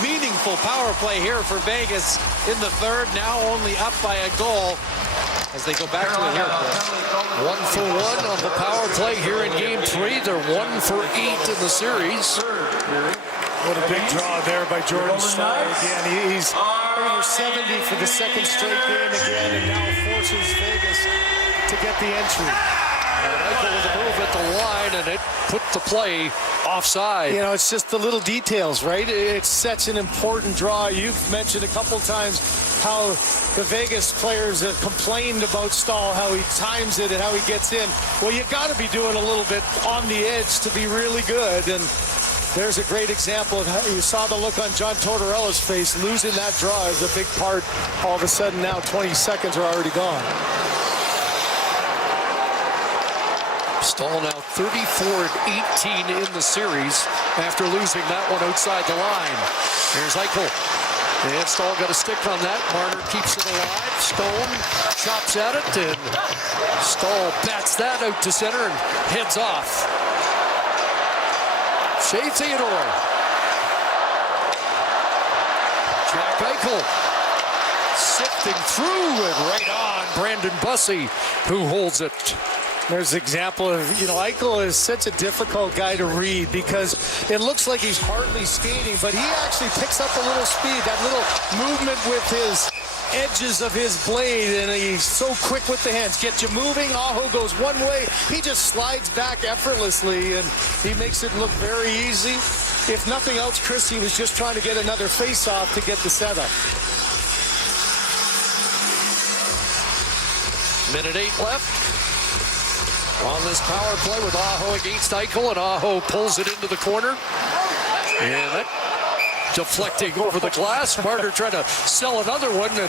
meaningful power play here for Vegas in the third. Now only up by a goal as they go back to it here. 1 for 1 on the power play here in Game 3. They're 1 for 8 in the series. What a big draw there by Jordan Stahl again. He's over 70 for the second straight game again, and now forces Vegas to get the entry. Eichel with a move at the line, and it put the play offside. You know, it's just the little details, right? It's such an important draw. You've mentioned a couple times how the Vegas players have complained about Stahl, how he times it and how he gets in. Well, you got to be doing a little bit on the edge to be really good, and there's a great example of how you saw the look on John Tortorella's face. Losing that draw is a big part. All of a sudden now 20 seconds are already gone. Stahl now 34-18 in the series after losing that one outside the line. Here's Eichel. And Stahl got a stick on that. Marner keeps it alive. Stone chops at it, and Stahl bats that out to center and heads off. Shay Thidor. Jack Eichel sifting through and right on Brandon Bussey, who holds it. There's an example of, Eichel is such a difficult guy to read because it looks like he's hardly skating, but he actually picks up a little speed, that little movement with his edges of his blade, and he's so quick with the hands. Get you moving. Aho goes one way. He just slides back effortlessly, and he makes it look very easy. If nothing else, Chris, he was just trying to get another face-off to get the setup. Minute 8 left on this power play with Aho against Eichel, and Aho pulls it into the corner. And that deflecting over the glass. Marner trying to sell another one, and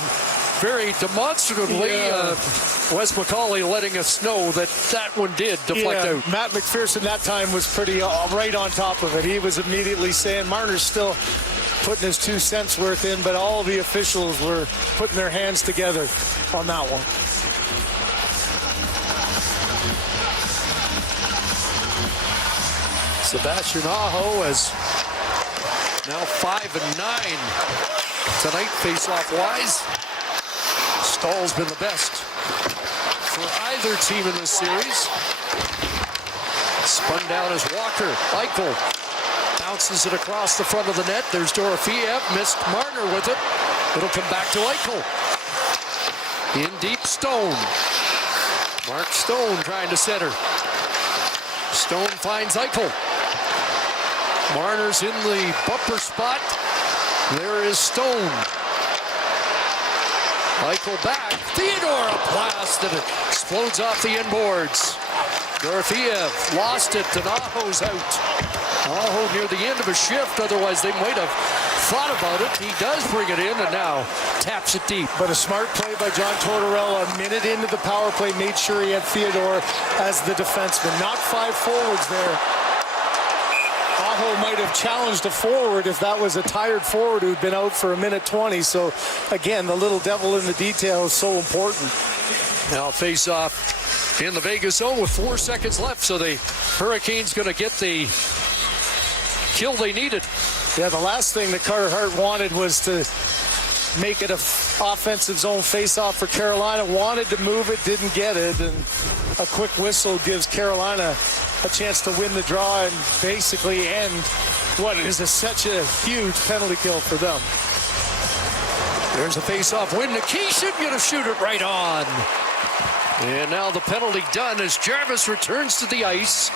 very demonstratively, Wes McCauley letting us know that that one did deflect out. Matt McPherson that time was pretty right on top of it. He was immediately saying Marner's still putting his 2 cents worth in, but all the officials were putting their hands together on that one. Sebastian Aho is now 5-9 tonight, face-off wise. Stahl's been the best for either team in this series. Spun down as Walker. Eichel bounces it across the front of the net. There's Dorofeyev, missed Marner with it. It'll come back to Eichel. In deep, Stone. Mark Stone trying to center. Stone finds Eichel. Marner's in the bumper spot. There is Stone. Eichel back. Thidor, a blast, and it explodes off the inboards. Dorofeyev lost it, and Aho's out. Aho near the end of a shift, otherwise they might have thought about it. He does bring it in, and now taps it deep. But a smart play by John Tortorella, a minute into the power play, made sure he had Thidor as the defenseman. Not 5 forwards there. Aho might have challenged a forward if that was a tired forward who'd been out for a minute 20. So, again, the little devil in the detail is so important. Now face off in the Vegas zone with 4 seconds left. So the Hurricanes going to get the kill they needed. Yeah, the last thing that Carter Hart wanted was to make it a offensive zone face-off for Carolina. Wanted to move it, didn't get it, and a quick whistle gives Carolina a chance to win the draw and basically end what is such a huge penalty kill for them. There's a face-off win. Nikishin going to shoot it right on. And now the penalty done as Jarvis returns to the ice.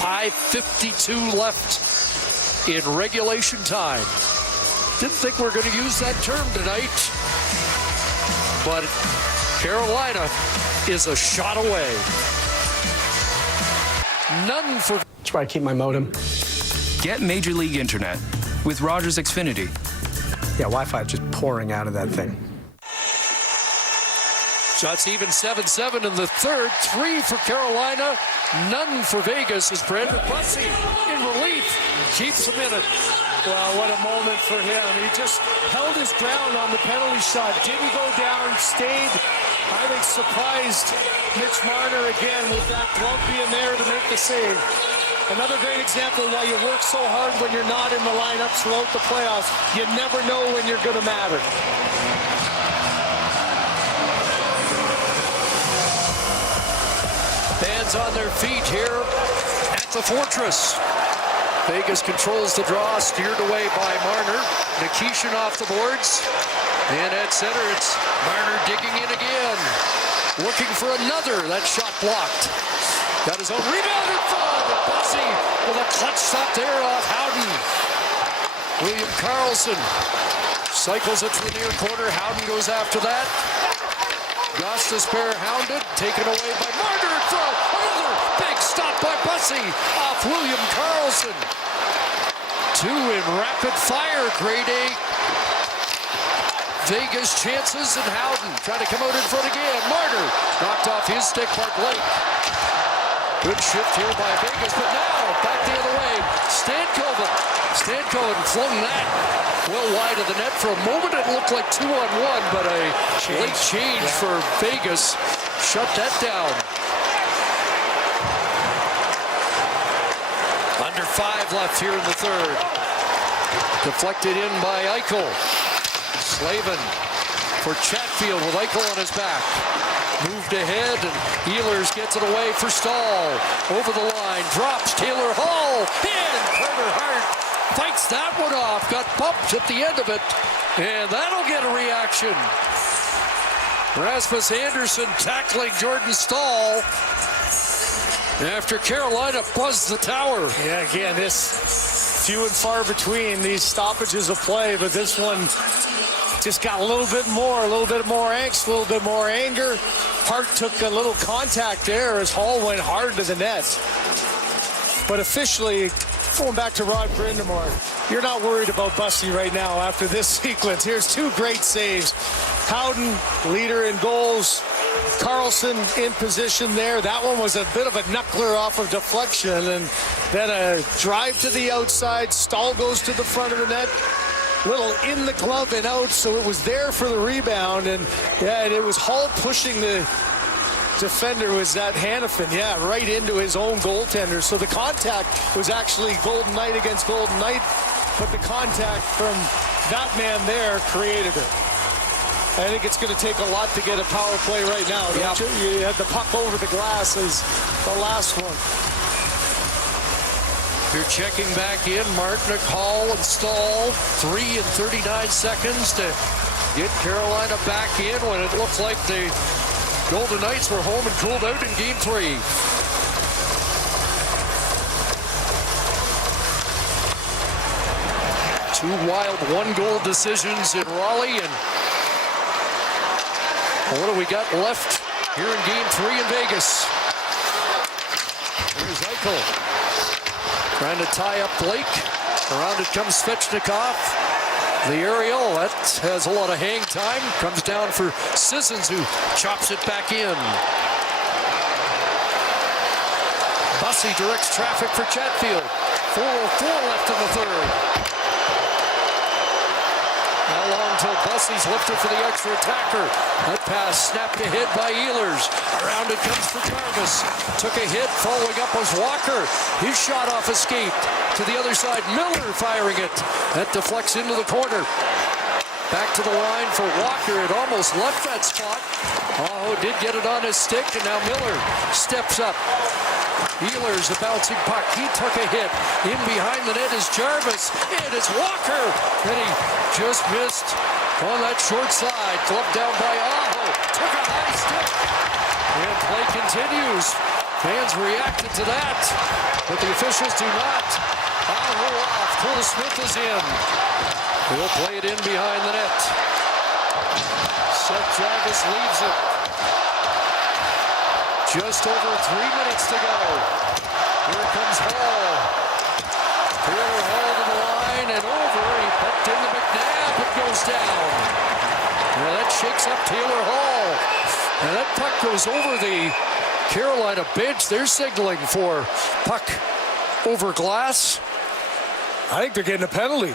5:52 left in regulation time. Didn't think we were going to use that term tonight, but Carolina is a shot away. None for... That's where I keep my modem. Get Major League Internet with Rogers Xfinity. Yeah, Wi-Fi is just pouring out of that thing. Shots even 7-7 in the third. 3 for Carolina, none for Vegas as Brandon Bussey in relief keeps him in it. Well, what a moment for him. He just held his ground on the penalty shot, didn't go down, stayed, I think, surprised Mitch Marner again with that glove being there to make the save. Another great example of why you work so hard when you're not in the lineup throughout the playoffs. You never know when you're going to matter. Fans on their feet here at the Fortress. Vegas controls the draw, steered away by Marner. Nikishin off the boards. And at center, it's Marner digging in again. Looking for another. That shot blocked. Got his own rebound in front. Bussey with a clutch stop there off Howden. William Karlsson cycles it to the near corner. Howden goes after that. Gostisbehere hounded, taken away by Marner in front. Another big stop by Bussey off William Karlsson. 2 in rapid fire, grade A. Vegas chances, and Howden trying to come out in front again. Marner knocked off his stick by Blake. Good shift here by Vegas, but now back the other way. Stankoven flung that well wide of the net. For a moment it looked like 2-on-1, but a late change for Vegas shut that down. Under 5 left here in the third. Deflected in by Eichel. Slavin for Chatfield with Eichel on his back. Moved ahead, and Ehlers gets it away for Stahl. Over the line, drops Taylor Hall. In, Carter Hart fights that one off. Got bumped at the end of it, and that'll get a reaction. Rasmus Andersson tackling Jordan Stahl after Carolina buzzed the tower. Yeah, again, this few and far between these stoppages of play, but this one just got a little bit more angst, a little bit more anger. Hart took a little contact there as Hall went hard to the net. But officially, going back to Rod Brind'Amour, you're not worried about Bussy right now after this sequence. Here's two great saves. Howden, leader in goals. Carlson in position there. That one was a bit of a knuckler off of deflection, and then a drive to the outside. Stahl goes to the front of the net. Little in the glove and out, so it was there for the rebound. And yeah, it was Hall pushing the defender. Was that Hannafin? Yeah, right into his own goaltender. So the contact was actually Golden Knight against Golden Knight, but the contact from that man there created it. I think it's going to take a lot to get a power play right now, don't you? You had the puck over the glass as the last one. You're checking back in. Martinic, Hall, and Stahl. 3 and 39 seconds to get Carolina back in when it looked like the Golden Knights were home and cooled out in Game 3. Two wild one-goal decisions in Raleigh, and what do we got left here in Game 3 in Vegas? Here's Eichel trying to tie up Blake. Around it comes Svechnikov. The aerial, that has a lot of hang time. Comes down for Sissons, who chops it back in. Bussy directs traffic for Chatfield. 4:04 left in the third. How long till Bussy's lifted for the extra attacker? That pass snapped ahead by Ehlers. Around it comes for Jarvis. Took a hit, following up was Walker. His shot off escaped. To the other side, Miller firing it. That deflects into the corner. Back to the line for Walker. It almost left that spot. Aho did get it on his stick, and now Miller steps up. Ehlers, a bouncing puck. He took a hit. In behind the net is Jarvis. And it's Walker. And he just missed on that short side. Gloved down by Aho. Took a high stick. And play continues. Fans reacted to that, but the officials do not. Aho off. Cole Smith is in. He'll play it in behind the net. Seth Jarvis leaves it. Just over 3 minutes to go. Here comes Hall. Taylor Hall to the line and over. He bumped into McNabb. It goes down. Now that shakes up Taylor Hall. And that puck goes over the Carolina bench. They're signaling for puck over glass. I think they're getting a penalty.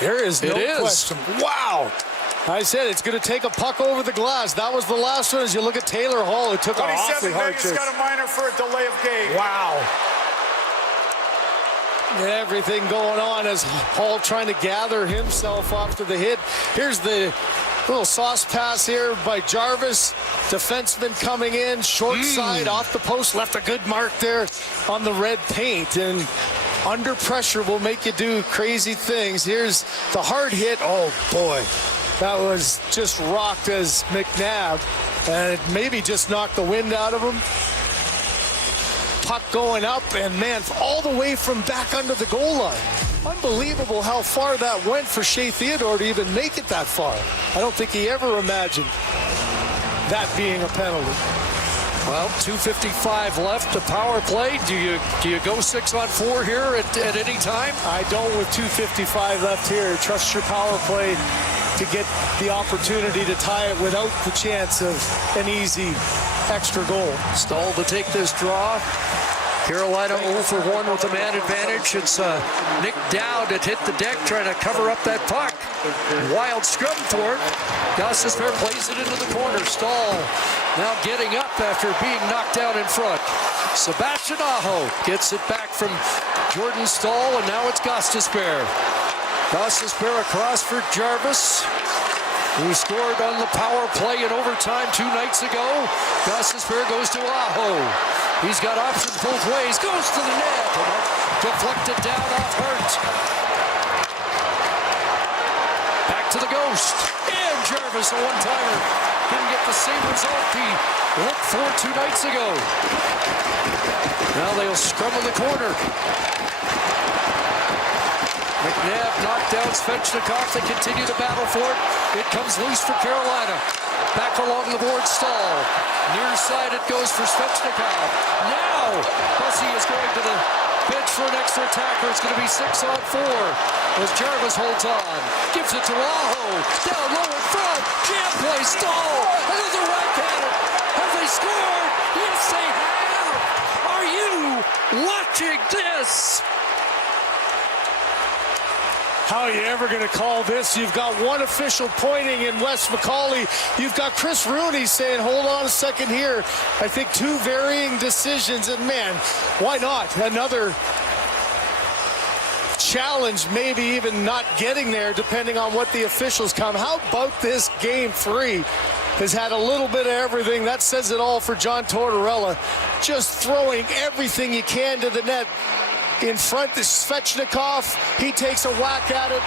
There is no question. Wow. I said it's going to take a puck over the glass. That was the last one. As you look at Taylor Hall, it took an awfully hard Vegas got a minor for a delay of game. Wow. Everything going on as Hall trying to gather himself after the hit. Here's the little sauce pass here by Jarvis. Defenseman coming in, short side off the post, left a good mark there on the red paint. And under pressure will make you do crazy things. Here's the hard hit. Oh, boy. That was just rocked as McNabb, and it maybe just knocked the wind out of him. Puck going up, and man, all the way from back under the goal line. Unbelievable how far that went for Shay Thidor to even make it that far. I don't think he ever imagined that being a penalty. Well, 2:55 left. The power play. Do you go 6-on-4 here at any time? I don't with 2:55 left here. Trust your power play to get the opportunity to tie it without the chance of an easy extra goal. Stahl to take this draw. Carolina 0 for 1 with a man advantage. It's Nick Dowd that hit the deck trying to cover up that puck. Wild scrum for it. Gostisbehere plays it into the corner. Stahl now getting up after being knocked out in front. Sebastian Aho gets it back from Jordan Stahl, and now it's Gostisbehere. Gostisbehere across for Jarvis. who scored on the power play in overtime 2 nights ago. Gostisbehere goes to Aho. He's got options both ways. Goes to the net. Deflected down off Hart. Back to the Ghost. And Jarvis, a one-timer. Didn't get the same result he looked for 2 nights ago. Now they'll scrum in the corner. McNabb knocked down Svechnikov. They continue to battle for it. It comes loose for Carolina. Back along the board, Stahl. Near side it goes for Svechnikov. Now Bussey is going to the bench for an extra attacker. It's going to be 6-on-4 as Jarvis holds on. Gives it to Aho. Down low in front. Jam play. Stahl. Another whack at it. Have they scored? Yes, they have. Are you watching this? How are you ever going to call this? You've got one official pointing in Wes McCauley. You've got Chris Rooney saying, hold on a second here. I think 2 varying decisions. And man, why not? Another challenge, maybe even not getting there, depending on what the officials come. How about this game 3? Has had a little bit of everything. That says it all for John Tortorella. Just throwing everything you can to the net. In front is Svechnikov. He takes a whack at it.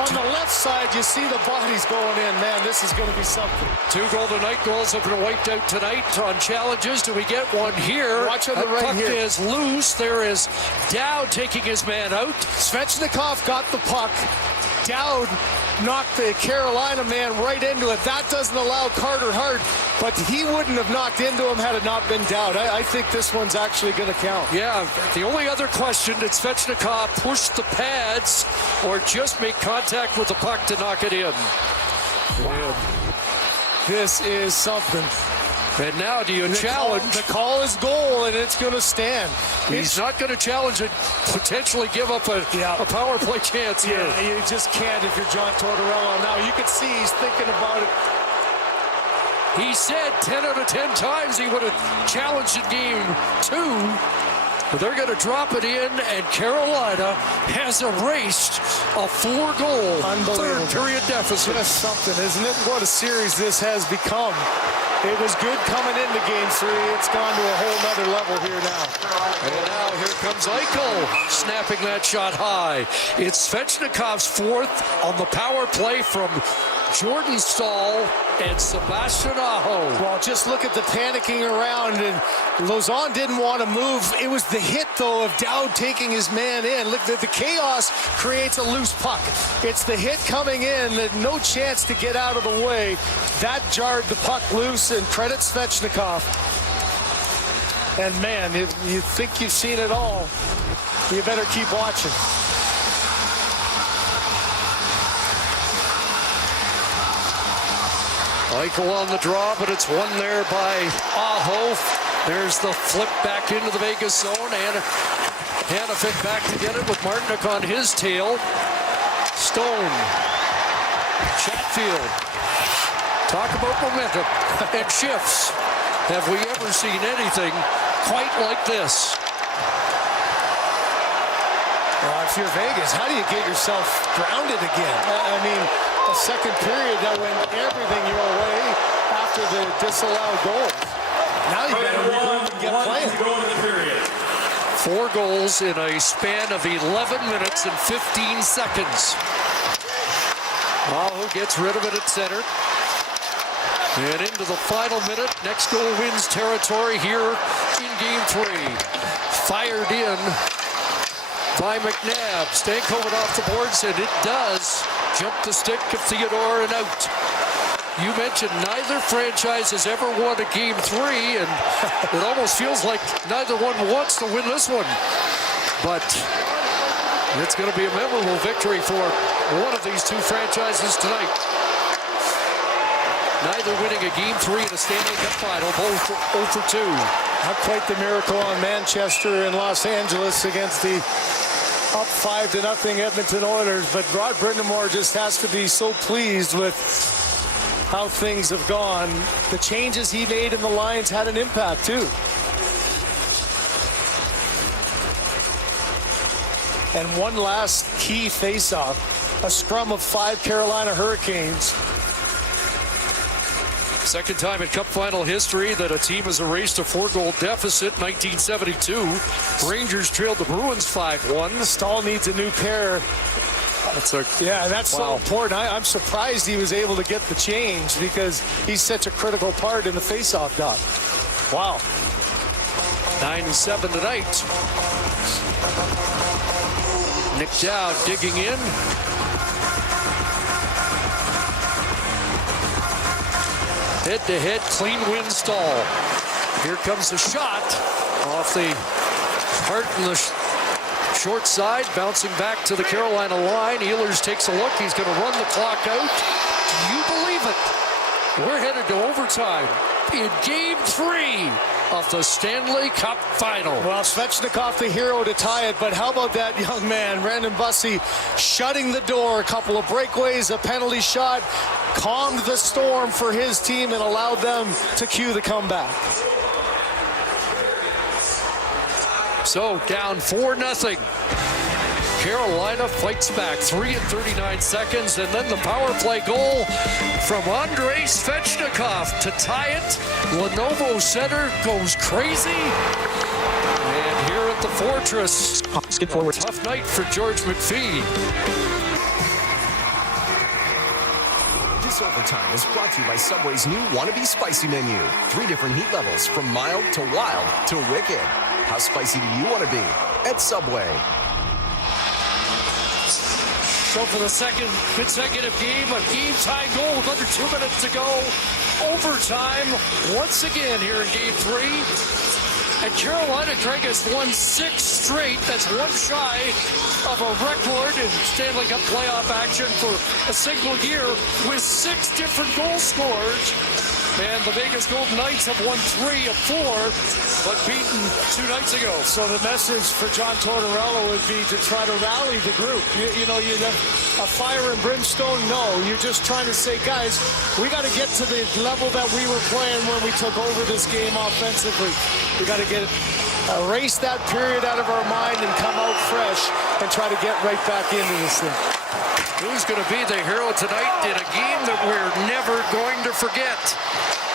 On the left side, you see the bodies going in. Man, this is going to be something. 2 Golden Knight goals have been wiped out tonight on challenges. Do we get one here? Watch on the right puck here. Is loose. There is Dowd taking his man out. Svechnikov got the puck. Dowd knocked the Carolina man right into it. That doesn't allow Carter Hart, but he wouldn't have knocked into him had it not been Dowd. I think this one's actually going to count. Yeah, the only other question, did Svechnikov push the pads or just make contact with the puck to knock it in? Wow. This is something. And now do you challenge? The call is goal, and it's going to stand. He's not going to challenge and potentially give up a power play chance here. Yeah, you just can't if you're John Tortorella. Now, you can see he's thinking about it. He said 10 out of 10 times he would have challenged in game 2. But they're going to drop it in, and Carolina has erased a 4-goal third-period deficit. Just something, isn't it? What a series this has become. It was good coming into game 3. It's gone to a whole nother level here now. And now here comes Eichel snapping that shot high. It's Svechnikov's 4th on the power play from Jordan Stahl and Sebastian Aho. Well, just look at the panicking around, and Lauzon didn't want to move. It was the hit, though, of Dowd taking his man in. Look, the chaos creates a loose puck. It's the hit coming in, no chance to get out of the way. That jarred the puck loose, and credit Svechnikov. And man, if you think you've seen it all, you better keep watching. Eichel on the draw, but it's won there by Aho. There's the flip back into the Vegas zone, and Hanifin back to get it with Martinick on his tail. Stone. Chatfield. Talk about momentum and shifts. Have we ever seen anything quite like this? Well, if you're Vegas, how do you get yourself grounded again? I mean, a second period that went everything your way after the disallowed goals. Now you better regroup and get playing. 4 goals in a span of 11 minutes and 15 seconds. Aho gets rid of it at center. And into the final minute, next goal wins territory here in game 3. Fired in by McNabb. Stankoven off the boards, and it does jump the stick of Thidor and out. You mentioned neither franchise has ever won a game 3, and it almost feels like neither one wants to win this one. But it's going to be a memorable victory for one of these 2 franchises tonight. Neither winning a game 3 in a Stanley Cup final, both 0 for 2. Not quite the miracle on Manchester and Los Angeles against the up 5-0 Edmonton Oilers, but Rod Brind'Amour just has to be so pleased with how things have gone. The changes he made in the Lions had an impact too. And one last key face-off, a scrum of 5 Carolina Hurricanes Second time in Cup final history that a team has erased a 4-goal deficit. 1972, Rangers trailed the Bruins 5-1. Stahl needs a new pair. That's so important. I'm surprised he was able to get the change because he's such a critical part in the faceoff dot. Wow. 9-7 tonight. Nick Dowd digging in. Head-to-head, clean win Stahl. Here comes the shot off the heart and the short side, bouncing back to the Carolina line. Ehlers takes a look. He's going to run the clock out. Do you believe it? We're headed to overtime in Game 3 of the Stanley Cup Final. Well, Svechnikov the hero to tie it, but how about that young man, Brandon Bussey, shutting the door, a couple of breakaways, a penalty shot, calmed the storm for his team and allowed them to cue the comeback. So down 4-0. Carolina fights back 3 and 39 seconds, and then the power play goal from Andrei Svechnikov to tie it. Lenovo Center goes crazy. And here at the Fortress, skip forward. Tough night for George McPhee. This overtime is brought to you by Subway's new Wannabe Spicy menu. 3 different heat levels, from mild to wild to wicked. How spicy do you want to be at Subway? So for the second consecutive game, a game-tying goal with under 2 minutes to go. Overtime once again here in Game 3. And Carolina, Craig, has won 6 straight. That's one shy of a record in Stanley Cup playoff action for a single year with 6 different goal scorers. And the Vegas Golden Knights have won 3 of 4, but beaten 2 nights ago. So the message for John Tortorella would be to try to rally the group. You know, you have a fire and brimstone? No, you're just trying to say, guys, we got to get to the level that we were playing when we took over this game offensively. We got to erase that period out of our mind and come out fresh and try to get right back into this thing. Who's going to be the hero tonight in a game that we're never going to forget?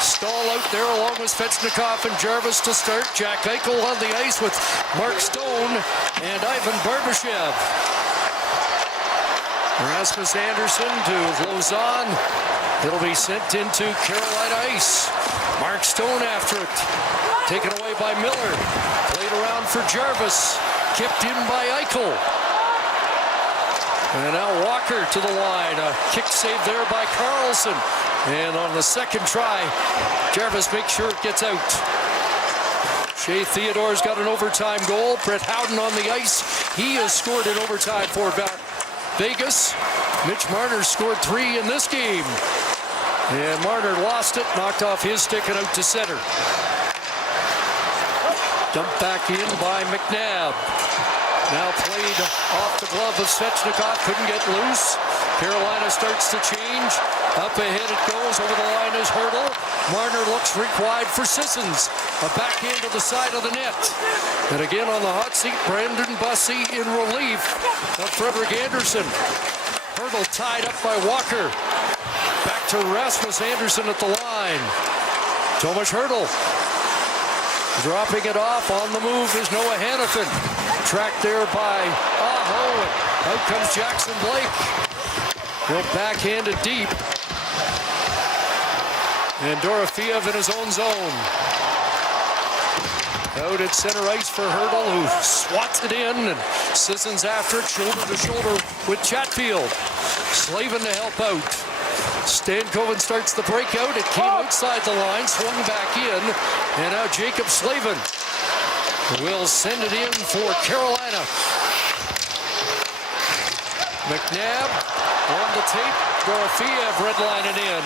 Stahl out there along with Svechnikov and Jarvis to start. Jack Eichel on the ice with Mark Stone and Ivan Barbashev. Rasmus Andersson to Lausanne. It'll be sent into Carolina ice. Mark Stone after it. Taken away by Miller. Played around for Jarvis. Kicked in by Eichel. And now Walker to the line. A kick save there by Carlson. And on the second try, Jarvis makes sure it gets out. Shay Thidor's got an overtime goal. Brett Howden on the ice. He has scored in overtime for Vegas. Mitch Marner scored 3 in this game. And Marner lost it, knocked off his stick and out to center. Dumped back in by McNabb. Now played off the glove of Svechnikov, couldn't get loose. Carolina starts to change. Up ahead it goes, over the line is Hurdle. Marner looks rink wide for Sissons. A backhand to the side of the net. And again on the hot seat, Brandon Bussey in relief of Frederick Anderson. Hurdle tied up by Walker. Back to Rasmus Andersson at the line. Tomas Hurdle. Dropping it off, on the move is Noah Hannafin. Tracked there by Aho. Out comes Jackson Blake. Go backhanded deep. And Dorofeev in his own zone. Out at center ice for Hurdle, who swats it in. And Sissons after it, shoulder to shoulder with Chatfield. Slavin to help out. Stankoven starts the breakout. It came outside the line, swung back in. And now Jacob Slavin will send it in for Carolina. McNabb on the tape. Dorofeev redlining in.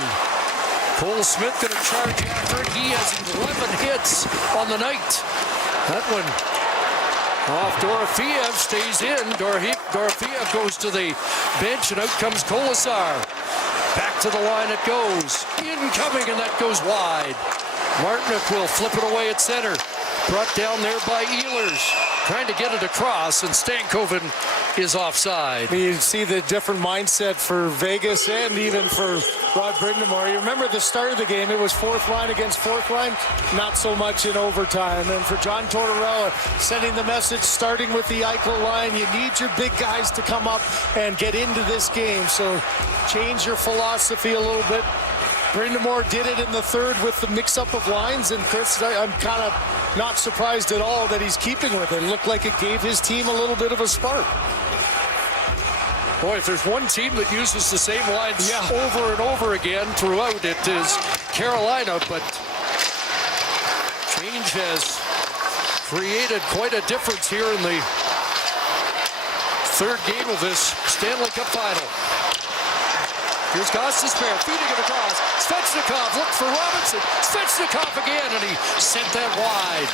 Cole Smith going to charge after it. He has 11 hits on the night. That one off Dorofeev, stays in. Dorofeev goes to the bench, and out comes Kolasar. Back to the line it goes. Incoming, and that goes wide. Martinick will flip it away at center. Brought down there by Ehlers. Trying to get it across, and Stankoven is offside. You see the different mindset for Vegas and even for Rod Brind'Amour. You remember the start of the game, it was fourth line against fourth line, not so much in overtime. And for John Tortorella, sending the message, starting with the Eichel line, you need your big guys to come up and get into this game. So change your philosophy a little bit. Brind'Amour did it in the third with the mix-up of lines, and Chris, I'm kind of not surprised at all that he's keeping with it. It looked like it gave his team a little bit of a spark. Boy, if there's one team that uses the same lines over and over again throughout, it is Carolina, but change has created quite a difference here in the third game of this Stanley Cup final. Here's Gostisbehere feeding it across. Svechnikov looked for Robinson. Svechnikov again, and he sent that wide.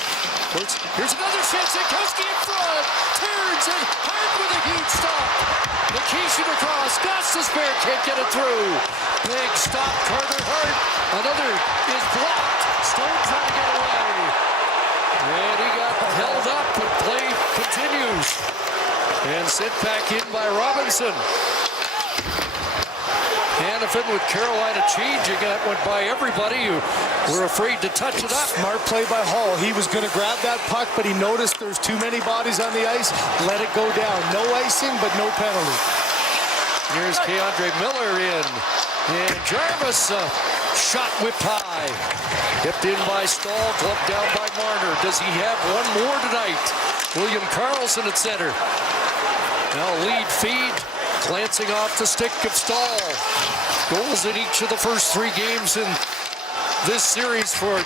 Here's another chance. Jankowski in front. Turns and hard with a huge stop. Nikishin across. Gostisbehere can't get it through. Big stop. Carter Hart. Another is blocked. Stone trying to get away. And he got held up, but play continues. And sent back in by Robinson. Hanifin with Carolina changing. That went by everybody who were afraid to touch it up. Smart play by Hall. He was going to grab that puck, but he noticed there's too many bodies on the ice. Let it go down. No icing, but no penalty. Here's Keandre Miller in. And Jarvis, shot whipped high. Hipped in by Stahl, clubbed down by Marner. Does he have one more tonight? William Karlsson at center. Now lead feed. Glancing off the stick of Stahl. Goals in each of the first three games in this series for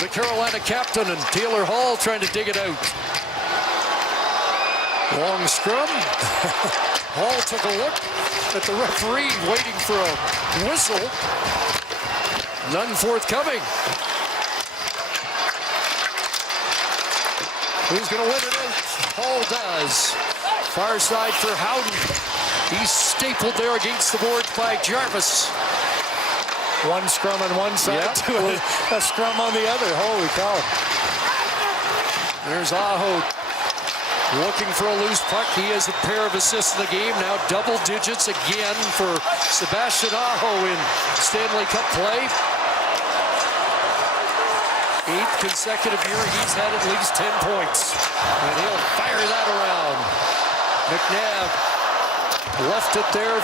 the Carolina captain, and Taylor Hall trying to dig it out. Long scrum. Hall took a look at the referee, waiting for a whistle. None forthcoming. Who's going to win it out? Hall does. Far side for Howden. He's stapled there against the boards by Jarvis. One scrum on one side to a scrum on the other. Holy cow. There's Aho looking for a loose puck. He has a pair of assists in the game. Now double digits again for Sebastian Aho in Stanley Cup play. 8th consecutive year he's had at least 10 points. And he'll fire that around. McNabb left it there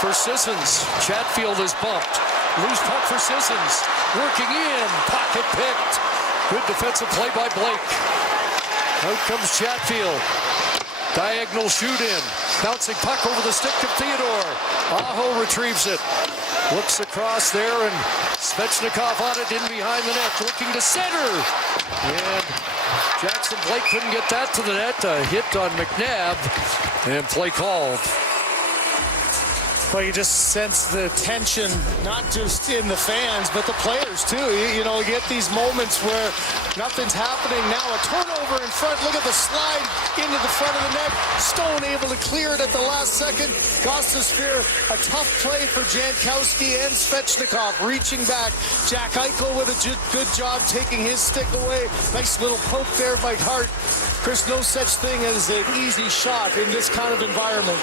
for Sissons. Chatfield is bumped. Loose puck for Sissons. Working in. Pocket picked. Good defensive play by Blake. Out comes Chatfield. Diagonal shoot in. Bouncing puck over the stick of Thidor. Aho retrieves it. Looks across there, and Svechnikov on it in behind the net. Looking to center. And Jackson Blake couldn't get that to the net. A hit on McNabb. And play called. Well, you just sense the tension, not just in the fans, but the players, too. You know, you get these moments where nothing's happening. Now a turnover in front. Look at the slide into the front of the net. Stone able to clear it at the last second. Gostisbehere, a tough play for Jankowski and Svechnikov. Reaching back. Jack Eichel with a good job taking his stick away. Nice little poke there by Hart. Chris, no such thing as an easy shot in this kind of environment.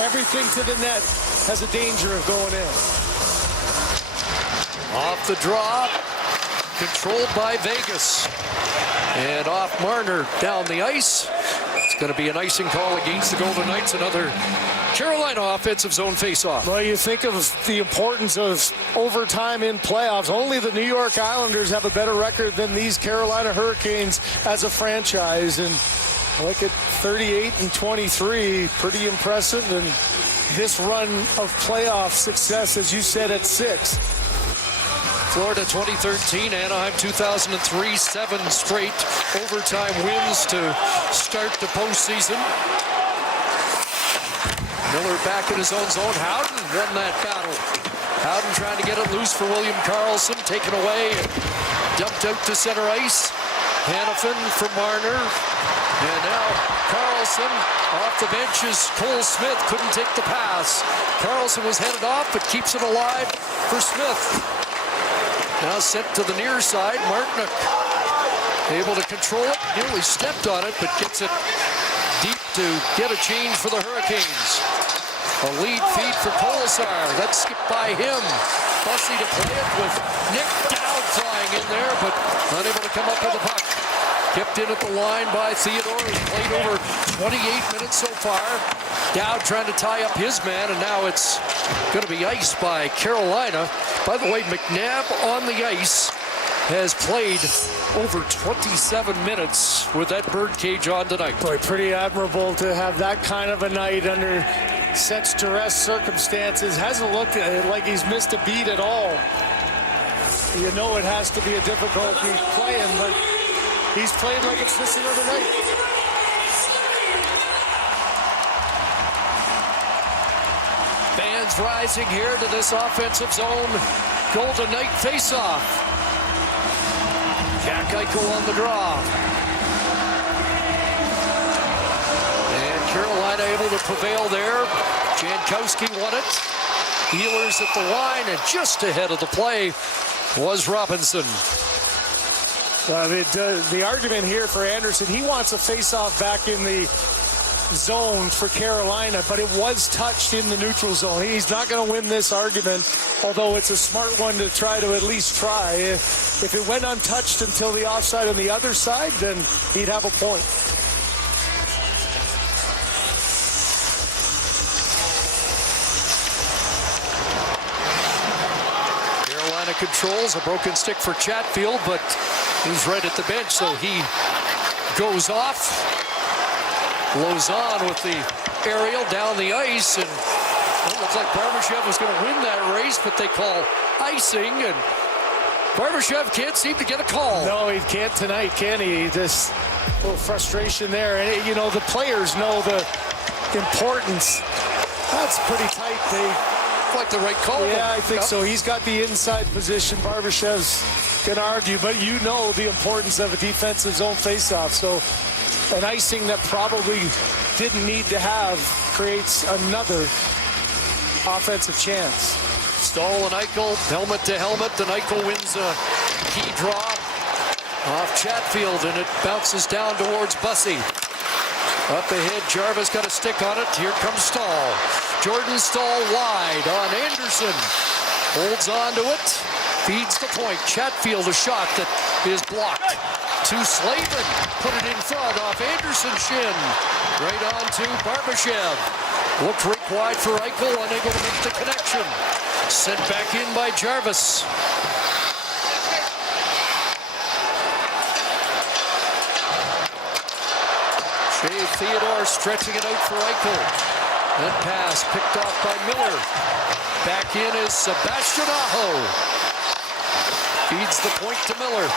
Everything to the net has a danger of going in. Off the draw, controlled by Vegas. And off Marner down the ice. It's going to be an icing call against the Golden Knights. Another Carolina offensive zone faceoff. Well, you think of the importance of overtime in playoffs. Only the New York Islanders have a better record than these Carolina Hurricanes as a franchise. And look at 38-23, pretty impressive. And this run of playoff success, as you said, at 6. Florida 2013, Anaheim 2003, 7 straight overtime wins to start the postseason. Miller back in his own zone. Howden won that battle. Howden trying to get it loose for William Karlsson, taken away and dumped out to center ice. Hanifin for Marner. And now Karlsson off the bench is Cole Smith. Couldn't take the pass. Karlsson was headed off, but keeps it alive for Smith. Now sent to the near side. Martinook able to control it. Nearly stepped on it, but gets it deep to get a change for the Hurricanes. A lead feed for Colasar. That's skipped by him. Bussy to play it with Nick Dowd flying in there, but not able to come up with the puck. Kept in at the line by Thidor, who's played over 28 minutes so far. Dowd trying to tie up his man, and now it's going to be iced by Carolina. By the way, McNabb on the ice has played over 27 minutes with that birdcage on tonight. Boy, pretty admirable to have that kind of a night under such duress circumstances. Hasn't looked like he's missed a beat at all. You know it has to be a difficulty playing, but he's played like it's just another night. Fans rising here to this offensive zone Golden Knight faceoff. Jack Eichel on the draw. And Carolina able to prevail there. Jankowski won it. Healers at the line, and just ahead of the play was Robinson. The argument here for Anderson, he wants a face-off back in the zone for Carolina, but it was touched in the neutral zone. He's not going to win this argument, although it's a smart one to try to at least try. If it went untouched until the offside on the other side, then he'd have a point. Carolina controls a broken stick for Chatfield, but he's right at the bench, so he goes off. Lozon with the aerial down the ice, and it looks like Barbashev was going to win that race, but they call icing, and Barbashev can't seem to get a call. No, he can't tonight, can he? This little frustration there. And, you know, the players know the importance. That's pretty tight. They like the right call. Yeah, I think so. He's got the inside position. Barbashev's going to argue, but you know the importance of a defensive zone faceoff. So an icing that probably didn't need to have creates another offensive chance. Stahl and Eichel, helmet to helmet, and Eichel wins a key draw off Chatfield, and it bounces down towards Bussy. Up ahead, Jarvis got a stick on it. Here comes Stahl. Jordan Stahl wide on Anderson. Holds on to it. Feeds the point. Chatfield a shot that is blocked. To Slavin. Put it in front off Anderson's shin. Right on to Barbashev. Looked right wide for Eichel. Unable to make the connection. Sent back in by Jarvis. Shay Thidor stretching it out for Eichel. That pass picked off by Miller. Back in is Sebastian Aho. Feeds the point to Miller.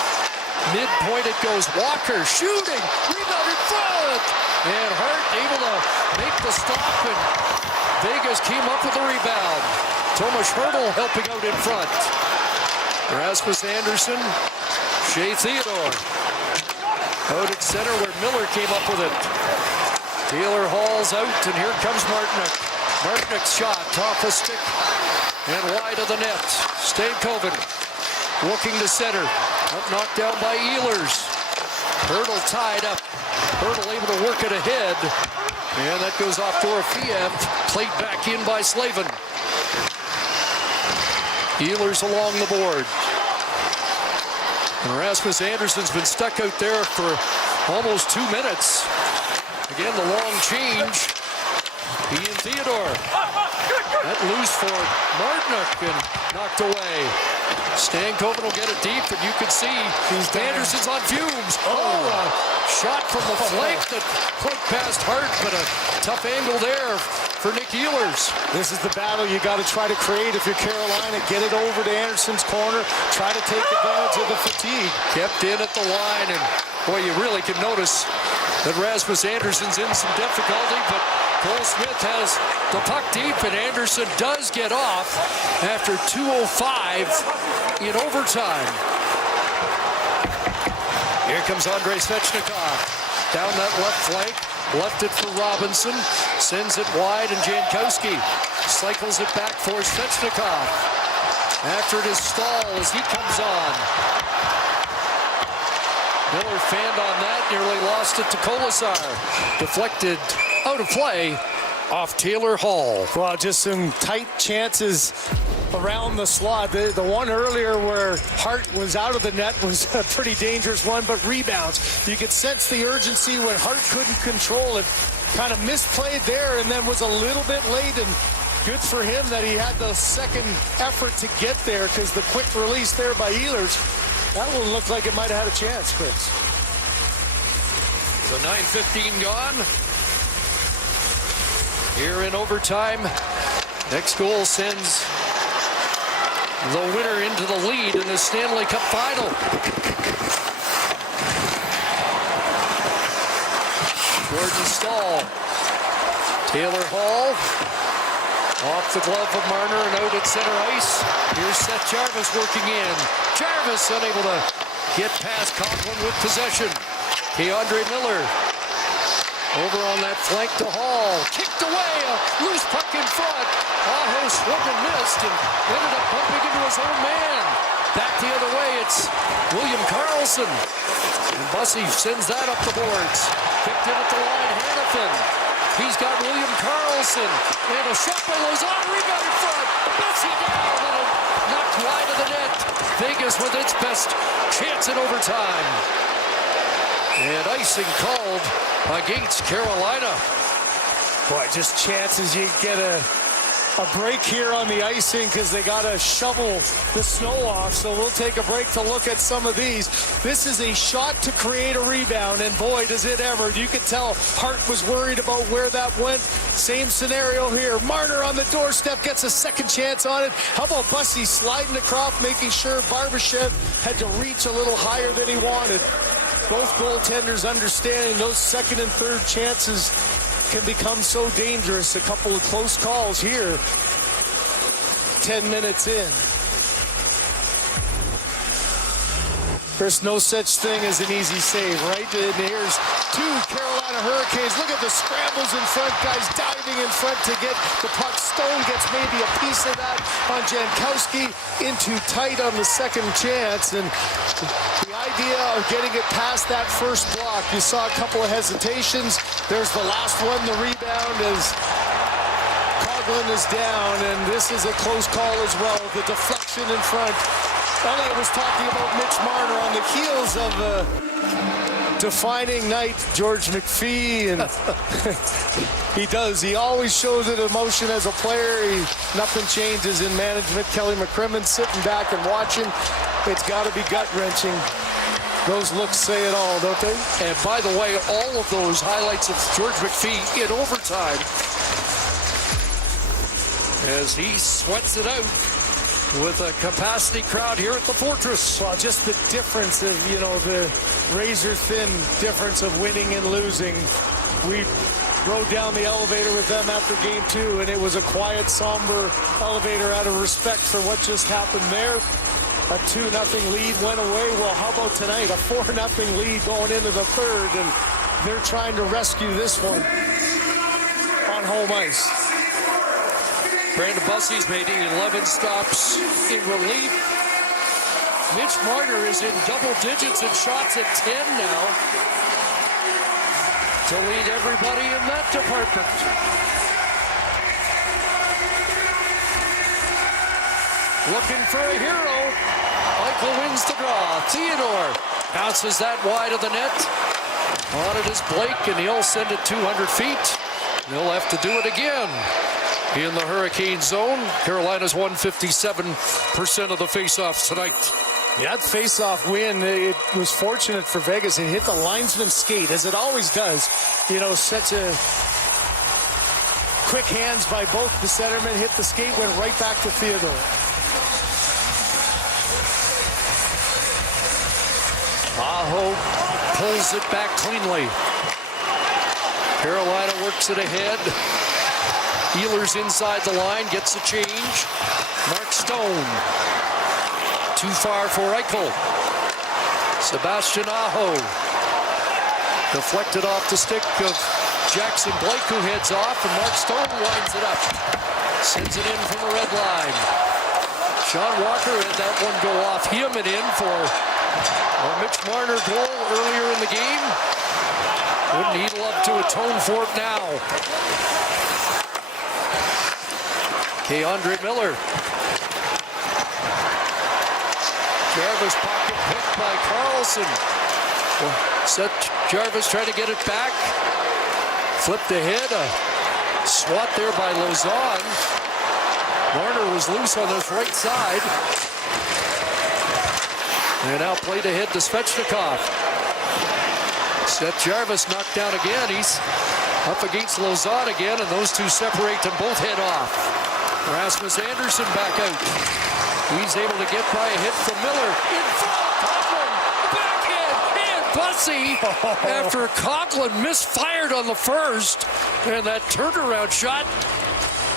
Midpoint it goes. Walker shooting. Rebound in front. And Hart able to make the stop, and Vegas came up with the rebound. Tomas Hertl helping out in front. Rasmus Anderson. Shay Thidor. Out at center where Miller came up with it. Taylor hauls out, and here comes Martinick. Martinick's shot off a stick and wide of the net. Stankoven looking to center. Up knocked down by Ehlers. Hertl tied up. Hertl able to work it ahead. And that goes off Dorofiev. Played back in by Slavin. Ehlers along the board. And Rasmus Anderson's been stuck out there for almost 2 minutes. Again, the long change. He and Thidor. That loose for Martinick and knocked away. Stankoven will get it deep, and you can see Anderson's on fumes. Oh, a shot from the flank that put past Hart, but a tough angle there for Nick Ehlers. This is the battle you got to try to create if you're Carolina. Get it over to Anderson's corner. Try to take advantage of the fatigue. Kept in at the line, and boy, you really can notice that Rasmus Anderson's in some difficulty, but Cole Smith has the puck deep, and Anderson does get off after 2:05 in overtime. Here comes Andrei Svechnikov down that left flank. Left it for Robinson. Sends it wide, and Jankowski cycles it back for Svechnikov. After it is Stahl as he comes on. Miller fanned on that, nearly lost it to Kolasar. Deflected out of play off Taylor Hall. Well, just some tight chances around the slot. The one earlier where Hart was out of the net was a pretty dangerous one, but rebounds. You could sense the urgency when Hart couldn't control it. Kind of misplayed there and then was a little bit late, and good for him that he had the second effort to get there, because the quick release there by Ehlers, that one looked like it might have had a chance, Chris. So 9:15 gone. Here in overtime, next goal sends the winner into the lead in the Stanley Cup Final. Jordan Stahl. Taylor Hall. Off the glove of Marner and out at center ice. Here's Seth Jarvis working in. Jarvis unable to get past Conklin with possession. Keandre Miller. Over on that flank to Hall. Kicked away. A loose puck in front. Aho swung and missed and ended up bumping into his own man. Back the other way, it's William Karlsson. And Bussey sends that up the boards. Kicked in at the line, Hannafin. He's got William Karlsson. And a shot by Lozano. Rebound in front. Bussey down and it knocked wide of the net. Vegas with its best chance in overtime. And icing called against Carolina. Boy, just chances you get a break here on the icing, because they got to shovel the snow off. So we'll take a break to look at some of these. This is a shot to create a rebound, and boy, does it ever. You could tell Hart was worried about where that went. Same scenario here. Marner on the doorstep gets a second chance on it. How about Bussey sliding across, making sure Barbashev had to reach a little higher than he wanted. Both goaltenders understanding those second and third chances can become so dangerous. A couple of close calls here 10 minutes in. There's no such thing as an easy save, right? And here's two Carolina Hurricanes. Look at the scrambles in front, guys diving in front to get the puck. Stone gets maybe a piece of that on Jankowski, into tight on the second chance. And the idea of getting it past that first block, you saw a couple of hesitations. There's the last one, the rebound, as Coughlin is down, and this is a close call as well. The deflection in front. Elliott was talking about Mitch Marner on the heels of a defining night, George McPhee, and he does. He always shows it emotion as a player. Nothing changes in management. Kelly McCrimmon sitting back and watching. It's got to be gut-wrenching. Those looks say it all, don't they? And by the way, all of those highlights of George McPhee in overtime as he sweats it out with a capacity crowd here at the Fortress. Well, just the difference of, the razor-thin difference of winning and losing. We rode down the elevator with them after game 2, and it was a quiet, somber elevator out of respect for what just happened there. A 2-0 lead went away. Well, how about tonight? A 4-0 lead going into the third, and they're trying to rescue this one on home ice. Brandon Bussey's made 11 stops in relief. Mitch Marner is in double digits in shots at 10 now to lead everybody in that department. Looking for a hero. Eichel wins the draw. Thidor bounces that wide of the net. On it is Blake, and he'll send it 200 feet. They'll have to do it again. In the Hurricane zone, Carolina's won 57% of the faceoffs tonight. Yeah, that faceoff win, it was fortunate for Vegas. It hit the linesman's skate, as it always does. Such a quick hands by both the centermen. Hit the skate, went right back to Thidor. Aho pulls it back cleanly. Carolina works it ahead. Ehlers inside the line, gets a change. Mark Stone. Too far for Eichel. Sebastian Aho. Deflected off the stick of Jackson Blake, who heads off, and Mark Stone winds it up. Sends it in from the red line. Sean Walker had that one go off him and in for a Mitch Marner goal earlier in the game. Wouldn't he love to atone for it now? Andre Miller. Jarvis pocket picked by Carlson. Seth Jarvis trying to get it back. Flipped ahead. A swat there by Lauzon. Marner was loose on his right side. And now played ahead to Svechnikov. Seth Jarvis knocked down again. He's up against Lauzon again, and those two separate and both head off. Rasmus Anderson back out. He's able to get by a hit from Miller. In front, Coughlin, backhand, and Bussy. After Coughlin misfired on the first, and that turnaround shot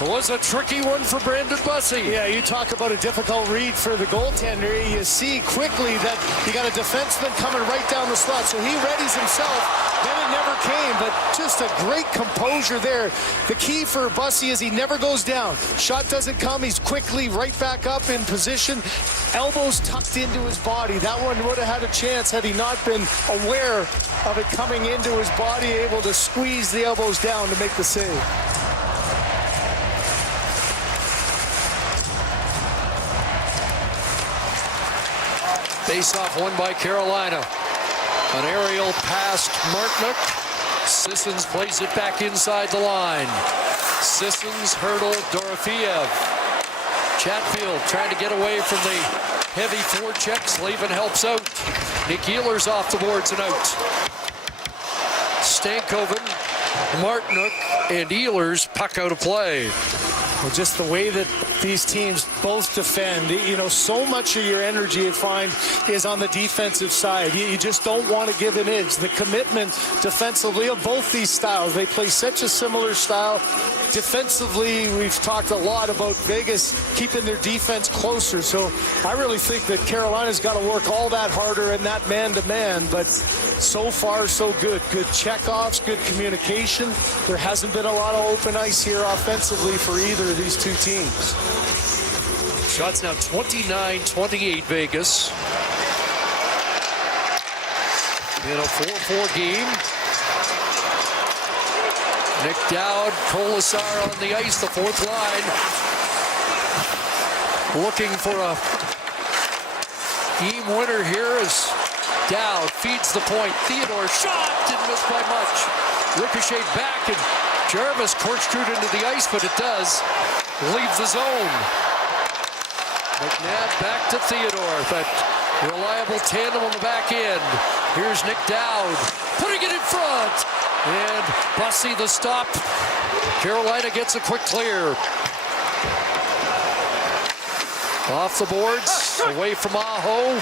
was a tricky one for Brandon Bussy. Yeah, you talk about a difficult read for the goaltender. You see quickly that you got a defenseman coming right down the slot, so he readies himself. Then it never came, but just a great composure there. The key for Bussy is he never goes down. Shot doesn't come, he's quickly right back up in position. Elbows tucked into his body. That one would have had a chance had he not been aware of it coming into his body, able to squeeze the elbows down to make the save. Face-off won by Carolina. An aerial past Martinook. Sissons plays it back inside the line. Sissons, Hurdle, Dorofeev. Chatfield trying to get away from the heavy forecheck. Slavin helps out. Nick Ehlers off the boards and out. Stankoven, Martinook, and Ehlers puck out of play. Well, just the way that these teams both defend, you know, so much of your energy, you find, is on the defensive side. You just don't want to give an inch. The commitment defensively of both these styles, they play such a similar style. Defensively, we've talked a lot about Vegas keeping their defense closer. So I really think that Carolina's got to work all that harder in that man-to-man. But so far, so good. Good checkoffs, good communication. There hasn't been a lot of open ice here offensively for either of these two teams. Shots now 29-28 Vegas. In a 4-4 game. Nick Dowd, Kolasar on the ice, the fourth line. Looking for a game winner here as Dowd feeds the point. Thidor shot, didn't miss by much. Ricochet back, and Jarvis corkscrewed into the ice, but it does leave the zone. McNabb back to Thidor. That reliable tandem on the back end. Here's Nick Dowd putting it in front. And Bussy the stop. Carolina gets a quick clear. Off the boards, away from Aho.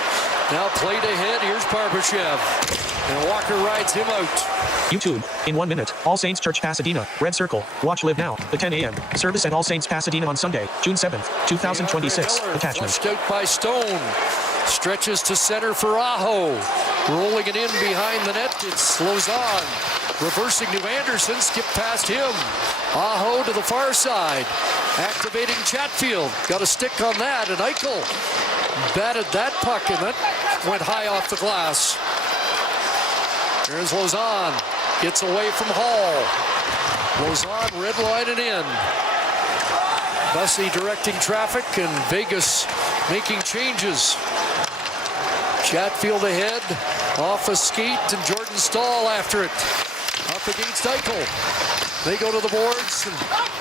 Now played ahead, here's Barbashev. And Walker rides him out. YouTube, in 1 minute, All Saints Church Pasadena, Red Circle, watch live now, the 10 a.m. service at All Saints Pasadena on Sunday, June 7th, 2026, attachment. Flushed out by Stone. Stretches to center for Aho. Rolling it in behind the net, it's Lauzon. Reversing to Anderson, skip past him. Aho to the far side. Activating Chatfield. Got a stick on that, and Eichel batted that puck, and that went high off the glass. There's Lauzon. Gets away from Hall. Lauzon redlining in. Bussy directing traffic, and Vegas making changes. Chatfield ahead, off a skate, and Jordan Stahl after it. Up against Eichel. They go to the boards, and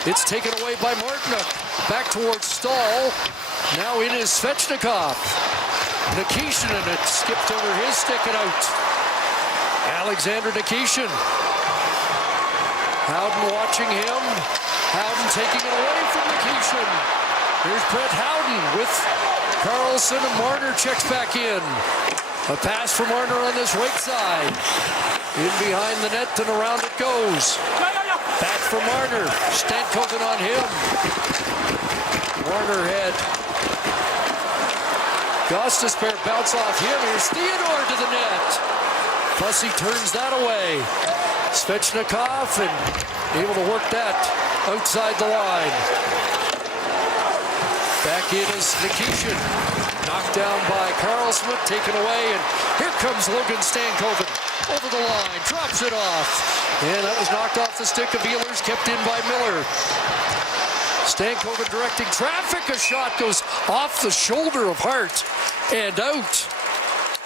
it's taken away by Martinook. Back towards Stahl. Now in is Svechnikov. Nikishin, and it skipped over his stick and out. Alexander Nikishin. Howden watching him. Howden taking it away from Nikishin. Here's Brett Howden with Carlson, and Marner checks back in. A pass from Marner on this right side. In behind the net, and around it goes. Back for Marner. Stankoven on him. Marner head. Gostisbehere bounce off him. Here's Thidor to the net. Bussy turns that away. Svechnikov, and able to work that outside the line. Back in is Nikishin. Knocked down by Karlsson, taken away, and here comes Logan Stankoven. Over the line, drops it off. And that was knocked off the stick of Ehlers, kept in by Miller. Stankoven directing traffic. A shot goes off the shoulder of Hart and out.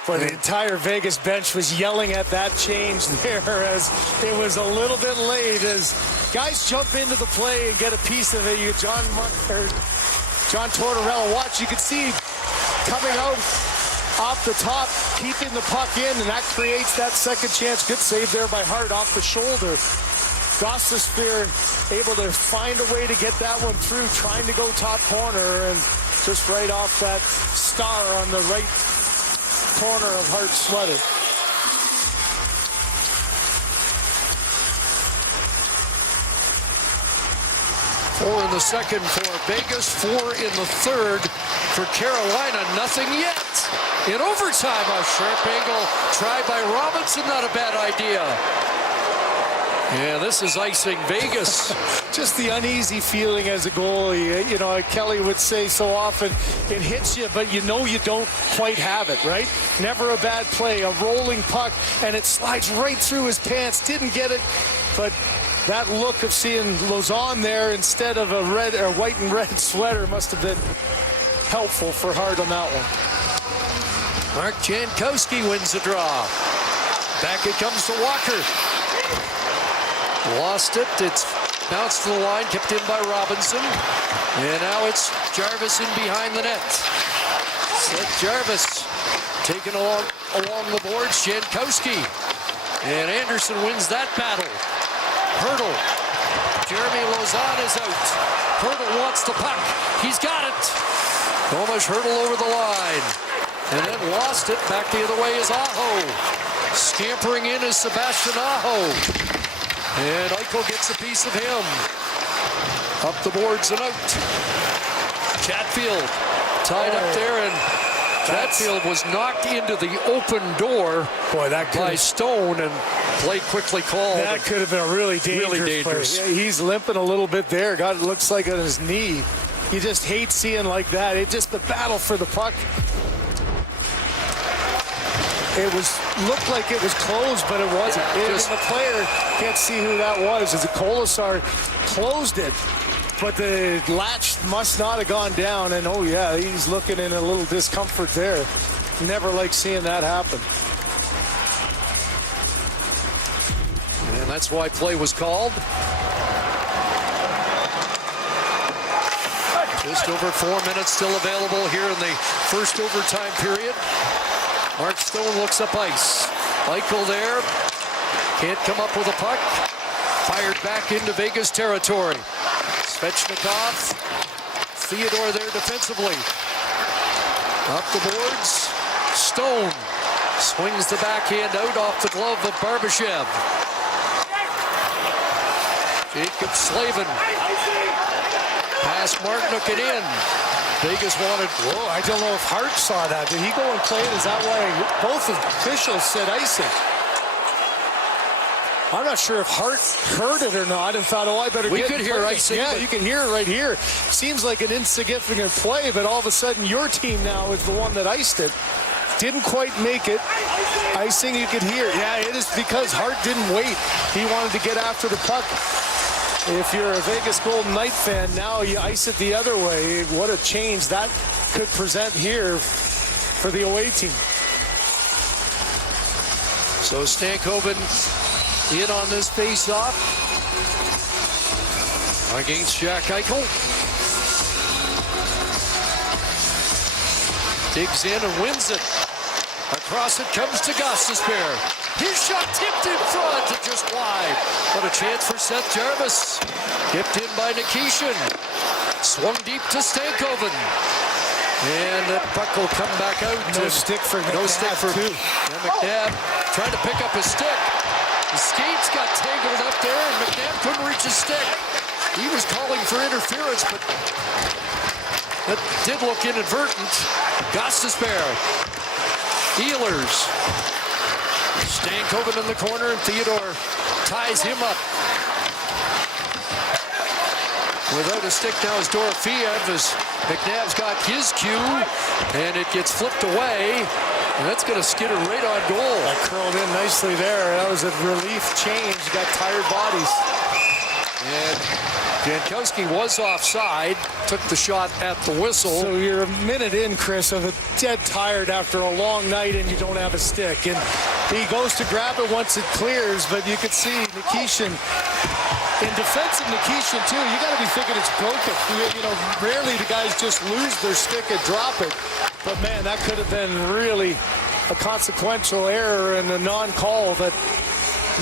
But the entire Vegas bench was yelling at that change there as it was a little bit late as guys jump into the play and get a piece of it. You John Tortorella, watch, you can see coming out off the top, keeping the puck in, and that creates that second chance. Good save there by Hart off the shoulder. Gostisbehere able to find a way to get that one through, trying to go top corner, and just right off that star on the right corner of Hart's sweater. Four in the second for Vegas, 4 in the third for Carolina. Nothing yet. In overtime, a sharp angle tried by Robinson. Not a bad idea. Yeah, this is icing Vegas. Just the uneasy feeling as a goalie. You know, Kelly would say so often, it hits you, but you know you don't quite have it, right? Never a bad play, a rolling puck, and it slides right through his pants. Didn't get it, but that look of seeing Lauzon there instead of a red or white and red sweater must have been helpful for Hart on that one. Mark Jankowski wins the draw. Back it comes to Walker. Lost it. It's bounced to the line, kept in by Robinson. And now it's Jarvis in behind the net. Seth Jarvis taken along the boards. Jankowski. And Anderson wins that battle. Hurdle. Jeremy Lauzon is out. Hurdle wants the puck. He's got it. Almost Hurdle over the line. And then lost it. Back the other way is Aho. Scampering in is Sebastian Aho. And Eichel gets a piece of him. Up the boards and out. Chatfield tied up there, and Chatfield was knocked into the open door by Stone, and play quickly called. That could have been a really dangerous play. Yeah, he's limping a little bit there. God, it looks like on his knee. You just hate seeing like that. It just the battle for the puck. It looked like it was closed, but it wasn't. The player can't see who that was. As Kolasar closed it, but the latch must not have gone down. And oh yeah, he's looking in a little discomfort there. Never like seeing that happen. And that's why play was called. Just over 4 minutes still available here in the first overtime period. Mark Stone looks up ice. Eichel there. Can't come up with a puck. Fired back into Vegas territory. Svechnikov. Thidor there defensively. Up the boards. Stone swings the backhand out off the glove of Barbashev. Jacob Slavin. Pass Martinook it in. Vegas wanted. Whoa, I don't know if Hart saw that. Did he go and play it? Is that why both officials said icing? I'm not sure if Hart heard it or not and thought, oh, I better We could hear icing. Yeah, you can hear it right here. Seems like an insignificant play, but all of a sudden your team now is the one that iced it. Didn't quite make it. Icing you could hear. Yeah, it is because Hart didn't wait. He wanted to get after the puck. If you're a Vegas Golden Knight fan, now you ice it the other way. What a change that could present here for the away team. So Stankoven in on this face-off against Jack Eichel. Digs in and wins it. Across it comes to Gostisbehere. His shot tipped in front and just wide. But a chance for Seth Jarvis. Tipped in by Nikishin. Swung deep to Stankoven. And that puck will come back out. No stick for McNabb. No stick for McNabb. Trying to pick up his stick. The skates got tangled up there, and McNabb couldn't reach his stick. He was calling for interference, but that did look inadvertent. Gostisbehere. Ehlers. Stankoven in the corner, and Thidor ties him up. Without a stick now is Dorofeev as McNabb's got his cue, and it gets flipped away. And that's going to skid her right on goal. That curled in nicely there. That was a relief change. Got tired bodies. And Jankowski was offside, took the shot at the whistle. So you're a minute in, Chris, of a dead tired after a long night and you don't have a stick. And he goes to grab it once it clears, but you could see Nikishin, in defense of Nikishin too, you got to be thinking it's broken. You know, rarely the guys just lose their stick and drop it. But man, that could have been really a consequential error and a non-call that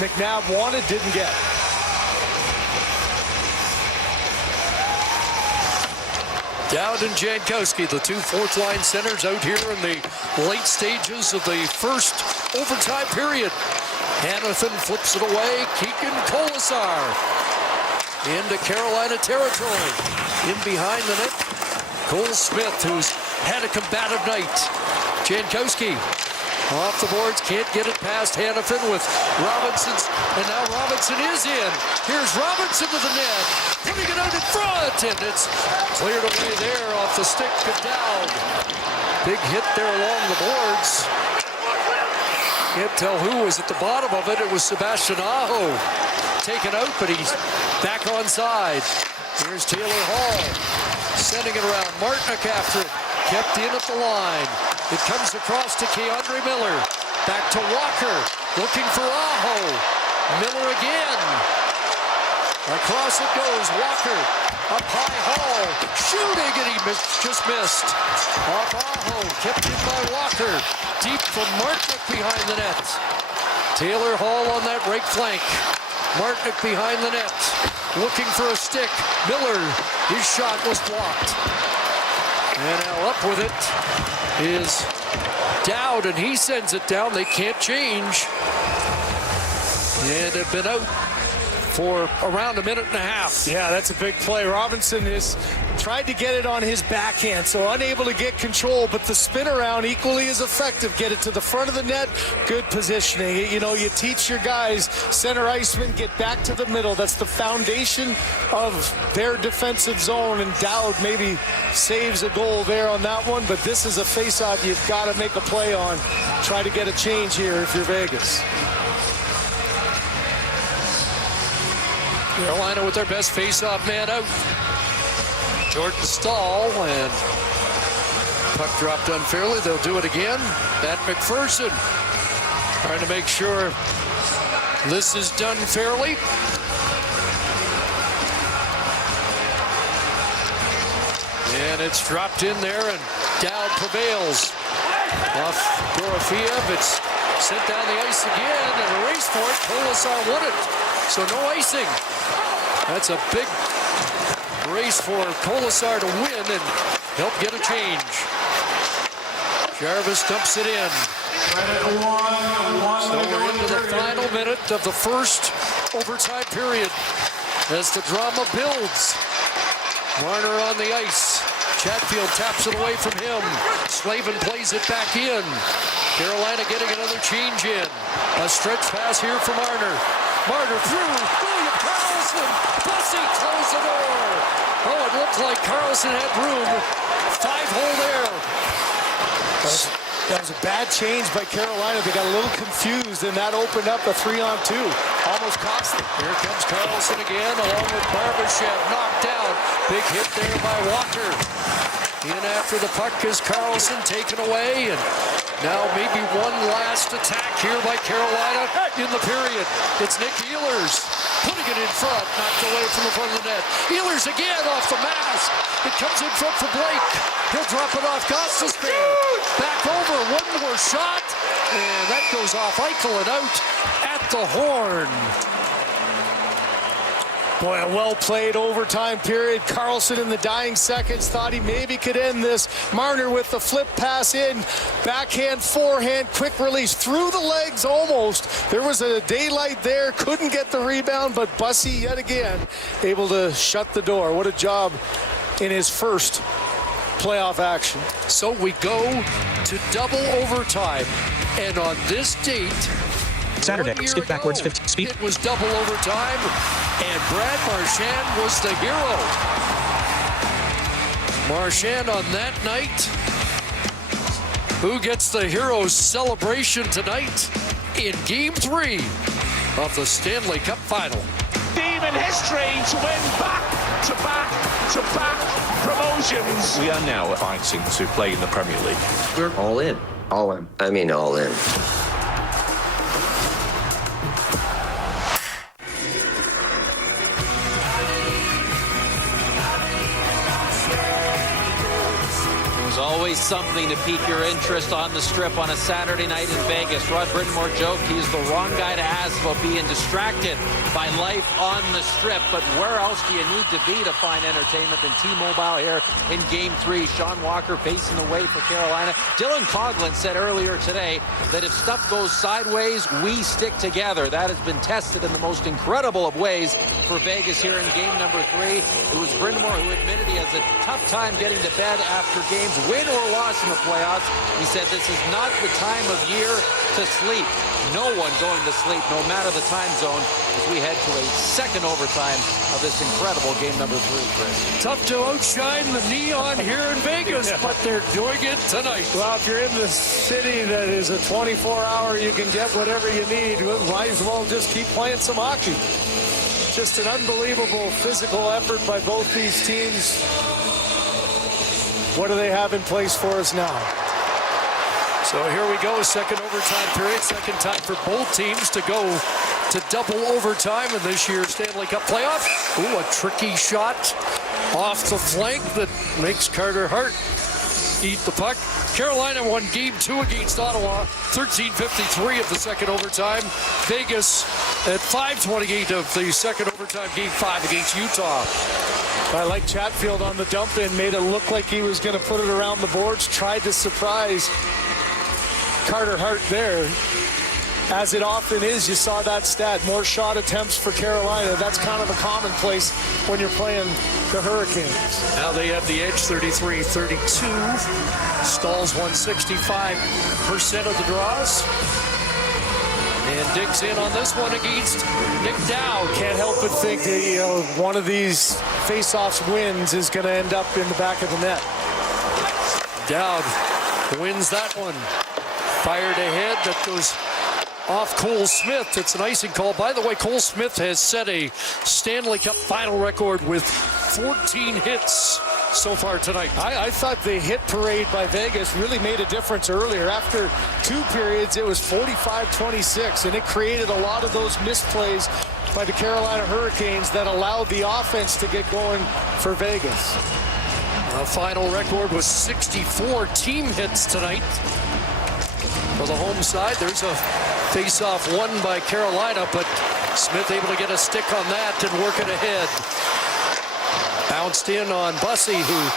McNabb wanted, didn't get. Dowd and Jankowski, the two fourth-line centers out here in the late stages of the first overtime period. Hanifin flips it away. Keegan Kolasar into Carolina territory. In behind the net, Cole Smith, who's had a combative night. Jankowski off the boards, can't get it past Hanifin with Robinson's, and now Robinson is in. Here's Robinson to the net, putting it out in front, and it's cleared away there off the stick of Dowd. Big hit there along the boards. Can't tell who was at the bottom of it. It was Sebastian Aho taken out, but he's back on side. Here's Taylor Hall sending it around. Martinick after it, kept in at the line. It comes across to Keandre Miller. Back to Walker, looking for Aho. Miller again. Across it goes. Walker, up high Hall, shooting, and he just missed. Off Aho, kept in by Walker. Deep from Martinick behind the net. Taylor Hall on that right flank. Martinick behind the net, looking for a stick. Miller, his shot was blocked. And now up with it is Dowd, and he sends it down. They can't change. And have been out for around a minute and a half. Yeah, that's a big play. Robinson has tried to get it on his backhand, so unable to get control, but the spin around equally as effective. Get it to the front of the net, good positioning. You know, you teach your guys, center iceman, get back to the middle. That's the foundation of their defensive zone, and Dowd maybe saves a goal there on that one, but this is a face-off you've got to make a play on. Try to get a change here if you're Vegas. Carolina with their best face-off man out. Jordan Stahl, and puck dropped unfairly. They'll do it again. Matt McPherson trying to make sure this is done fairly. And it's dropped in there, and Dowd prevails. Off Dorofeev, it's sent down the ice again, and a race for it. Kolasar won it, so no icing. That's a big race for Kolasar to win and help get a change. Jarvis dumps it in. So we're into the final minute of the first overtime period as the drama builds. Marner on the ice. Chatfield taps it away from him. Slavin plays it back in. Carolina getting another change in. A stretch pass here for Marner. Marner through. William Karlsson. Bussy closed the door. Oh, it looked like Karlsson had room. 5-hole there. That was a bad change by Carolina. They got a little confused, and that opened up a 3-on-2. Almost cost them. Here comes Karlsson again, along with Barbashev. Knocked down. Big hit there by Walker. In after the puck is Karlsson taken away, and now maybe one last attack here by Carolina in the period. It's Nick Ehlers putting it in front, knocked away from the front of the net. Ehlers again off the mask. It comes in front for Blake. He'll drop it off Gostisbehere. Back over, one more shot, and that goes off Eichel and out at the horn. Boy, a well-played overtime period. Karlsson in the dying seconds thought he maybe could end this. Marner with the flip pass in. Backhand, forehand, quick release. Through the legs almost. There was a daylight there. Couldn't get the rebound, but Bussy yet again able to shut the door. What a job in his first playoff action. So we go to double overtime. And on this date, Saturday, skip backwards 50 speed. It was double overtime, and Brad Marchand was the hero. Marchand on that night. Who gets the Heroes celebration tonight in Game 3 of the Stanley Cup Final? Team in history to win back-to-back-to-back promotions. We are now fighting to play in the Premier League. We're all in. All in. I mean all in. Always something to pique your interest on the Strip on a Saturday night in Vegas. Rod Brind'Amour joked he's the wrong guy to ask about being distracted by life on the Strip. But where else do you need to be to find entertainment than T-Mobile here in Game 3? Sean Walker pacing the way for Carolina. Dylan Coughlin said earlier today that if stuff goes sideways, we stick together. That has been tested in the most incredible of ways for Vegas here in game number 3. It was Brind'Amour who admitted he has a tough time getting to bed after games, win or loss in the playoffs. He said this is not the time of year to sleep. No one going to sleep, no matter the time zone, as we head to a second overtime of this incredible game number 3, Chris. Tough to outshine the neon here in Vegas, but they're doing it tonight. Well, if you're in the city that is a 24-hour, you can get whatever you need. Might as well just keep playing some hockey. Just an unbelievable physical effort by both these teams. What do they have in place for us now? So here we go, second overtime period, second time for both teams to go to double overtime in this year's Stanley Cup playoff. Ooh, a tricky shot off the flank that makes Carter Hart eat the puck. Carolina won Game 2 against Ottawa, 13:53 of the second overtime. Vegas at 5:28 of the second overtime, Game 5 against Utah. I like Chatfield on the dump in, made it look like he was going to put it around the boards, tried to surprise Carter Hart there. As it often is, you saw that stat, more shot attempts for Carolina. That's kind of a commonplace when you're playing the Hurricanes. Now they have the edge, 33-32. Stalls 165% of the draws. And digs in on this one against Nick Dowd. Can't help but think that, one of these face-offs wins is going to end up in the back of the net. Dowd wins that one. Fired ahead, that goes off Cole Smith. It's an icing call. By the way, Cole Smith has set a Stanley Cup final record with 14 hits so far tonight. I thought the hit parade by Vegas really made a difference earlier. After 2 periods, it was 45-26, and it created a lot of those misplays by the Carolina Hurricanes that allowed the offense to get going for Vegas. The final record was 64 team hits tonight. For the home side, there's a face-off won by Carolina, but Smith able to get a stick on that and work it ahead. Bounced in on Bussey, who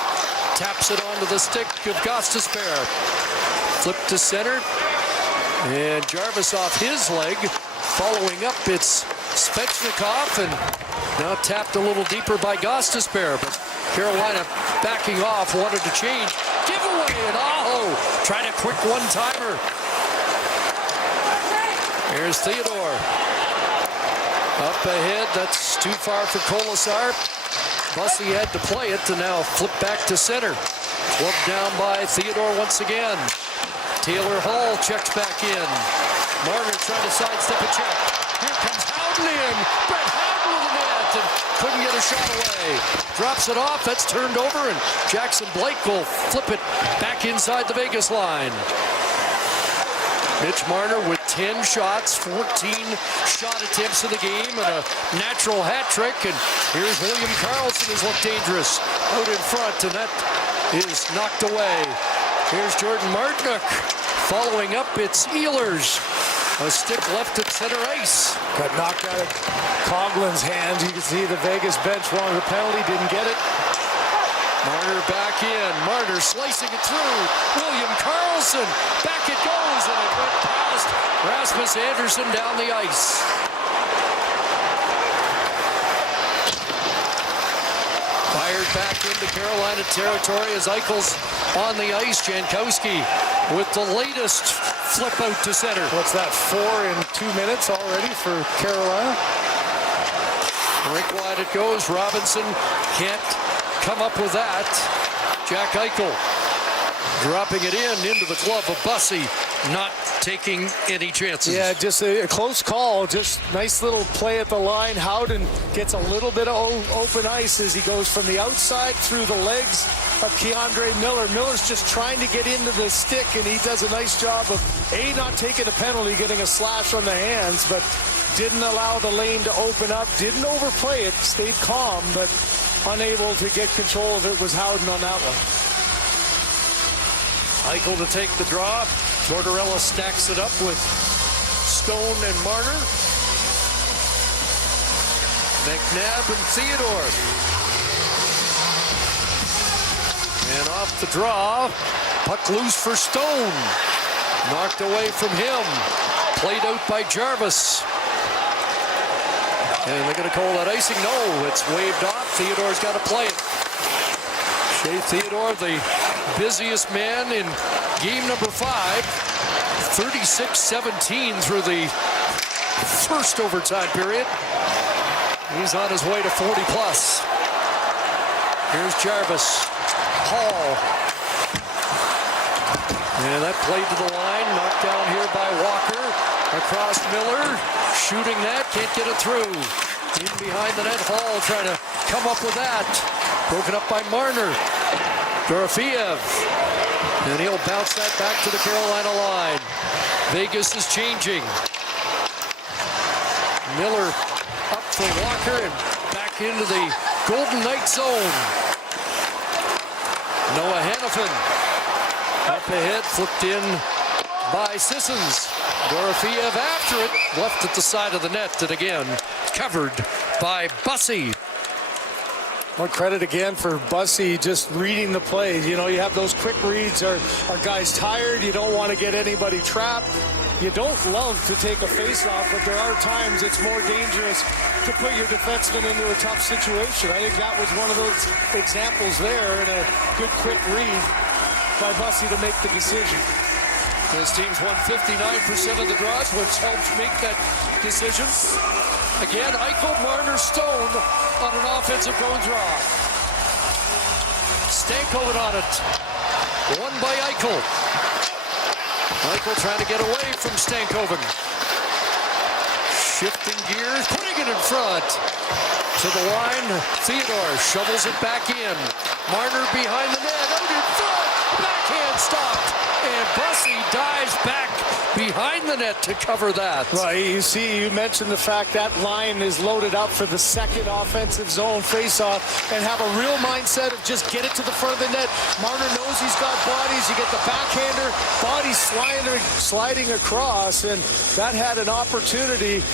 taps it onto the stick of Gostisbehere. Flipped to center, and Jarvis off his leg. Following up, it's Svechnikov, and now tapped a little deeper by Gostisbehere, but Carolina backing off, wanted to change. Giveaway, and Aho tried a quick one-timer. Here's Thidor. Up ahead, that's too far for Kolasar. Bussey had to play it to now flip back to center. Flipped down by Thidor once again. Taylor Hall checks back in. Marner trying to sidestep a check. Here comes Howden in. Brett Howden with the net and couldn't get a shot away. Drops it off, that's turned over, and Jackson Blake will flip it back inside the Vegas line. Mitch Marner with 10 shots, 14 shot attempts in the game, and a natural hat trick. And here's William Karlsson, who's looked dangerous out in front, and that is knocked away. Here's Jordan Martinook. Following up, it's Ehlers. A stick left at center ice. Got knocked out of Coughlin's hands. You can see the Vegas bench wanted a penalty, didn't get it. Marner back in. Marner slicing it through. William Karlsson. Back it goes, and it went past Rasmus Andersson down the ice. Fired back into Carolina territory as Eichel's on the ice. Jankowski with the latest flip out to center. What's that, 4 in 2 minutes already for Carolina? Rink wide it goes. Robinson can't come up with that. Jack Eichel dropping it into the glove of Bussey, not taking any chances. Yeah, just a close call. Just nice little play at the line. Howden gets a little bit of open ice as he goes from the outside through the legs of Keandre Miller. Miller's just trying to get into the stick, and he does a nice job of not taking a penalty, getting a slash on the hands, but didn't allow the lane to open up, didn't overplay it, stayed calm, but unable to get control of it was Howden on that one. Eichel to take the draw. Tortorella stacks it up with Stone and Marner. McNabb and Thidor. And off the draw. Puck loose for Stone. Knocked away from him. Played out by Jarvis. And they're going to call that icing. No, it's waved off. Theodore's got to play it. Shay Thidor, the busiest man in game number 5. 36-17 through the first overtime period. He's on his way to 40+. Here's Jarvis. Hall. And that played to the line. Knocked down here by Walker. Across Miller. Shooting that. Can't get it through. In behind the net. Hall trying to come up with that. Broken up by Marner. Dorofeev. And he'll bounce that back to the Carolina line. Vegas is changing. Miller up for Walker and back into the Golden Knight zone. Noah Hannafin up ahead, flipped in by Sissons. Dorofeev after it, left at the side of the net, and again covered by Bussey. Well, credit again for Bussey just reading the plays. You know, you have those quick reads. Are guys tired? You don't want to get anybody trapped. You don't love to take a face-off, but there are times it's more dangerous to put your defenseman into a tough situation. I think that was one of those examples there, and a good quick read by Bussey to make the decision. His team's won 59% of the draws, which helps make that decision. Again, Eichel, Marner, Stone on an offensive zone draw. Stankoven on it. Won by Eichel. Eichel trying to get away from Stankoven. Shifting gears, putting it in front. To the line, Thidor shovels it back in. Marner behind the net, out in front. Backhand stopped. And Bussey dives back behind the net to cover that. Well, you see, you mentioned the fact that line is loaded up for the second offensive zone faceoff and have a real mindset of just get it to the front of the net. Marner knows he's got bodies. You get the backhander, body sliding across, and that had an opportunity.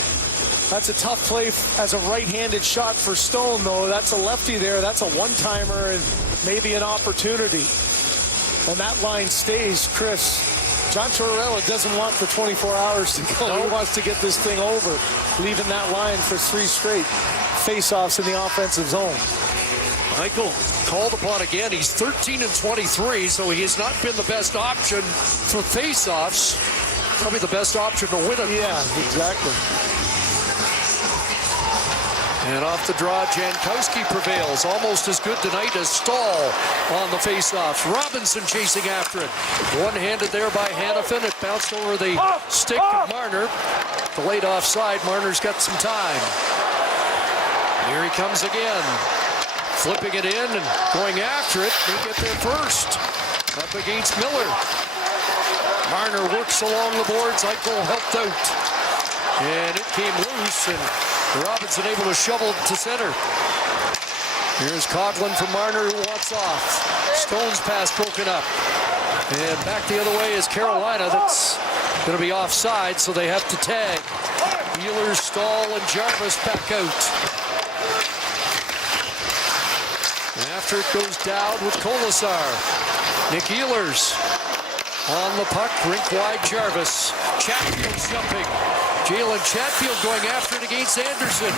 That's a tough play as a right-handed shot for Stone, though. That's a lefty there. That's a one-timer and maybe an opportunity. And that line stays, Chris. John Tortorella doesn't want the 24 hours to go. He wants to get this thing over, leaving that line for 3 straight face-offs in the offensive zone. Eichel called upon again. He's 13-23, so he has not been the best option for face-offs. Probably the best option to win it. Yeah, exactly. And off the draw, Jankowski prevails. Almost as good tonight as Stahl on the faceoffs. Robinson chasing after it. One-handed there by Hannafin. It bounced over the stick of Marner. Delayed offside. Marner's got some time. Here he comes again. Flipping it in and going after it. They get there first. Up against Miller. Marner works along the boards. Eichel helped out. And it came loose, and Robinson able to shovel to center. Here's Coughlin from Marner, who wants off. Stone's pass broken up. And back the other way is Carolina. That's going to be offside, so they have to tag. Ehlers, Stahl, and Jarvis back out. After it goes down with Kolasar. Nick Ehlers on the puck, rink wide Jarvis. Chatfield's jumping. Jalen Chatfield going after it against Anderson.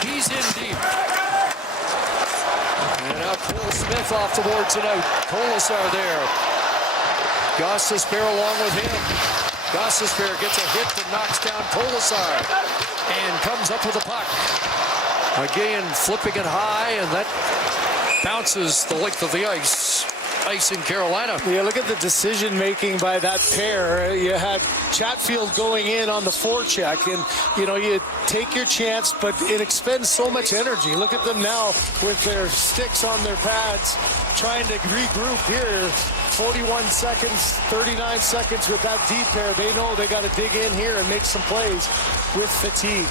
He's in deep. And now Cole Smith off the boards and out. Kolasar there. Gostisbehere along with him. Gostisbehere gets a hit that knocks down Kolasar. And comes up with the puck. Again, flipping it high, and that bounces the length of the ice. ice in Carolina. Yeah, look at the decision-making by that pair. You had Chatfield going in on the forecheck, and, you take your chance, but it expends so much energy. Look at them now with their sticks on their pads, trying to regroup here. 41 seconds, 39 seconds with that deep pair. They know they got to dig in here and make some plays with fatigue.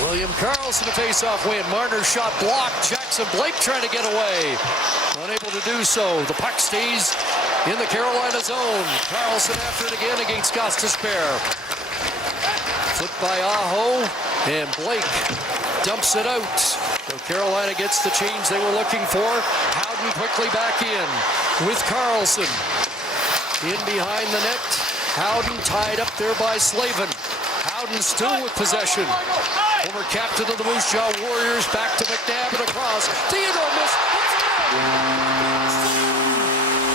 William Karlsson a face-off win. Marner shot blocked. Jackson Blake trying to get away. Unable to do so. The puck stays in the Carolina zone. Karlsson after it again against Gostisbehere. Flipped by Aho, and Blake dumps it out. So Carolina gets the change they were looking for. Howden quickly back in with Karlsson. In behind the net. Howden tied up there by Slavin. Howden still with possession. Former captain of the Moose Jaw Warriors back to McNabb and across. Thidor missed.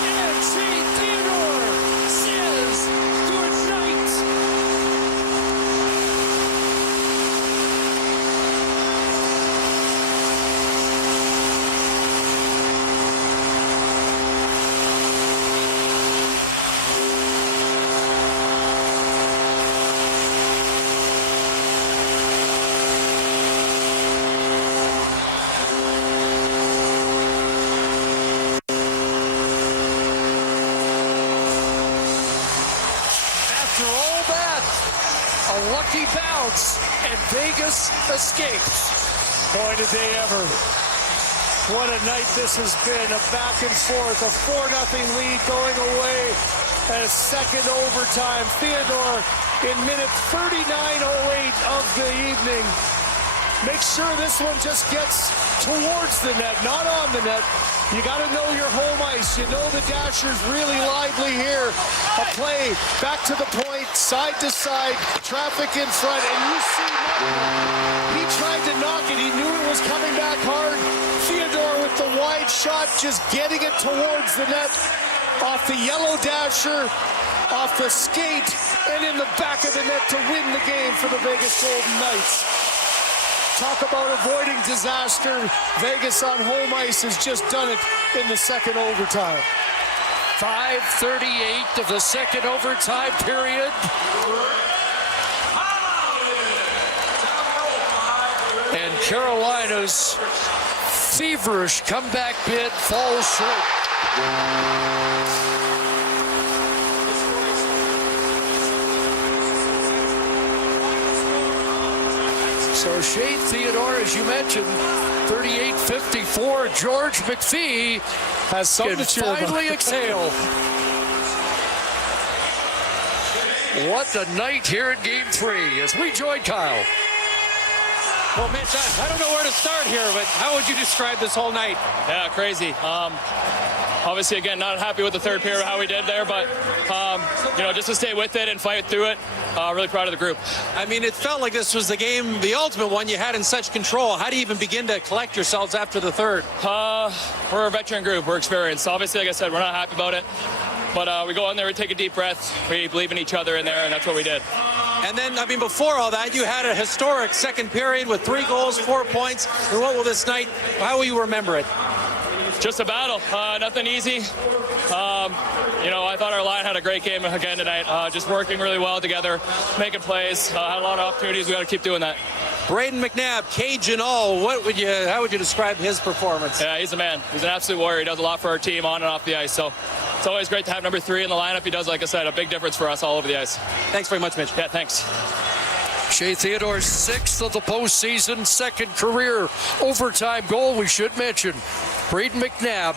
And Shay Thidor says good night. Lucky bounce, and Vegas escapes. Boy, did they ever. What a night this has been. A back and forth, a 4-0 lead going away, and a second overtime. Thidor in minute 39:08 of the evening. Make sure this one just gets towards the net, not on the net. You got to know your home ice. You know the dasher's really lively here. A play back to the point, side to side, traffic in front, and you see he tried to knock it. He knew it was coming back hard. Thidor with the wide shot, just getting it towards the net. Off the yellow dasher, off the skate, and in the back of the net to win the game for the Vegas Golden Knights. Talk about avoiding disaster. Vegas on home ice has just done it in the second overtime. 5:38 of the second overtime period. And Carolina's feverish comeback bid falls short. So Shay Thidor, as you mentioned, 38-54. George McPhee has something can to cheer finally about. exhale. What a night here in Game 3 as we join Kyle. Well, Mitch, I don't know where to start here, but how would you describe this whole night? Yeah, crazy. Obviously, again, not happy with the third period, how we did there, but, just to stay with it and fight through it, really proud of the group. I mean, it felt like this was the game, the ultimate one you had in such control. How do you even begin to collect yourselves after the third? We're a veteran group. We're experienced. Obviously, like I said, we're not happy about it, but we go in there, we take a deep breath, we believe in each other in there, and that's what we did. And then, before all that, you had a historic second period with 3 goals, 4 points. And what will this night, how will you remember it? Just a battle. Nothing easy. I thought our line had a great game again tonight. Just working really well together, making plays. Had a lot of opportunities. We got to keep doing that. Braden McNabb, Cajun all. How would you describe his performance? Yeah, he's a man. He's an absolute warrior. He does a lot for our team on and off the ice. So it's always great to have number 3 in the lineup. He does, like I said, a big difference for us all over the ice. Thanks very much, Mitch. Yeah, thanks. Shea Theodore's 6th of the postseason, second career overtime goal, we should mention. Braden McNabb,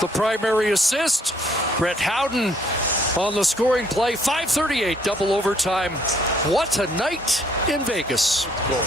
the primary assist. Brett Howden on the scoring play. 5:38, double overtime. What a night in Vegas. Cool.